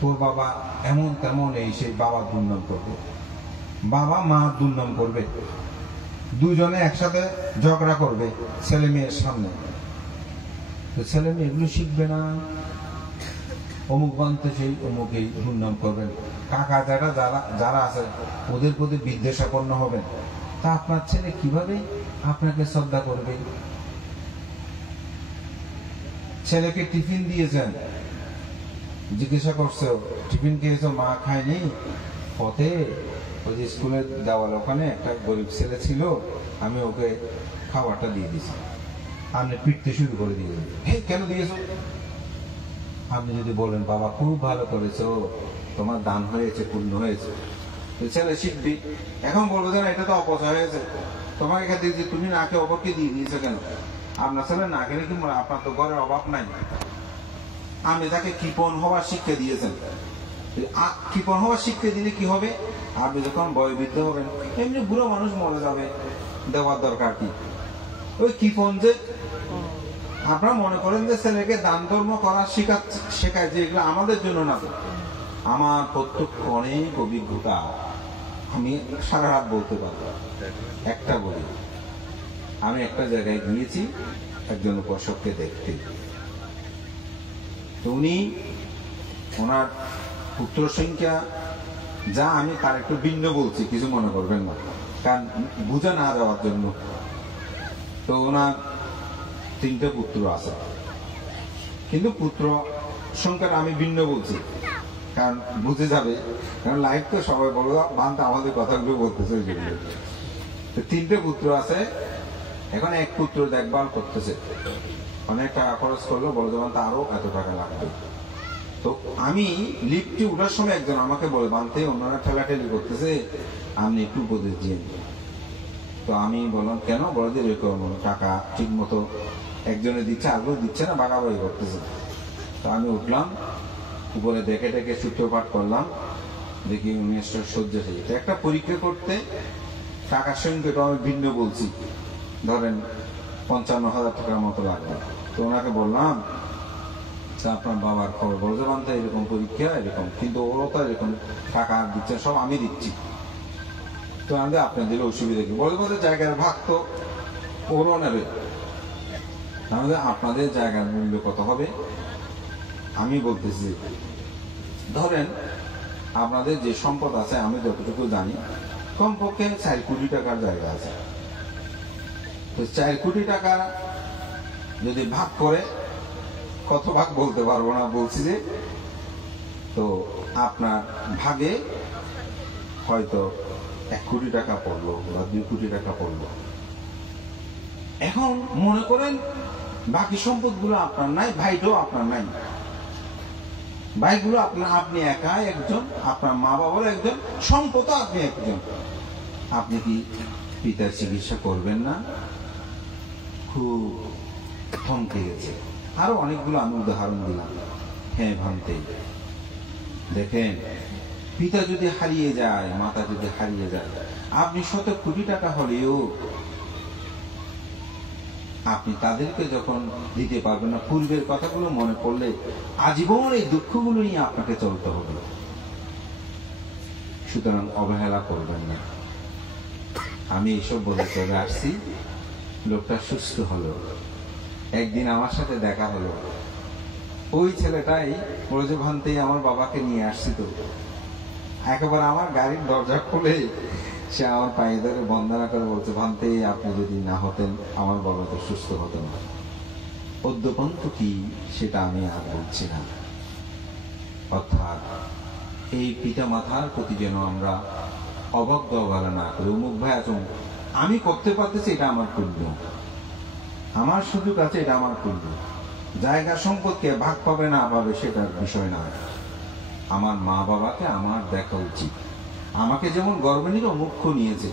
তোর বাবা এমন তেমন, এই সেই বাবা দুর্নাম করবে, বাবা মা দুর্নাম করবে, দুজনে একসাথে ঝগড়া করবে ছেলে মেয়ের সামনে। তো ছেলে মেয়ে এগুলো শিখবে না, অমুক বানতে সেই অমুকেই দুর্নাম করবেন, কাকা যারা যারা আছে ওদের প্রতি বিদ্বেষাপন্ন হবেন। তা আপনার ছেলে কিভাবে আপনাকে শ্রদ্ধা করবে? ছেলেকে টিফিন দিয়েছেন, জিজ্ঞাসা করছে টিফিন খেয়েছো? মা খায়নি। পথে ওই যে স্কুলে যাওয়ার ওখানে একটা গরিব ছেলে ছিল, আমি ওকে খাবারটা দিয়ে দিয়েছি। আপনি পিটতে শুরু করে দিয়েছেন, হ্যাঁ কেন দিয়েছো? আপনি যদি বলেন বাবা খুব ভালো করেছো, তোমার দান হয়েছে, পূর্ণ হয়েছে, ছেলে শিখবি। এখন বলবো যে এটা তো অপচয় হয়েছে, তোমাকে খেতে দিয়েছি, তুমি না খেয়ে অপরকে দিয়ে দিয়েছো কেন? আপনার ছেলে না খেলে কি আপনার তো ঘরের অভাব নাই? আপনি তাকে কৃপণ হওয়ার শিক্ষা দিয়েছেন। কৃপণ হওয়ার শিক্ষা দিলে কি হবে? আপনি যখন বয়োবৃদ্ধ হবেন, এমনি বুড়ো মানুষ মরে যাবে, দেওয়ার দরকার কি? ওই কৃপণ যে আপনারা মনে করেন যে ছেলেকে দান ধর্ম করার শেখায়, যে এগুলো আমাদের জন্য না। আমার প্রত্যক্ষ অনেক অভিজ্ঞতা, আমি সারা রাত বলতে পারবো। একটা বলি, আমি একটা জায়গায় গিয়েছি একজন উপাসককে দেখতে। তো উনি ওনার পুত্র সংখ্যা যা, আমি তার একটু ভিন্ন বলছি, কিছু মনে করবেন না, কারণ বুঝে না যাওয়ার জন্য। তো ওনার 3টে পুত্র আছে, কিন্তু পুত্র সংখ্যাটা আমি ভিন্ন বলছি, কারণ বুঝে যাবে, কারণ লাইফ তো সবাই বলো বান্ধব আমাদের কথাগুলো বলতেছে। 3টে পুত্র আছে। এখন এক পুত্র দেখভাল করতেছে, অনেক টাকা খরচ করলো, বলো যেমন তারও এত টাকা লাগবে। তো আমি লিফটে উঠার সময় একজন আমাকে বলে বানতে, অন্যরা ঠেলাঠেলি করতেছে, আপনি একটু উপদেশ দিয়ে। তো আমি বললাম কেন? বলে যে এরকম টাকা ঠিক মতো একজনে দিচ্ছে, আগ্রহ দিচ্ছে না, বাগাবাগি করতেছে। তো আমি উঠলাম, উপরে দেখে দেখে সূত্রপাঠ করলাম, দেখি 19টা শয্যাশায়ী। একটা পরীক্ষা করতে টাকার সংখ্যাটা আমি ভিন্ন বলছি, ধরেন 55,000 টাকার মতো লাগবে। তো ওনাকে বললাম আপনার বাবার খবর, বলতে বানতে এরকম পরীক্ষা এরকম, কিন্তু ওরও তো এরকম টাকা দিচ্ছে, সব আমি দিচ্ছি। তো আমি আপনার দিলে অসুবিধা কি? বলতে জায়গার ভাগ তো ওরও নেবে, তাহলে আপনাদের জায়গার মূল্য কত হবে? আমি বলতেছি ধরেন আপনাদের যে সম্পদ আছে, আমি যতটুকু জানি কমপক্ষে 4 কোটি টাকার জায়গা আছে। তো 4 কোটি টাকা যদি ভাগ করে, কত ভাগ বলতে পারবো না, বলছি যে তো আপনার ভাগে হয়তো 1 কোটি টাকা পড়লো বা 2 কোটি টাকা পড়লো। এখন মনে করেন বাকি সম্পদগুলো আপনার নাই, ভাইটাও আপনার নাই, ভাইগুলো আপনি একা একজন, আপনার মা বাবার একজন, সম্পদও আপনি একজন। আপনি কি পিতার চিকিৎসা করবেন না? খুব থমকে গেছে। আরো অনেকগুলো আমি উদাহরণ দিলাম। হ্যাঁ ভান্তে, দেখেন, পিতা যদি হারিয়ে যায়, মাতা যদি হারিয়ে যায়, আপনি 100 কোটি টাকা হলেও আপনি তাদেরকে যখন দিতে পারবেন না, পূর্বের কথাগুলো মনে পড়লে আজীবন এই দুঃখগুলো নিয়ে আপনাকে চলতে হবে। সুতরাং অবহেলা করবেন না। আমি এইসব বলে চলে আসছি। লোকটা সুস্থ হলো। একদিন আমার সাথে দেখা হলো। ওই ছেলেটাই ব্রজভান্তে আমার বাবাকে নিয়ে আসছি। তো একেবারে আমার গাড়ির দরজা খুলে সে আমার পায়ে ধরে বন্দনা করে বলছে, ভান্তে, আপনি যদি না হতেন আমার বাবা তো সুস্থ হতেন না। অদ্যপন্ত কি সেটা আমি আর বলছি না। অর্থাৎ এই পিতা মাতার প্রতি যেন আমরা অবজ্ঞা অবহেলা না করি। অমুক ভাই আচুন, আমি করতে পারতেছি, এটা আমার পুণ্য, আমার সুযোগ আছে, এটা আমার পুণ্য। জায়গা সম্পদকে ভাগ পাবে না পাবে সেটার বিষয় না। আমার মা বাবাকে আমার দেখা উচিত। আমাকে যেমন গর্বে নিল, মুখ্য নিয়েছে,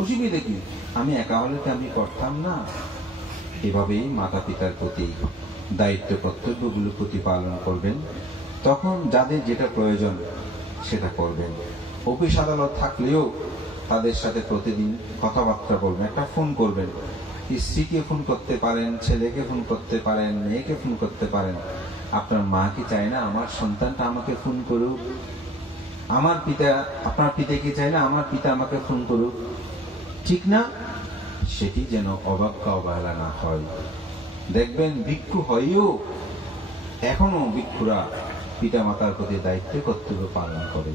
অসুবিধা কি? আমি একা হলে কি আমি করতাম না? এভাবেই মাতা পিতার প্রতি দায়িত্ব কর্তব্যগুলো প্রতিপালন করবেন। তখন যাদের যেটা প্রয়োজন সেটা করবেন। অফিস আদালত থাকলেও তাদের সাথে প্রতিদিন কথাবার্তা বলবেন। একটা ফোন করবেন, স্ত্রীকে ফোন করতে পারেন, ছেলেকে ফোন করতে পারেন, মেয়েকে ফোন করতে পারেন। আপনার মা কি চায় না আমার সন্তানটা আমাকে ফোন করুক? আমার পিতা, আপনার পিতা কি চায় না আমার পিতা আমাকে ফোন করুক? ঠিক না? সেটি যেন অবজ্ঞা অবহেলা না হয়। দেখবেন ভিক্ষু হয়েও এখনো ভিক্ষুরা পিতা মাতার প্রতি দায়িত্ব কর্তব্য পালন করে।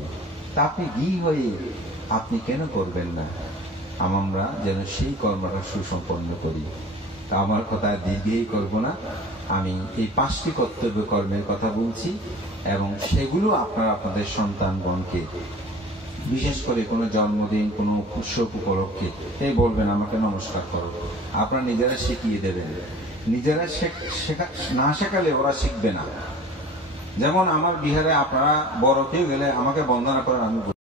তা আপনি গৃহী হয়ে আপনি কেন করবেন না? আমরা যেন সেই কর্মটা সুসম্পন্ন করি। তা আমার কথা দীর্ঘই করব না। আমি এই 5টি কর্তব্য কর্মের কথা বলছি এবং সেগুলো আপনারা আপনাদের সন্তানগণকে, বিশেষ করে কোনো জন্মদিন, কোনো উৎসব উপলক্ষে এই বলবেন আমাকে নমস্কার করো, আপনারা নিজেরা শিখিয়ে দেবেন। নিজেরা না শেখালে ওরা শিখবে না। যেমন আমার বিহারে আপনারা বড় কেউ গেলে আমাকে বন্দনা করেন, আমি